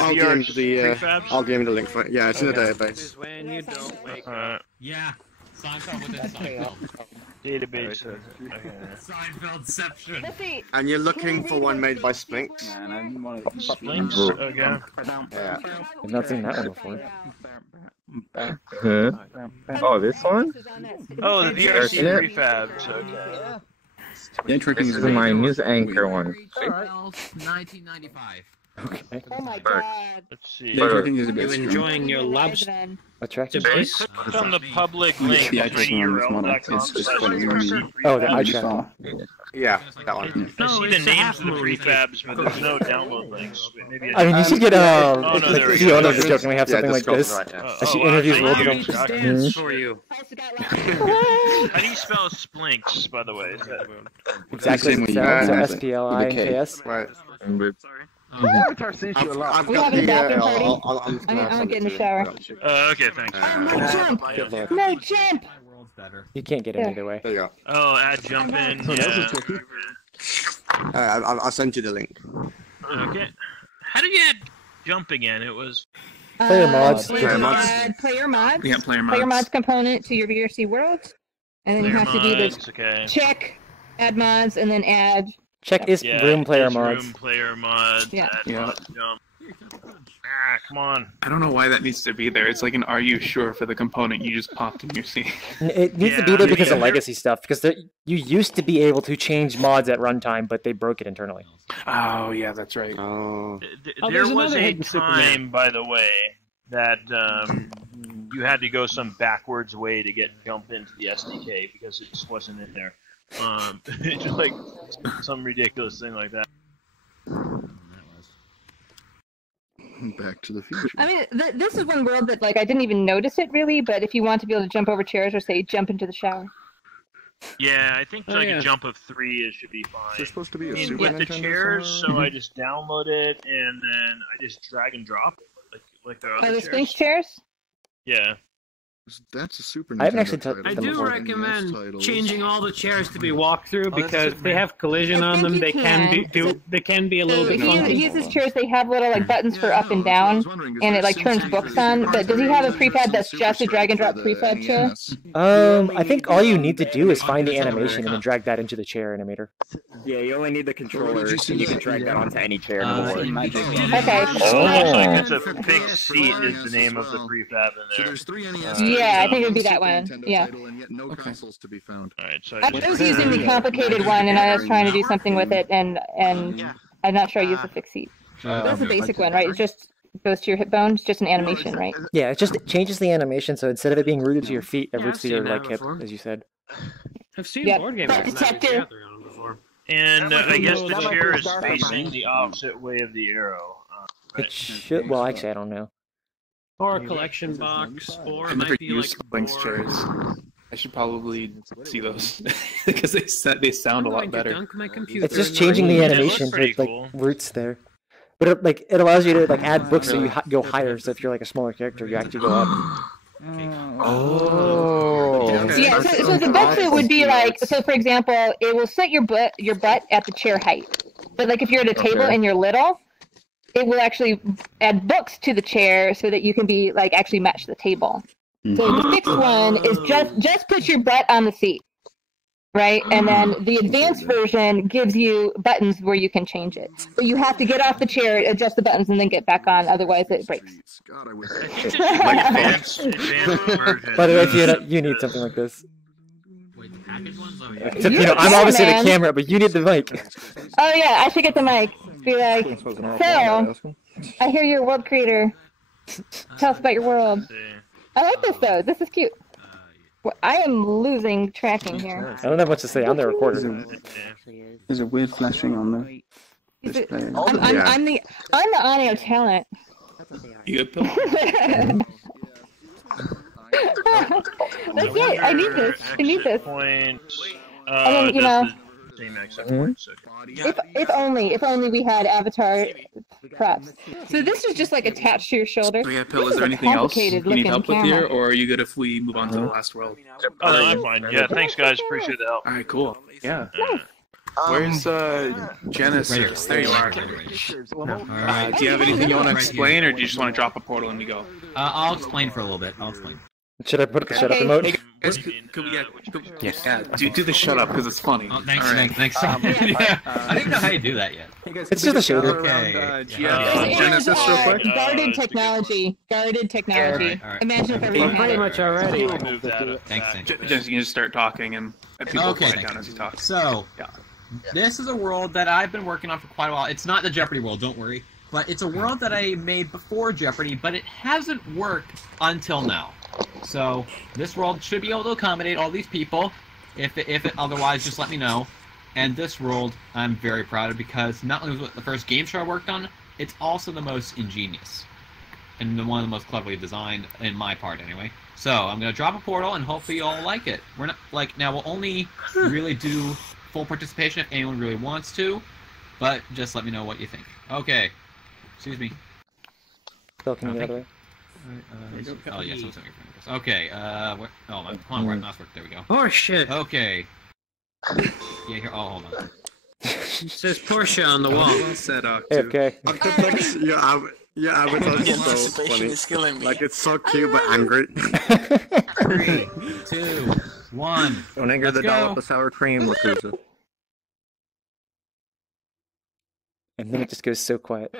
I'll give you the link for it. Yeah, it's in the database. When you don't wake up. Yeah. Seinfeld within Seinfeld. Database. Seinfeldception. And you're looking for one made by Splinks. Splinks? Okay. Yeah. I've not seen that one before. Oh, this one? Oh, the VRC Yeah. prefabs. Okay. This is my news anchor one. 1995. Okay. Oh my god. Let's see. You enjoying your lobster? Attractive base? It's on the public link. The icing on this model is just funny me. Oh, the eye You track. saw. Yeah, that one. I see the names of the prefabs, but there's no download links. Maybe I mean, you should get no, like there we the go. owner of the joke, and we have something like Discord, this. right, yeah. And she interviews I world use of Stands for you. How do you spell Splinks, by the way? Is that... Exactly. Same So with SPLINKS. Right. We have a bathroom party. I'm getting in the shower. Okay, thanks. No jump! No jump! You can't get in either way. There you go. Oh, add jump in. Yeah. I'll send you the link. Okay. How do you add jump again? It was. Player mods. Player mods. Player mods. Yeah, player mods. Player mods component to your VRC world, and then you have to do this Okay. check, add mods, and then add. Check is room player mods. Room player mods. Yeah. Add Yeah. mod jump. Ah, come on. I don't know why that needs to be there. It's like an "Are you sure?" for the component you just popped in your scene. It needs to be there because of legacy stuff. Because you used to be able to change mods at runtime, but they broke it internally. Oh yeah, that's right. Oh. There was a time, by the way, that you had to go some backwards way to get jump into the SDK because it just wasn't in there. Just like some ridiculous thing like that. Back to the Future. I mean, this is one world that like I didn't even notice it really, but if you want to be able to jump over chairs or say jump into the shower. Yeah, I think like a jump of 3 it should be fine. There's supposed to be a Super with the Nintendo chairs, somewhere? so I just download it and then I just drag and drop it like the other the chairs. Sphinx chairs? Yeah. That's a Super Nintendo. I haven't actually touched I them do before. recommend changing all the chairs to be walkthrough because if they have collision I on think them. you They can can. they can be a little bit He funky. uses chairs. They have little like buttons for up and down, and it like turns books on. But does he have a prefab that's just a drag and drop prefab chair? I think all you need to do is find the animation and then drag that into the chair animator. Yeah, you only need the controller, and you can drag that onto any chair in the board. Okay. It's a fixed seat is the name of the prefab in there. So there's 3 NES. Yeah, I think it would be that one. Yeah. And yet no consoles to be found. All right, so I was using the complicated one, and I was trying to do something with it, and I'm not sure I used the fixed seat. That's the basic one, right? It just goes to your hip bones, just an animation, right? Yeah, it just changes the animation, so instead of it being rooted to your feet, it roots to your like hip, as you said. I've seen Yep. board games But like that detective. before. And I guess the That might chair be is dark facing green. the opposite way of the arrow. It should. Well, actually, I don't know. Or a collection box, or I it never might be like used Splinks chairs. I should probably see those because they sound a lot better. It's just changing the animation so it like roots there. But it allows you to like add books so you go higher. So if you're like a smaller character, you actually go up. Oh. Yeah, so the book fit would be like, so for example, it will set your butt at the chair height. But like if you're at a table and you're little, it will actually add books to the chair so that you can be like actually match the table. So the fixed one is just put your butt on the seat, right? And then the advanced version gives you buttons where you can change it. But you have to get off the chair, adjust the buttons, and then get back on. Otherwise, it breaks. God, I wish advanced version. By the way, if you need something like this. Wait, the package ones? Oh, yeah. Except, I'm obviously the camera, but you need the mic. Oh yeah, I should get the mic. Be like, so, I hear you're a world creator. Tell us about your world. I like this though. This is cute. I am losing tracking here. I don't have much to say. I'm the recorder. There's a weird flashing on the display. I'm the audio talent. You That's it. I need this. I need this. Point. And then, you know, Same except points. if only we had avatar props. So this is just like attached to your shoulder. So yeah, Pill, This is there a anything else you complicated need help with looking here, camera. or are you good if we move on to the last world? Oh, no, I'm fine. Yeah, thanks guys. Appreciate the help. All right, cool. Yeah. Where's Genesis? There you are. Alright. Do you have anything you want to explain, or do you just want to drop a portal and we go? I'll explain for a little bit. I'll explain. Should I put the shut up emote? Hey guys, could we get? Yeah, do the shut up because it's funny. Oh, thanks, All right. thanks. Yeah. I didn't know how you do that yet. It's just a shader. Okay. Genesis real quick. Guarded technology. Guarded technology. All right. Imagine if everyone had it. already. Thanks. Just you can just start talking and people Okay, quiet thanks. down as you talk. So, this is a world that I've been working on for quite a while. It's not the Jeopardy world, don't worry. But it's a world that I made before Jeopardy, but it hasn't worked until now. So, this world should be able to accommodate all these people. If it otherwise, just let me know. And this world, I'm very proud of because not only was it the first game show I worked on, it's also the most ingenious. And one of the most cleverly designed, in my part anyway. So, I'm going to drop a portal and hopefully you all like it. We're not, now we'll only really do full participation if anyone really wants to, but just let me know what you think. Okay. Excuse me. Phil, can you get out of the way? Oh, yes, I'm sorry. Okay, where, oh, my mouse work. There we go. Oh, shit. Okay. Yeah, here, oh, hold on. It says Porsche on the wall. Set up. Okay. Your avatar is so funny. Is killing me. Like, it's so cute but angry. 3, 2, 1. Don't anger the doll with the sour cream, Lakuza. And then it just goes so quiet.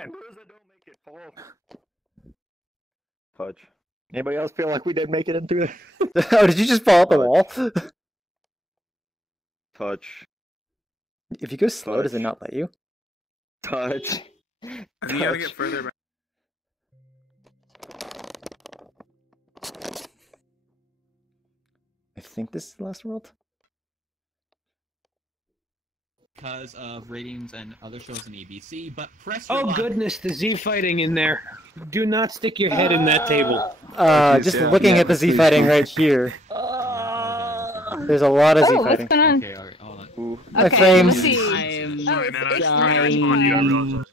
Fudge. Anybody else feel like we did make it into it? Oh, did you just fall up the wall? Touch. If you go slow, does it not let you? Touch. You gotta get further back. I think this is the last world. Because of ratings and other shows in EBC, but press your Oh luck. goodness, the Z fighting in there. Do not stick your head in that table. Just looking at the Z fighting right here. There's a lot of Z What's fighting. going on? Okay, alright, hold on. My Okay, frames. let's see. Sorry, man. I It's responded to you. I realized I was muted.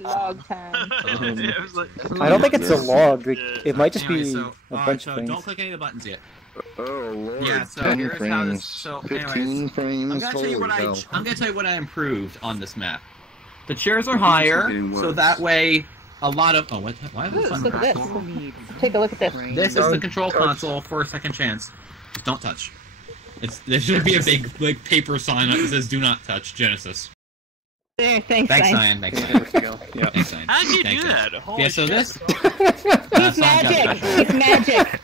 log time. It was like, I don't think it's a log. Like, it might just Anyway, be so, a bunch so of things. don't click any of the buttons yet. Oh lord. Yeah, so 10 here's how this. So, 15 anyways, frames. I'm gonna tell you what Holy hell. I'm gonna tell you what I improved on this map. The chairs are higher, so that way a lot of why was Look at this? this. Take a look at this. This is the control console for a second chance. Just don't touch. There should be a big paper sign that says "Do not touch." Genesis. There, thanks, Thanks, Cyan. Cyan. Thanks, Cyan. Yeah. Thanks, Cyan. how'd you Thanks, do Cyan. that? Holy Yeah, so shit. this. It's magic. It's magic.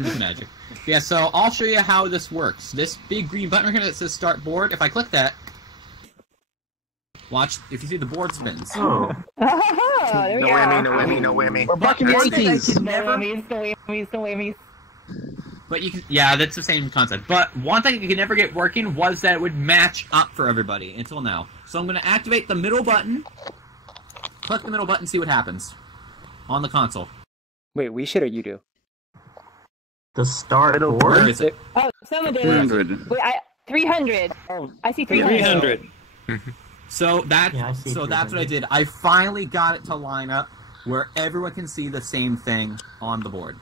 It's magic. Yeah, so I'll show you how this works. This big green button right here that says "Start Board." If I click that, watch. If you see the board spins. Oh, there we No go. whammy, no whammy, no whammy. We're bucking your keys. No whammies, no whammies, no whammies. But you can, yeah, that's the same concept. But one thing you could never get working was that it would match up for everybody until now. So I'm going to activate the middle button. Click the middle button, see what happens on the console. Wait, we should or you do? The start Where board. is it? Oh, someone did it. 300. Wait, 300. I see 300. 300. So that, Yeah, I see so that's what I did. I finally got it to line up where everyone can see the same thing on the board.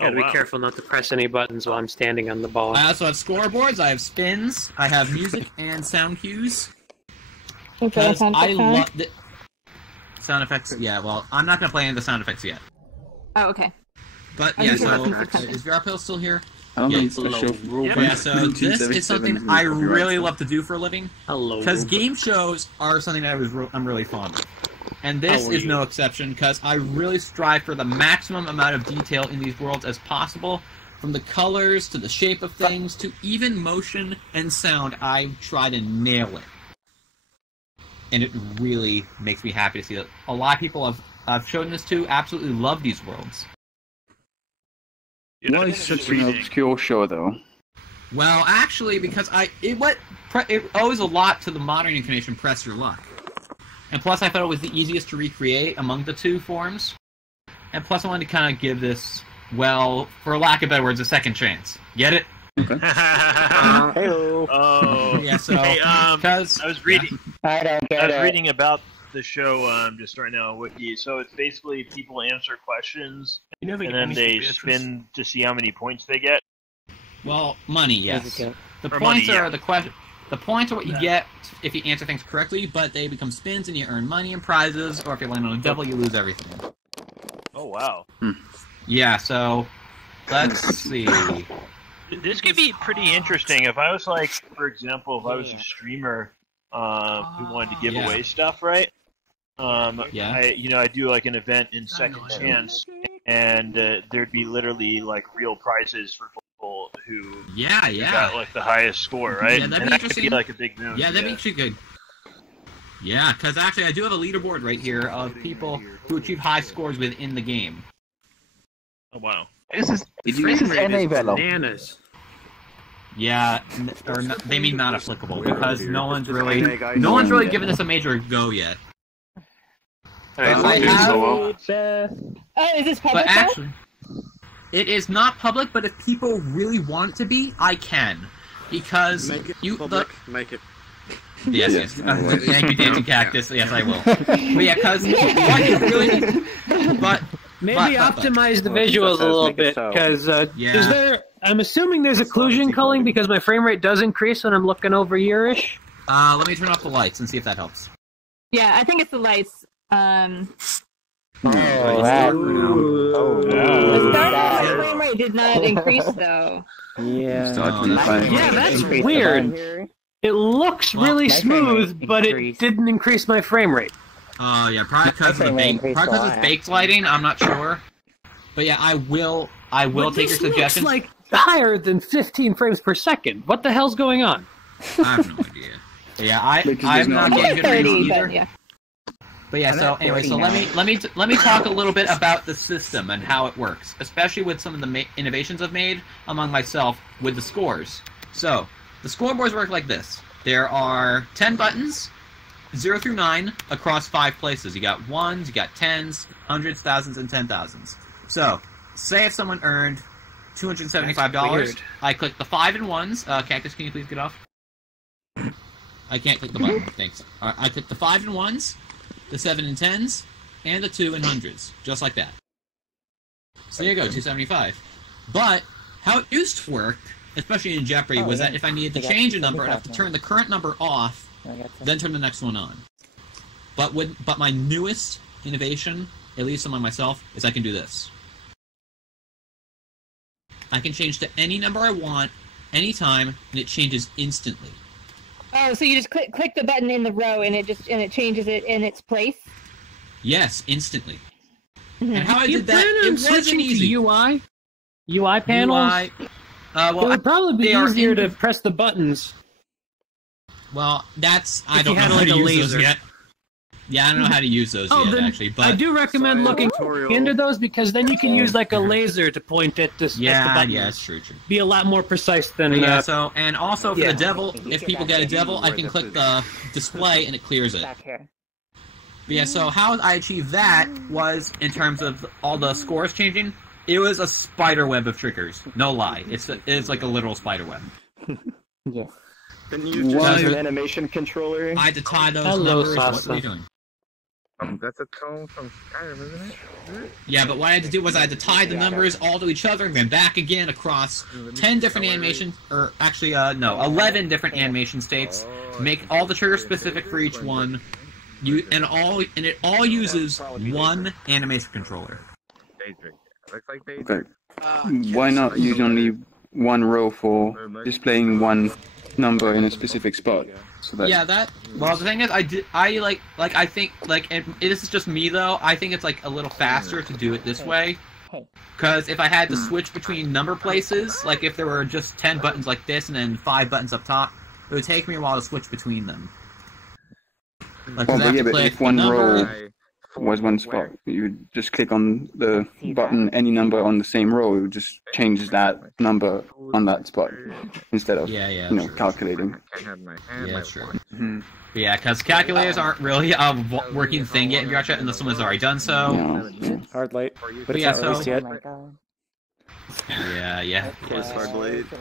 Gotta be careful not to press any buttons while I'm standing on the ball. I also have scoreboards, I have spins, I have music and sound cues. Okay, Because I love it. sound effects. Yeah, well, I'm not going to play any of the sound effects yet. Oh, okay. But yeah, so is VRPL still here? I don't Yeah, think so. yeah, so this is something I really love to do for a living. Hello. Because game shows are something that I'm really fond of. And this is no exception, because I really strive for the maximum amount of detail in these worlds as possible. From the colors, to the shape of things, to even motion and sound, I try to nail it. And it really makes me happy to see that a lot of people I've shown this to absolutely love these worlds. Why is such an obscure show, though? Well, actually, because it owes a lot to the modern incarnation Press Your Luck. And plus, I thought it was the easiest to recreate among the two forms. And plus, I wanted to kind of give this, well, for lack of better words, a second chance. Get it? Okay. Hello. Oh. Yeah, so, hey, because... I was reading... I don't get I was it. reading about the show just right now on Wiki. So it's basically people answer questions, and then they spin to see how many points they get. Well, money, yes. The Or points money, are yeah. the question. The points are what you get if you answer things correctly, but they become spins and you earn money and prizes, or if you land on a devil, you lose everything. Oh wow. Yeah, so let's see. This could be pretty interesting. If I was like, for example, if I was a streamer who wanted to give away stuff, right? I do like an event in Second Chance, and there'd be literally like real prizes for people who got like the highest score, right? Yeah, that'd and be that could interesting. be like a big boon. Yeah, that'd be actually good. Yeah, because actually I do have a leaderboard right here of people who achieve high scores within the game. Oh wow. This is bananas. Yeah, they mean not applicable because no one's really given this a major go yet. Is this public? But actually, it is not public. But if people really want it to be, I can, because Make it public. Make it. Yes. Thank you, Dancing Cactus. Yes, I will. But yeah, because what you really need, but maybe optimize the visuals a little bit, because is there? I'm assuming there's occlusion culling because my frame rate does increase when I'm looking over here-ish. Let me turn off the lights and see if that helps. Yeah, I think it's the lights. The frame rate did not increase though. Yeah, that's weird. It looks really smooth, but it didn't increase my frame rate. Yeah, probably because of the baked lighting. I'm not sure, but yeah, I will take your suggestions. Looks like higher than 15 frames per second. What the hell's going on? I have no idea. Yeah, I'm not getting good reads either. But yeah, so anyway, so let me talk a little bit about the system and how it works, especially with some of the innovations I've made among myself with the scores. So the scoreboards work like this. There are 10 buttons, 0 through 9, across 5 places. You got ones, you got tens, hundreds, thousands, and 10,000s. So say if someone earned $275, I click the 5 and 1s. Cactus, can you please get off? I can't click the button. Thanks. Alright, I click the 5 and 1s, the 7 and 10s, and the 2 and hundreds, just like that. So there you go, 275. But how it used to work, especially in Jeopardy, was that if I needed to change a number, I'd have to turn the current number off, then turn the next one on. But my newest innovation, at least among myself, is I can do this. I can change to any number I want, anytime, and it changes instantly. Oh, so you just click the button in the row and it changes it in its place? Yes, instantly. And how I You did that, plan on it wasn't switching easy. to UI panels? Well, it would probably be easier to press the buttons. Well, I If don't you know had, how like, to a use laser. those yet. Yeah, I don't know how to use those yet, then actually. But I do recommend looking into those because then you can use like a laser to point at the buttons. Yeah, it's true. Be a lot more precise than Yeah, so, and also for the devil, if people get a devil, I can click the display and it clears it. But yeah, so how I achieved that was, in terms of all the scores changing, it was a spider web of triggers. No lie. It's like a literal spider web. Yes. Then you just an animation controller. I had to tie those numbers. What were you doing? That's a tone from Skyrim, isn't it? Yeah, but what I had to do was I had to tie the numbers all to each other and then back again across 10 different animations, or actually, 11 different animation states, make all the triggers specific for each one, it all uses one animation controller. Okay. Why not use only one row for displaying one number in a specific spot? So that Well, the thing is, I think and this is just me though. I think it's like a little faster to do it this way. Because if I had to switch between number places, like if there were just 10 buttons like this and then 5 buttons up top, it would take me a while to switch between them. Like, but if one row was one spot, you would just click on the button, any number on the same row, it would just change that number on that spot instead of calculating. Yeah, sure. But yeah, because calculators aren't really a working thing yet in VRChat unless someone's already done so. Hard light, but it's yeah, not released yet. Yeah.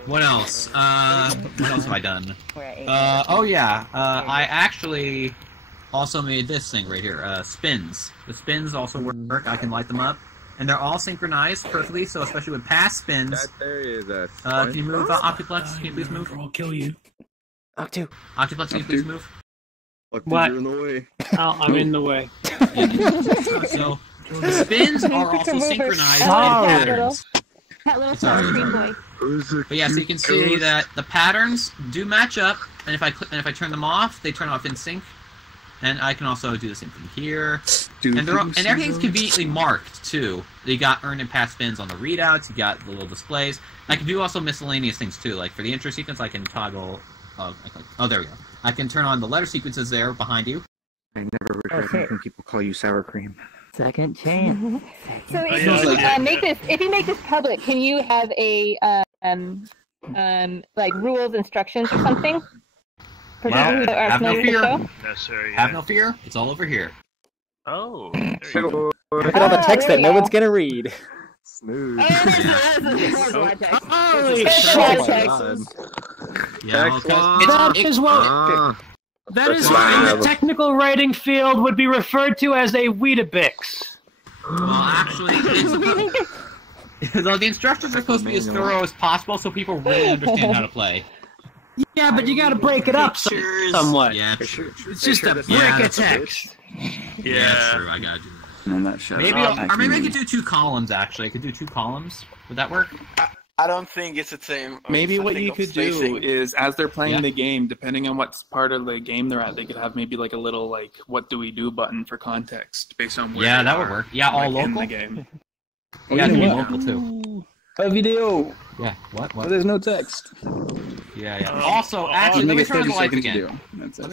What else? What else have I done? I actually also made this thing right here. Spins. The spins also work. I can light them up, and they're all synchronized perfectly. So especially with past spins. Can you move, Octoplex? Can you please move? I'll kill you. Octo. Octoplex, can you please move? What? You're in the way. Oh, I'm in the way. So the spins are also synchronized in patterns. That little screen boy. But yeah, so you can see that the patterns do match up, and if I turn them off, they turn off in sync. And I can also do the same thing here. And everything's conveniently marked too. You got earned and past spins on the readouts. You got the little displays. I can do also miscellaneous things too. Like for the intro sequence, I can toggle. Oh, there we go. I can turn on the letter sequences there behind you. I never regret making people call you sour cream. Second chance. So if you make this public, can you have a like rules, instructions, or something? For people who are have no familiar with the fear. Have no fear. It's all over here. Oh. Look at all the text that no one's gonna read. Smooth. Holy shit! That is what in the technical writing field would be referred to as a Weetabix. Well, actually, the instructions are supposed to be as thorough as possible so people really understand how to play. Yeah, but you gotta break it up somewhat. Yeah, it's just a brick of text. Yeah, that's true. I gotta do that. Maybe I could do 2 columns. Actually, I could do 2 columns. Would that work? I don't think it's the same. Maybe what you could do is, as they're playing the game, depending on what part of the game they're at, they could have maybe like a little like "What do we do?" button for context based on where. Yeah, that would work. Yeah, all local. In the game. Yeah, it can be local too. A video. Yeah. What? There's no text. Yeah. Also, actually, let me turn on the lights again.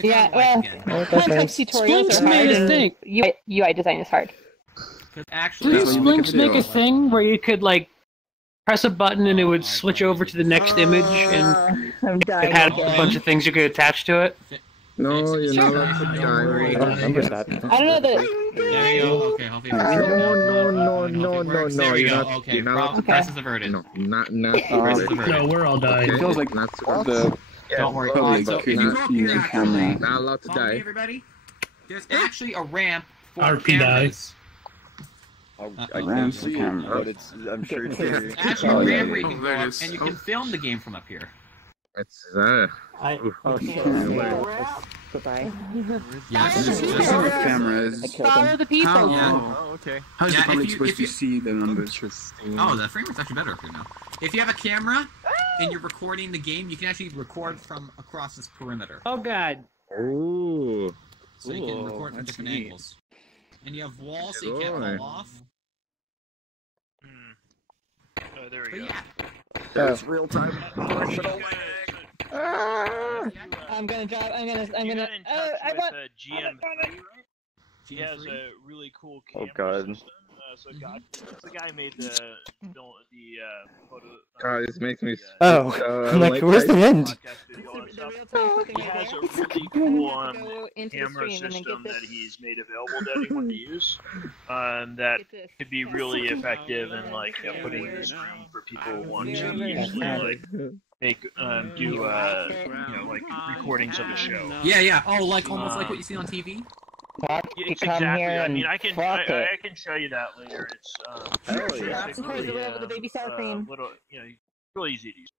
Yeah, well, context tutorials are hard, and UI design is hard. Actually, didn't Splinks make a thing where you could like press a button and it would switch over to the next image, and it had a bunch of things you could attach to it? No, you're not allowed to die. I don't remember that. I don't know that. There you go. Okay, hopefully. No. There we go. Okay, press is averted. No, not. No, we're all dying. It feels like the don't worry. public could use a camera. Not allowed to die. Everybody, there's actually a ramp for RP cameras. I can't see it, but I'm sure it's there. It's actually a ramp where you can go up, and you can film the game from up here. It's Goodbye. Yeah, cameras. Follow the people. Oh, okay. How's the public supposed to see the numbers? Oh, the frame rate's actually better up here now. If you have a camera and you're recording the game, you can actually record from across this perimeter. Oh god. Ooh. So you can record from different angles. And you have walls so you can't fall off. Oh, there we go. That's real time. I'm gonna drive. I'm gonna. I want. GM. He has a really cool camera system. So the guy made the photo. God, this makes me. I'm like, where's the end? He has a really cool camera system that he's made available to anyone to use. That could be really effective in like putting in the screen for people who want to easily like make do like recordings of the show. Yeah. Oh, like almost like what you see on TV. It's exactly. I mean, I can show you that later. It's the baby sour cream. Little, really easy to use.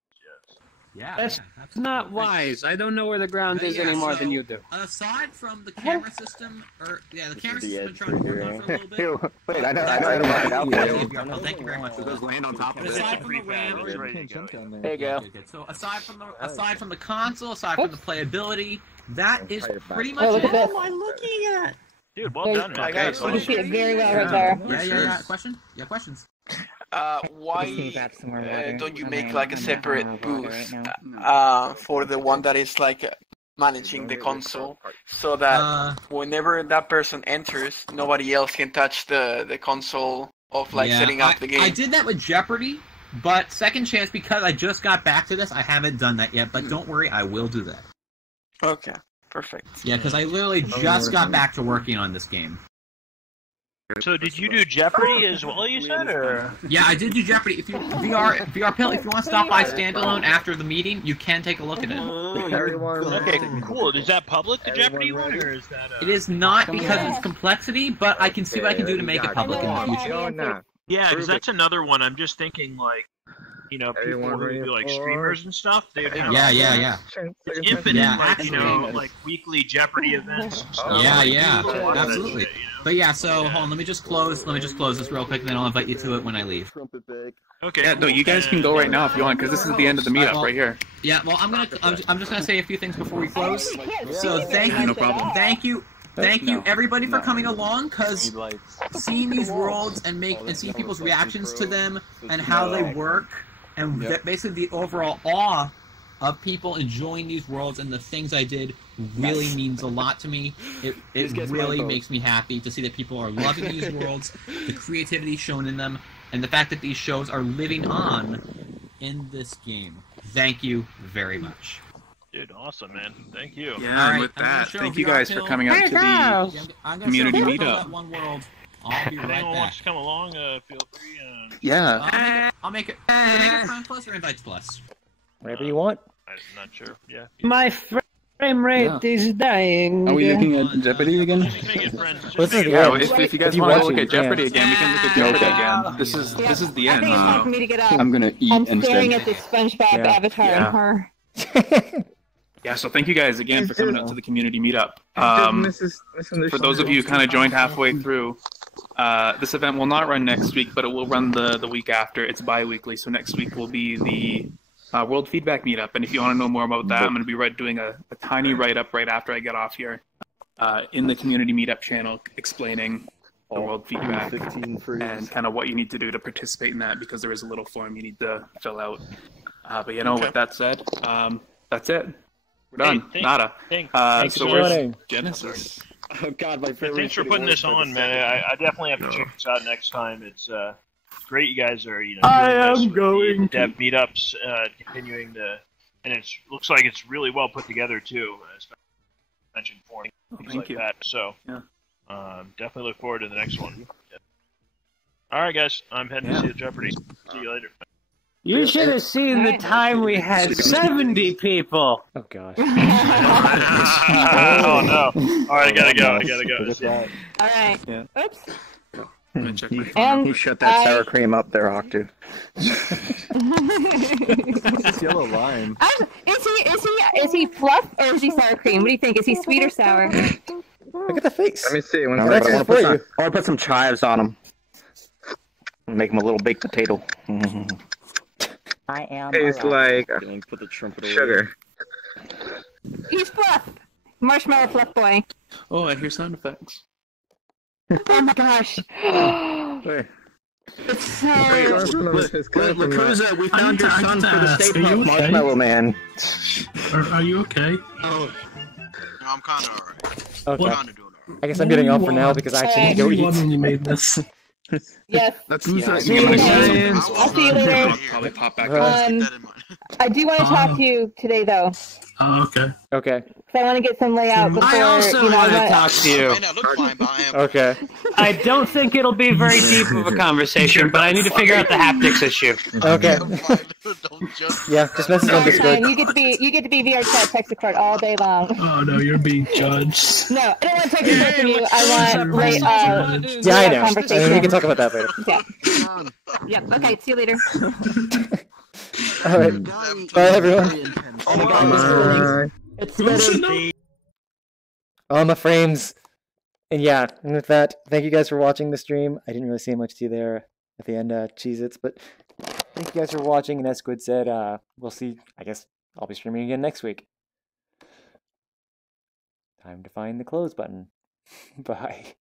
Yes. Yeah. That's not wise. I don't know where the ground is any more than you do. Aside from the camera system, the camera system been trying to work on for a little bit. Wait, I know how to Thank you very much. So those land on top of it. Aside from the RAM, There you go. so aside from the console, aside from the playability, that is pretty much Oh, look it. at this. What am I looking at? Dude, well done, man. You can see it very well right there. Yeah. Question? Yeah, questions. Why don't you make like a separate booth for the one that is like managing the console, so that whenever that person enters, nobody else can touch the console of like setting up the game? I did that with Jeopardy, but second chance, because I just got back to this, I haven't done that yet. But don't worry, I will do that. Okay, perfect. Yeah, because I literally just got back to working on this game. So did you do Jeopardy as well, you said, or? Yeah, I did do Jeopardy. If you VR Pill, if you want to stop by standalone after the meeting, you can take a look at it. Okay, cool. Is that public, the Jeopardy one, or is that? It is not because of its complexity, but I can see what I can do to make it public in the future. Yeah, because that's another one. I'm just thinking, like, you know, people who do like streamers and stuff. They would have It's infinite, like, you know, like weekly Jeopardy events. And stuff. Yeah, absolutely. But yeah, so hold on, let me just close this real quick, and then I'll invite you to it when I leave. Okay. Yeah, no, you guys can go right now if you want, because this is the end of the meetup right here. Yeah, well, I'm just gonna say a few things before we close. So thank you, no problem. Thank you everybody for coming along, because seeing these worlds and seeing people's reactions to them and how they work, and basically the overall awe of people enjoying these worlds and the things I did really means a lot to me. It really makes me happy to see that people are loving these worlds, the creativity shown in them, and the fact that these shows are living on in this game. Thank you very much. Dude, awesome, man. Thank you. Yeah, and with that, thank you guys for coming out to the community meetup. I'll be right If anyone back. wants to come along, feel free. Yeah. I'll make it Friend Plus or Invites Plus. Whatever you want. I'm not sure. Yeah. My frame rate is dying. Are we looking at Jeopardy again? If you guys want to look at Jeopardy again, we can look at Jeopardy again. This is the end. I think it's time for me to get up. I'm gonna eat I'm instead. staring at this SpongeBob avatar in horror. Yeah, so thank you guys again for coming out to the community meetup. For those of you who kind of joined halfway through, this event will not run next week, but it will run the week after. It's bi-weekly, so next week will be the World Feedback Meetup. And if you want to know more about that, I'm going to be doing a tiny write-up right after I get off here in the community meetup channel explaining the World Feedback and kind of what you need to do to participate in that, because there is a little form you need to fill out. But you know, with that said, that's it. We're done. Nada. Thanks so for where's joining. Genesis? Oh God, my favorite. Thanks for putting this on, man. I definitely have to check this out next time. It's great. You guys are, you know, doing dev meetups, continuing to, and it looks like it's really well put together too. Especially mentioned for things like that. So, definitely look forward to the next one. Yeah. All right, guys. I'm heading to see the Jeopardy. See you later. You should have seen the time we had 70 people. Oh gosh. Oh no! All right, I gotta go. All right. Yeah. Oops. He shut that sour cream up there, Octave. This yellow line. Is he fluff or is he sour cream? What do you think? Is he sweet or sour? Look at the face. Let me see. I want to put some chives on him. Make him a little baked potato. I am. Tastes like put the trumpet sugar. He's fluff. Marshmallow fluff boy. Oh, I hear sound effects. Oh my gosh. It's so... Lakuza, we found your son for the Stay Puft Marshmallow Man. Are you okay? Oh, I'm kind of alright. Okay. I guess I'm getting off for now because I actually need to go eat. When you made this. Yes. That's I'll see you later. Probably pop back I do want to talk to you today, though. Oh, okay. Okay. Because I want to get some layout before. I also want to talk to you. Okay. I don't think it'll be very deep of a conversation, but I need to figure out the haptics issue. Okay. Yeah, just message on Discord. You get to be VRChat text record all day long. Oh no, you're being judged. No, I don't want to text record from you. I want Yeah, I know. conversation. We can talk about that later. Yeah. Yep. Okay. See you later. All right. Bye, everyone. It's better. All my frames. And yeah, and with that, thank you guys for watching the stream. I didn't really say much to you there at the end, Cheez-Its, but thank you guys for watching. And as Squid said, we'll see. I guess I'll be streaming again next week. Time to find the close button. Bye.